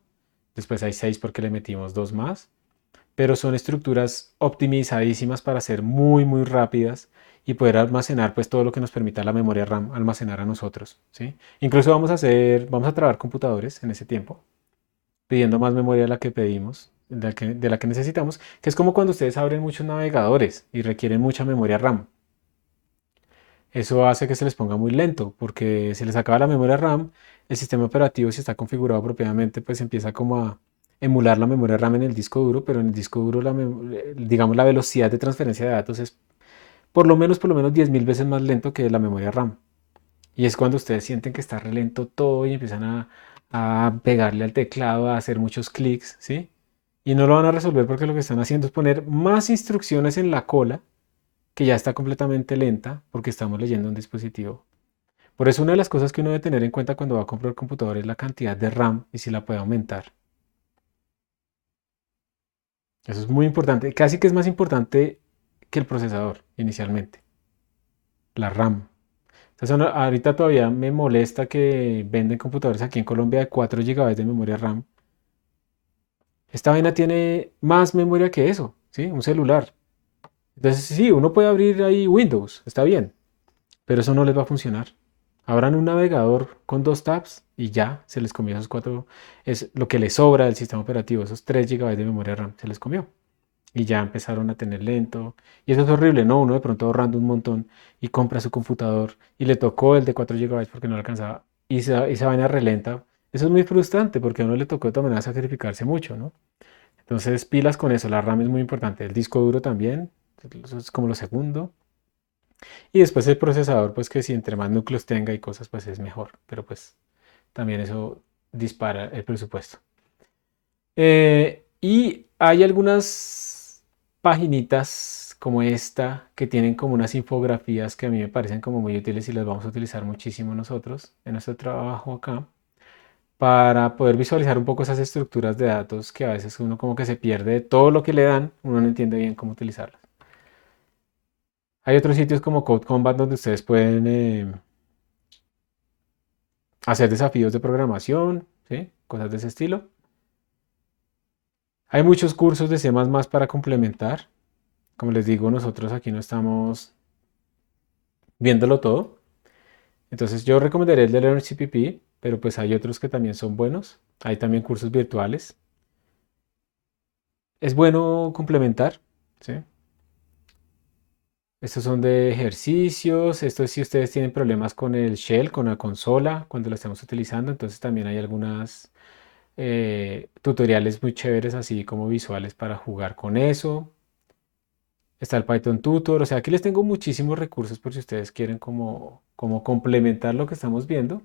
después hay 6 porque le metimos 2 más, pero son estructuras optimizadísimas para ser muy, muy rápidas y poder almacenar pues todo lo que nos permita la memoria RAM almacenar a nosotros, ¿sí? Incluso vamos a trabar computadores en ese tiempo pidiendo más memoria de la que pedimos, de la que necesitamos, que es como cuando ustedes abren muchos navegadores y requieren mucha memoria RAM. Eso hace que se les ponga muy lento, porque se les acaba la memoria RAM, el sistema operativo, si está configurado propiamente, pues empieza como a emular la memoria RAM en el disco duro, pero en el disco duro, digamos, la velocidad de transferencia de datos es por lo menos 10.000 veces más lento que la memoria RAM. Y es cuando ustedes sienten que está re lento todo y empiezan a pegarle al teclado, a hacer muchos clics, ¿sí? Y no lo van a resolver porque lo que están haciendo es poner más instrucciones en la cola, que ya está completamente lenta porque estamos leyendo un dispositivo. Por eso una de las cosas que uno debe tener en cuenta cuando va a comprar el computador es la cantidad de RAM y si la puede aumentar. Eso es muy importante. Casi que es más importante que el procesador inicialmente. La RAM. Entonces, ahorita todavía me molesta que venden computadores aquí en Colombia de 4 GB de memoria RAM. Esta vaina tiene más memoria que eso, ¿sí? Un celular. Entonces, sí, uno puede abrir ahí Windows, está bien, pero eso no les va a funcionar. Abran un navegador con 2 tabs y ya se les comió esos 4, es lo que les sobra del sistema operativo, esos 3 GB de memoria RAM, se les comió. Y ya empezaron a tener lento. Y eso es horrible, ¿no? Uno de pronto ahorrando un montón y compra su computador y le tocó el de 4 GB porque no le alcanzaba y esa vaina relenta. Eso es muy frustrante porque a uno le tocó de todas maneras sacrificarse mucho, ¿no? Entonces, pilas con eso. La RAM es muy importante. El disco duro también. Eso es como lo segundo. Y después el procesador, pues que si entre más núcleos tenga y cosas, pues es mejor. Pero pues también eso dispara el presupuesto. Y hay algunas paginitas como esta, que tienen como unas infografías que a mí me parecen como muy útiles y las vamos a utilizar muchísimo nosotros en nuestro trabajo acá, para poder visualizar un poco esas estructuras de datos que a veces uno como que se pierde de todo lo que le dan, uno no entiende bien cómo utilizarlas. Hay otros sitios como Code Combat donde ustedes pueden hacer desafíos de programación, ¿sí? Cosas de ese estilo. Hay muchos cursos de C++ para complementar. Como les digo, nosotros aquí no estamos viéndolo todo. Entonces yo recomendaría el de LearnCPP, pero pues hay otros que también son buenos. Hay también cursos virtuales. Es bueno complementar, ¿sí? Estos son de ejercicios. Esto es si ustedes tienen problemas con el shell, con la consola, cuando la estamos utilizando. Entonces también hay algunas tutoriales muy chéveres, así como visuales para jugar con eso. Está el Python Tutor. O sea, aquí les tengo muchísimos recursos por si ustedes quieren como complementar lo que estamos viendo.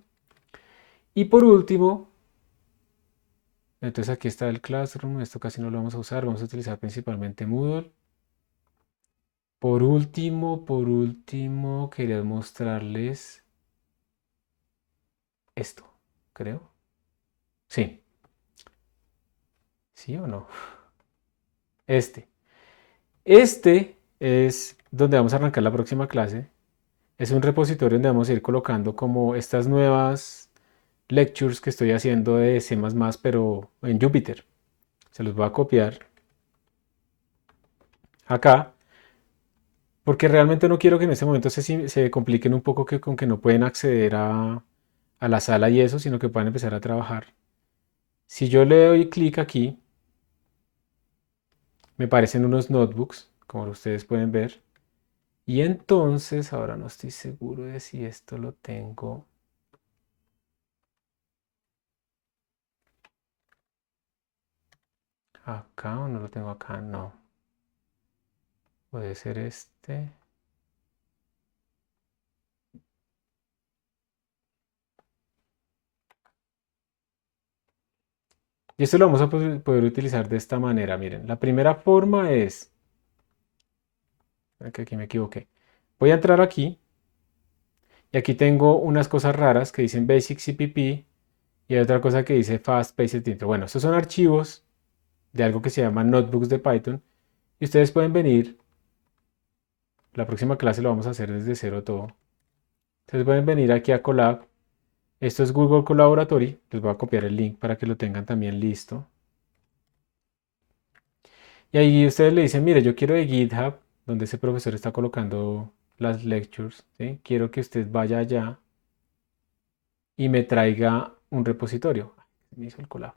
Y por último, entonces aquí está el Classroom. Esto casi no lo vamos a usar. Vamos a utilizar principalmente Moodle. Por último, quería mostrarles esto, creo. Sí. ¿Sí o no? Este. Este es donde vamos a arrancar la próxima clase. Es un repositorio donde vamos a ir colocando como estas nuevas lectures que estoy haciendo de C++, pero en Jupyter. Se los voy a copiar acá, porque realmente no quiero que en este momento se compliquen un poco con que no pueden acceder a la sala y eso, sino que puedan empezar a trabajar. Si yo le doy clic aquí, me aparecen unos notebooks, como ustedes pueden ver. Y entonces, ahora no estoy seguro de si esto lo tengo. Acá o no lo tengo acá, no. Puede ser este. Y esto lo vamos a poder utilizar de esta manera. Miren, la primera forma es, que aquí me equivoqué. Voy a entrar aquí y aquí tengo unas cosas raras que dicen Basic CPP y hay otra cosa que dice Fast Paced Intro. Bueno, estos son archivos de algo que se llama notebooks de Python y ustedes pueden venir. La próxima clase lo vamos a hacer desde cero todo. Ustedes pueden venir aquí a Colab. Esto es Google Colaboratory. Les voy a copiar el link para que lo tengan también listo. Y ahí ustedes le dicen, mire, yo quiero de GitHub, donde ese profesor está colocando las lectures, ¿sí? Quiero que usted vaya allá y me traiga un repositorio. Me hizo el colab.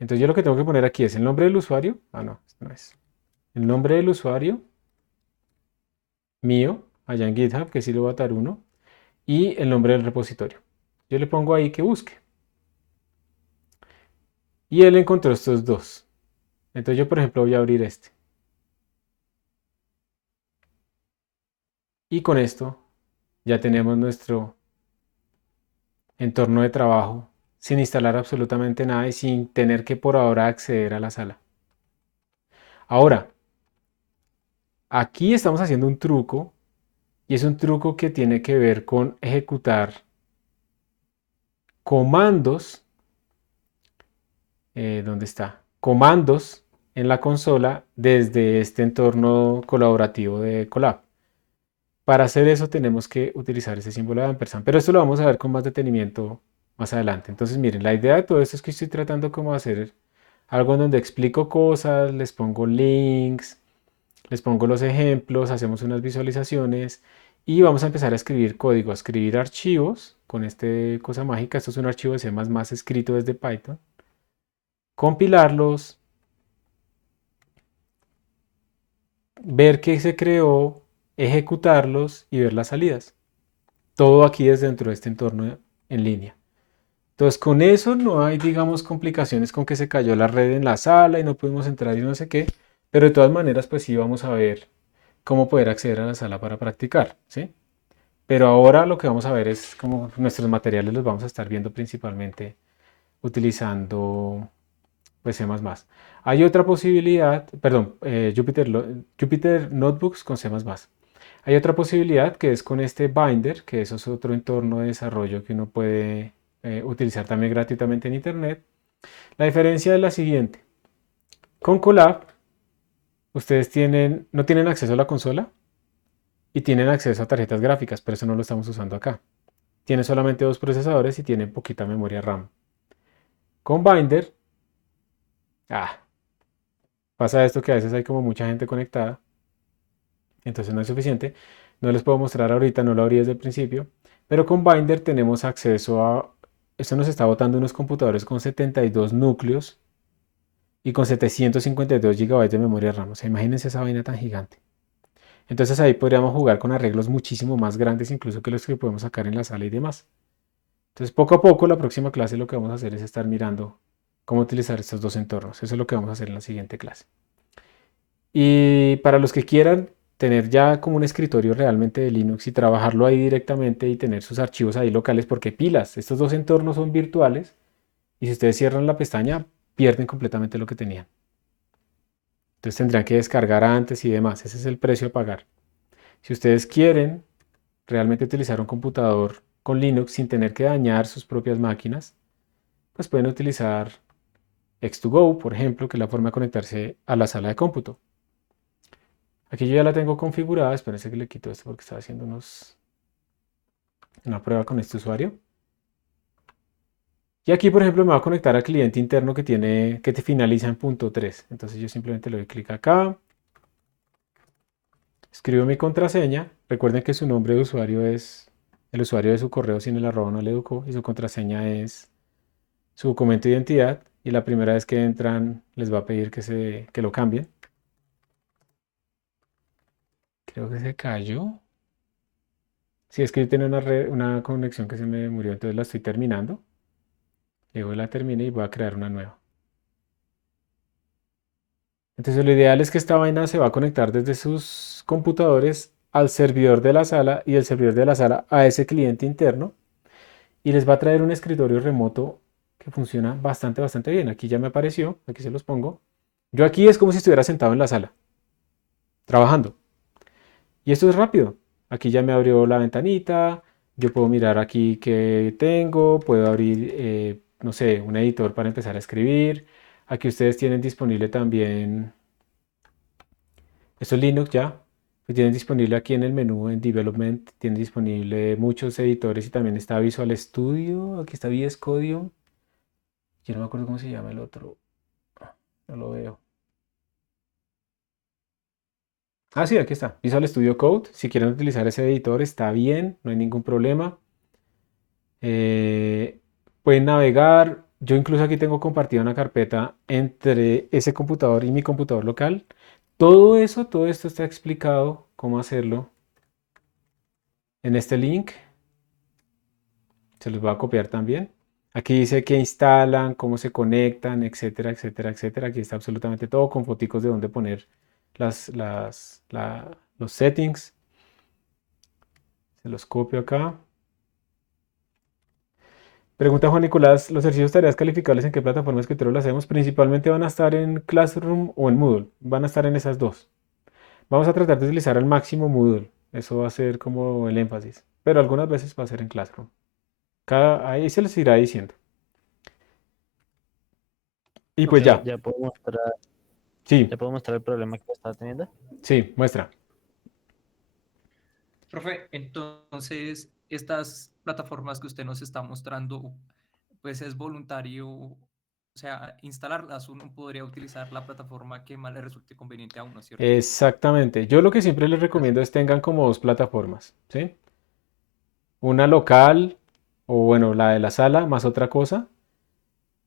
Entonces yo lo que tengo que poner aquí es el nombre del usuario. Ah, no, esto no es. El nombre del usuario mío, allá en GitHub, que sí le voy a dar uno, y el nombre del repositorio. Yo le pongo ahí que busque. Y él encontró estos dos. Entonces yo, por ejemplo, voy a abrir este. Y con esto ya tenemos nuestro entorno de trabajo sin instalar absolutamente nada y sin tener que por ahora acceder a la sala. Ahora, aquí estamos haciendo un truco y es un truco que tiene que ver con ejecutar comandos. ¿Dónde está? Comandos en la consola desde este entorno colaborativo de Colab. Para hacer eso tenemos que utilizar ese símbolo de ampersand, pero esto lo vamos a ver con más detenimiento más adelante. Entonces, miren, la idea de todo esto es que estoy tratando como de hacer algo en donde explico cosas, les pongo links, les pongo los ejemplos, hacemos unas visualizaciones y vamos a empezar a escribir código, a escribir archivos con este cosa mágica. Esto es un archivo de C++ escrito desde Python. Compilarlos, ver qué se creó, ejecutarlos y ver las salidas. Todo aquí desde dentro de este entorno en línea. Entonces con eso no hay, digamos, complicaciones con que se cayó la red en la sala y no pudimos entrar y no sé qué. Pero de todas maneras, pues sí vamos a ver cómo poder acceder a la sala para practicar, ¿sí? Pero ahora lo que vamos a ver es cómo nuestros materiales los vamos a estar viendo principalmente utilizando pues C++. Hay otra posibilidad, perdón, Jupyter Notebooks con C++. Hay otra posibilidad que es con este Binder, que eso es otro entorno de desarrollo que uno puede utilizar también gratuitamente en Internet. La diferencia es la siguiente. Con Colab, ustedes no tienen acceso a la consola y tienen acceso a tarjetas gráficas, pero eso no lo estamos usando acá. Tiene solamente 2 procesadores y tiene poquita memoria RAM. Con Binder, pasa esto que a veces hay como mucha gente conectada, entonces no es suficiente. No les puedo mostrar ahorita, no lo abrí desde el principio, pero con Binder tenemos acceso a... Esto nos está botando unos computadores con 72 núcleos y con 752 GB de memoria RAM. O sea, imagínense esa vaina tan gigante. Entonces ahí podríamos jugar con arreglos muchísimo más grandes incluso que los que podemos sacar en la sala y demás. Entonces poco a poco la próxima clase lo que vamos a hacer es estar mirando cómo utilizar estos dos entornos. Eso es lo que vamos a hacer en la siguiente clase. Y para los que quieran tener ya como un escritorio realmente de Linux y trabajarlo ahí directamente y tener sus archivos ahí locales, porque pilas, estos dos entornos son virtuales y si ustedes cierran la pestaña pierden completamente lo que tenían. Entonces tendrían que descargar antes y demás. Ese es el precio a pagar. Si ustedes quieren realmente utilizar un computador con Linux sin tener que dañar sus propias máquinas, pues pueden utilizar X2Go, por ejemplo, que es la forma de conectarse a la sala de cómputo. Aquí yo ya la tengo configurada. Espérense que le quito esto porque estaba haciendo una prueba con este usuario. Y aquí, por ejemplo, me va a conectar al cliente interno que te finaliza en .3. Entonces yo simplemente le doy clic acá. Escribo mi contraseña. Recuerden que su nombre de usuario es el usuario de su correo sin el arroba no le educó. Y su contraseña es su documento de identidad. Y la primera vez que entran les va a pedir que lo cambien. Creo que se cayó. Sí, es que yo tenía una conexión que se me murió, entonces la estoy terminando. Luego la termine y voy a crear una nueva. Entonces lo ideal es que esta vaina se va a conectar desde sus computadores al servidor de la sala y el servidor de la sala a ese cliente interno y les va a traer un escritorio remoto que funciona bastante bien. Aquí ya me apareció, aquí se los pongo. Yo aquí es como si estuviera sentado en la sala, trabajando. Y esto es rápido. Aquí ya me abrió la ventanita, yo puedo mirar aquí qué tengo, puedo abrir, no sé, un editor para empezar a escribir. Aquí ustedes tienen disponible también, esto es Linux ya, pues tienen disponible aquí en el menú en Development, tienen disponible muchos editores y también está Visual Studio, aquí está VS Code. Yo no me acuerdo cómo se llama el otro, no lo veo. Ah, sí, aquí está, Visual Studio Code. Si quieren utilizar ese editor está bien, no hay ningún problema. Eh, Pueden navegar. Yo incluso aquí tengo compartida una carpeta entre ese computador y mi computador local. Todo esto está explicado cómo hacerlo en este link. Se los voy a copiar también. Aquí dice que instalan, cómo se conectan, etcétera, etcétera, etcétera. Aquí está absolutamente todo con foticos de dónde poner los settings. Se los copio acá. Pregunta Juan Nicolás, ¿los ejercicios tareas calificables en qué plataforma de escritorio lo hacemos? Principalmente van a estar en Classroom o en Moodle. Van a estar en esas dos. Vamos a tratar de utilizar al máximo Moodle. Eso va a ser como el énfasis. Pero algunas veces va a ser en Classroom. Ahí se les irá diciendo. Y pues ya. ¿Ya puedo mostrar, Sí, ya puedo mostrar el problema que está teniendo? sí, muestra. Profe, entonces estas plataformas que usted nos está mostrando, pues es voluntario, o sea, instalarlas, uno podría utilizar la plataforma que más le resulte conveniente a uno, ¿cierto? Exactamente. Yo lo que siempre les recomiendo es tengan como dos plataformas, ¿sí? Una local, o bueno, la de la sala, más otra cosa,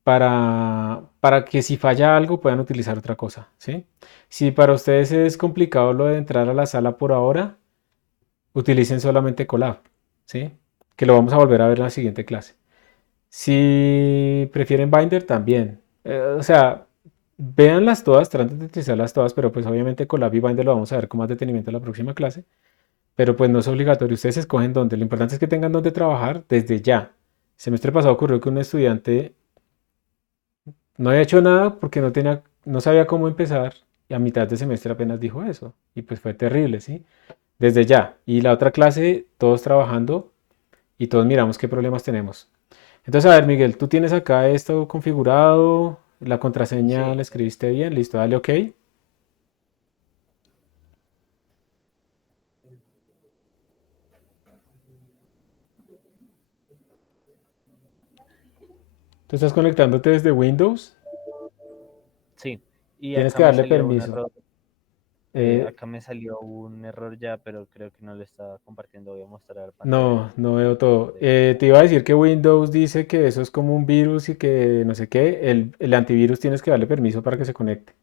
para que si falla algo puedan utilizar otra cosa, ¿sí? Si para ustedes es complicado lo de entrar a la sala por ahora, utilicen solamente Colab, ¿sí? Que lo vamos a volver a ver en la siguiente clase. Si prefieren Binder, también. O sea, véanlas todas, traten de utilizarlas todas, pero pues obviamente Colab y Binder lo vamos a ver con más detenimiento en la próxima clase. Pero pues no es obligatorio, ustedes escogen dónde. Lo importante es que tengan dónde trabajar desde ya. El semestre pasado ocurrió que un estudiante no había hecho nada porque no sabía cómo empezar y a mitad de semestre apenas dijo eso. Y pues fue terrible, ¿sí? Desde ya. Y la otra clase, todos trabajando y todos miramos qué problemas tenemos. Entonces, a ver, Miguel, tú tienes acá esto configurado, la contraseña Sí, la escribiste bien, listo, dale OK. Tú estás conectándote desde Windows, sí. Y tienes acá que me darle salió un permiso. error. Eh, Acá me salió un error ya, pero creo que no lo estaba compartiendo. Voy a mostrar pantalla no, no veo para todo. poder. Te iba a decir que Windows dice que eso es como un virus y que no sé qué. El antivirus tienes que darle permiso para que se conecte.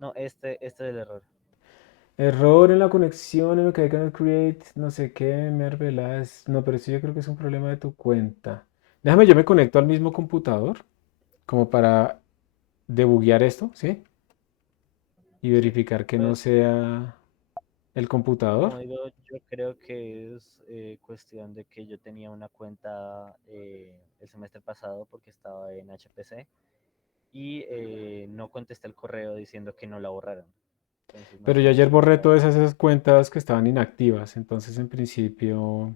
No, este es el error. Error en la conexión, en lo que hay que create, no sé qué, mervelas. No, pero sí yo creo que es un problema de tu cuenta. Déjame, yo me conecto al mismo computador, como para debuguear esto, ¿sí? Y verificar que no Pues, sea el computador. como digo, yo creo que es cuestión de que yo tenía una cuenta el semestre pasado porque estaba en HPC y no contesté el correo diciendo que no la borraron. Entonces, no Pero sé yo si ayer eso borré pueda. todas esas cuentas que estaban inactivas, entonces en principio,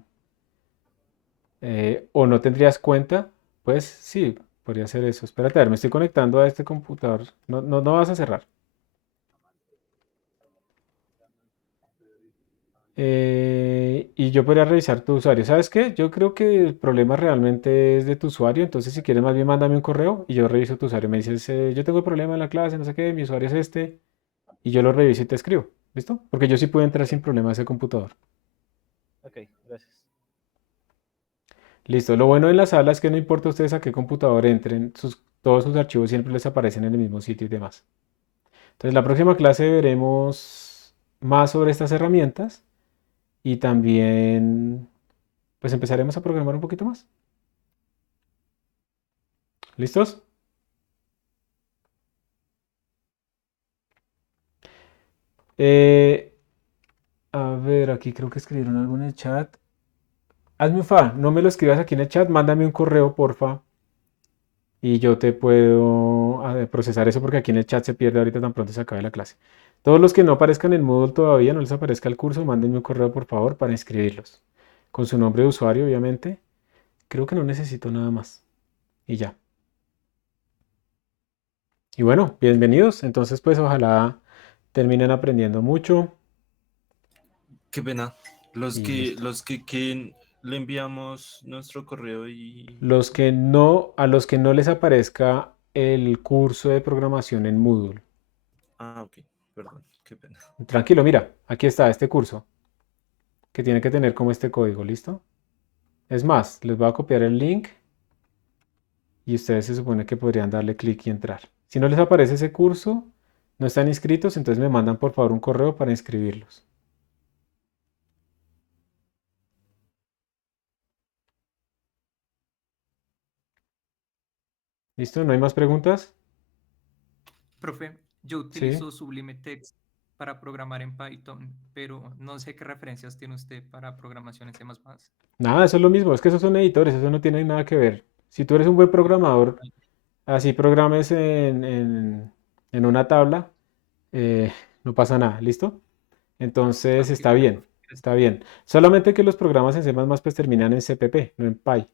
o no tendrías cuenta, pues sí, podría ser eso. Espérate, a ver, me estoy conectando a este computador. No, no, no vas a cerrar. Y yo podría revisar tu usuario. ¿Sabes qué? Yo creo que el problema realmente es de tu usuario. Entonces, si quieres, más bien mándame un correo y yo reviso tu usuario. Me dices, yo tengo el problema en la clase, no sé qué, mi usuario es este. Y yo lo reviso y te escribo. ¿Listo? Porque yo sí puedo entrar sin problema a ese computador. Ok, gracias. Listo. Lo bueno de la sala es que no importa ustedes a qué computador entren, todos sus archivos siempre les aparecen en el mismo sitio y demás. Entonces, la próxima clase veremos más sobre estas herramientas y también, pues empezaremos a programar un poquito más. ¿Listos? Eh, a ver, aquí creo que escribieron algo en el chat. Hazme un fa, no me lo escribas aquí en el chat, mándame un correo, porfa, y yo te puedo procesar eso porque aquí en el chat se pierde ahorita tan pronto se acabe la clase. Todos los que no aparezcan en Moodle todavía, no les aparezca el curso, mándenme un correo, por favor, para inscribirlos. Con su nombre de usuario, obviamente. Creo que no necesito nada más. Y ya. Y bueno, bienvenidos. Entonces, pues ojalá terminen aprendiendo mucho Qué pena. Los y que, listo. los que le enviamos nuestro correo y... A los que no les aparezca el curso de programación en Moodle. Ah, ok, perdón, qué pena. Tranquilo, mira, aquí está este curso que tiene que tener como este código, ¿listo? Es más, les voy a copiar el link y ustedes se supone que podrían darle clic y entrar. Si no les aparece ese curso, no están inscritos, entonces me mandan por favor un correo para inscribirlos. ¿Listo? ¿No hay más preguntas? Profe, yo Sí. utilizo Sublime Text para programar en Python, pero no sé qué referencias tiene usted para programación en C++. Nada, eso es lo mismo, es que esos son editores, eso no tiene nada que ver. Si tú eres un buen programador, así programes en una tabla, no pasa nada, ¿listo? Entonces Ok, está vale, bien, profe. Gracias. está bien. Solamente que los programas en C++ pues terminan en CPP, no en Py.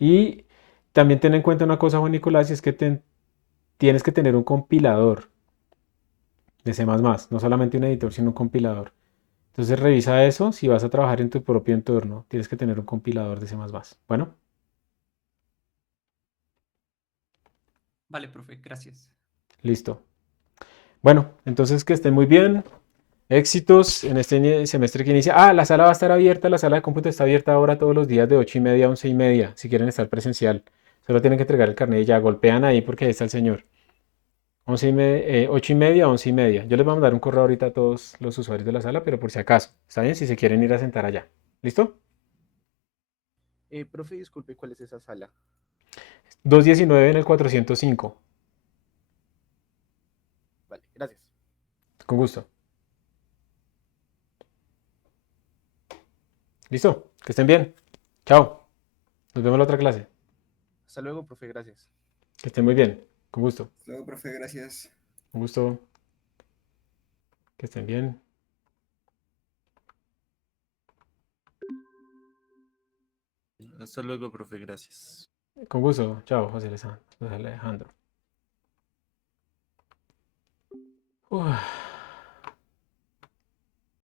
Y también ten en cuenta una cosa, Juan Nicolás, y es que tienes que tener un compilador de C++, no solamente un editor, sino un compilador. Entonces revisa eso si vas a trabajar en tu propio entorno, tienes que tener un compilador de C++. Bueno, Vale, profe, gracias. listo. Bueno, entonces que estén muy bien. Éxitos en este semestre que inicia. Ah, la sala va a estar abierta, la sala de cómputo está abierta ahora todos los días de 8:30 a 11:30, si quieren estar presencial. Solo tienen que entregar el carnet y ya golpean ahí porque ahí está el señor. 8:30 a 11:30. Yo les voy a mandar un correo ahorita a todos los usuarios de la sala, pero por si acaso, ¿está bien? Si se quieren ir a sentar allá. ¿Listo? Profe, disculpe, ¿cuál es esa sala? 219 en el 405. Vale, gracias. Con gusto. ¿Listo? Que estén bien. Chao. Nos vemos en la otra clase. Hasta luego, profe, gracias. Que estén muy bien. Con gusto. Luego, profe, gracias. Con gusto. Que estén bien. Hasta luego, profe, gracias. Con gusto. Chao, José Alejandro. Uf.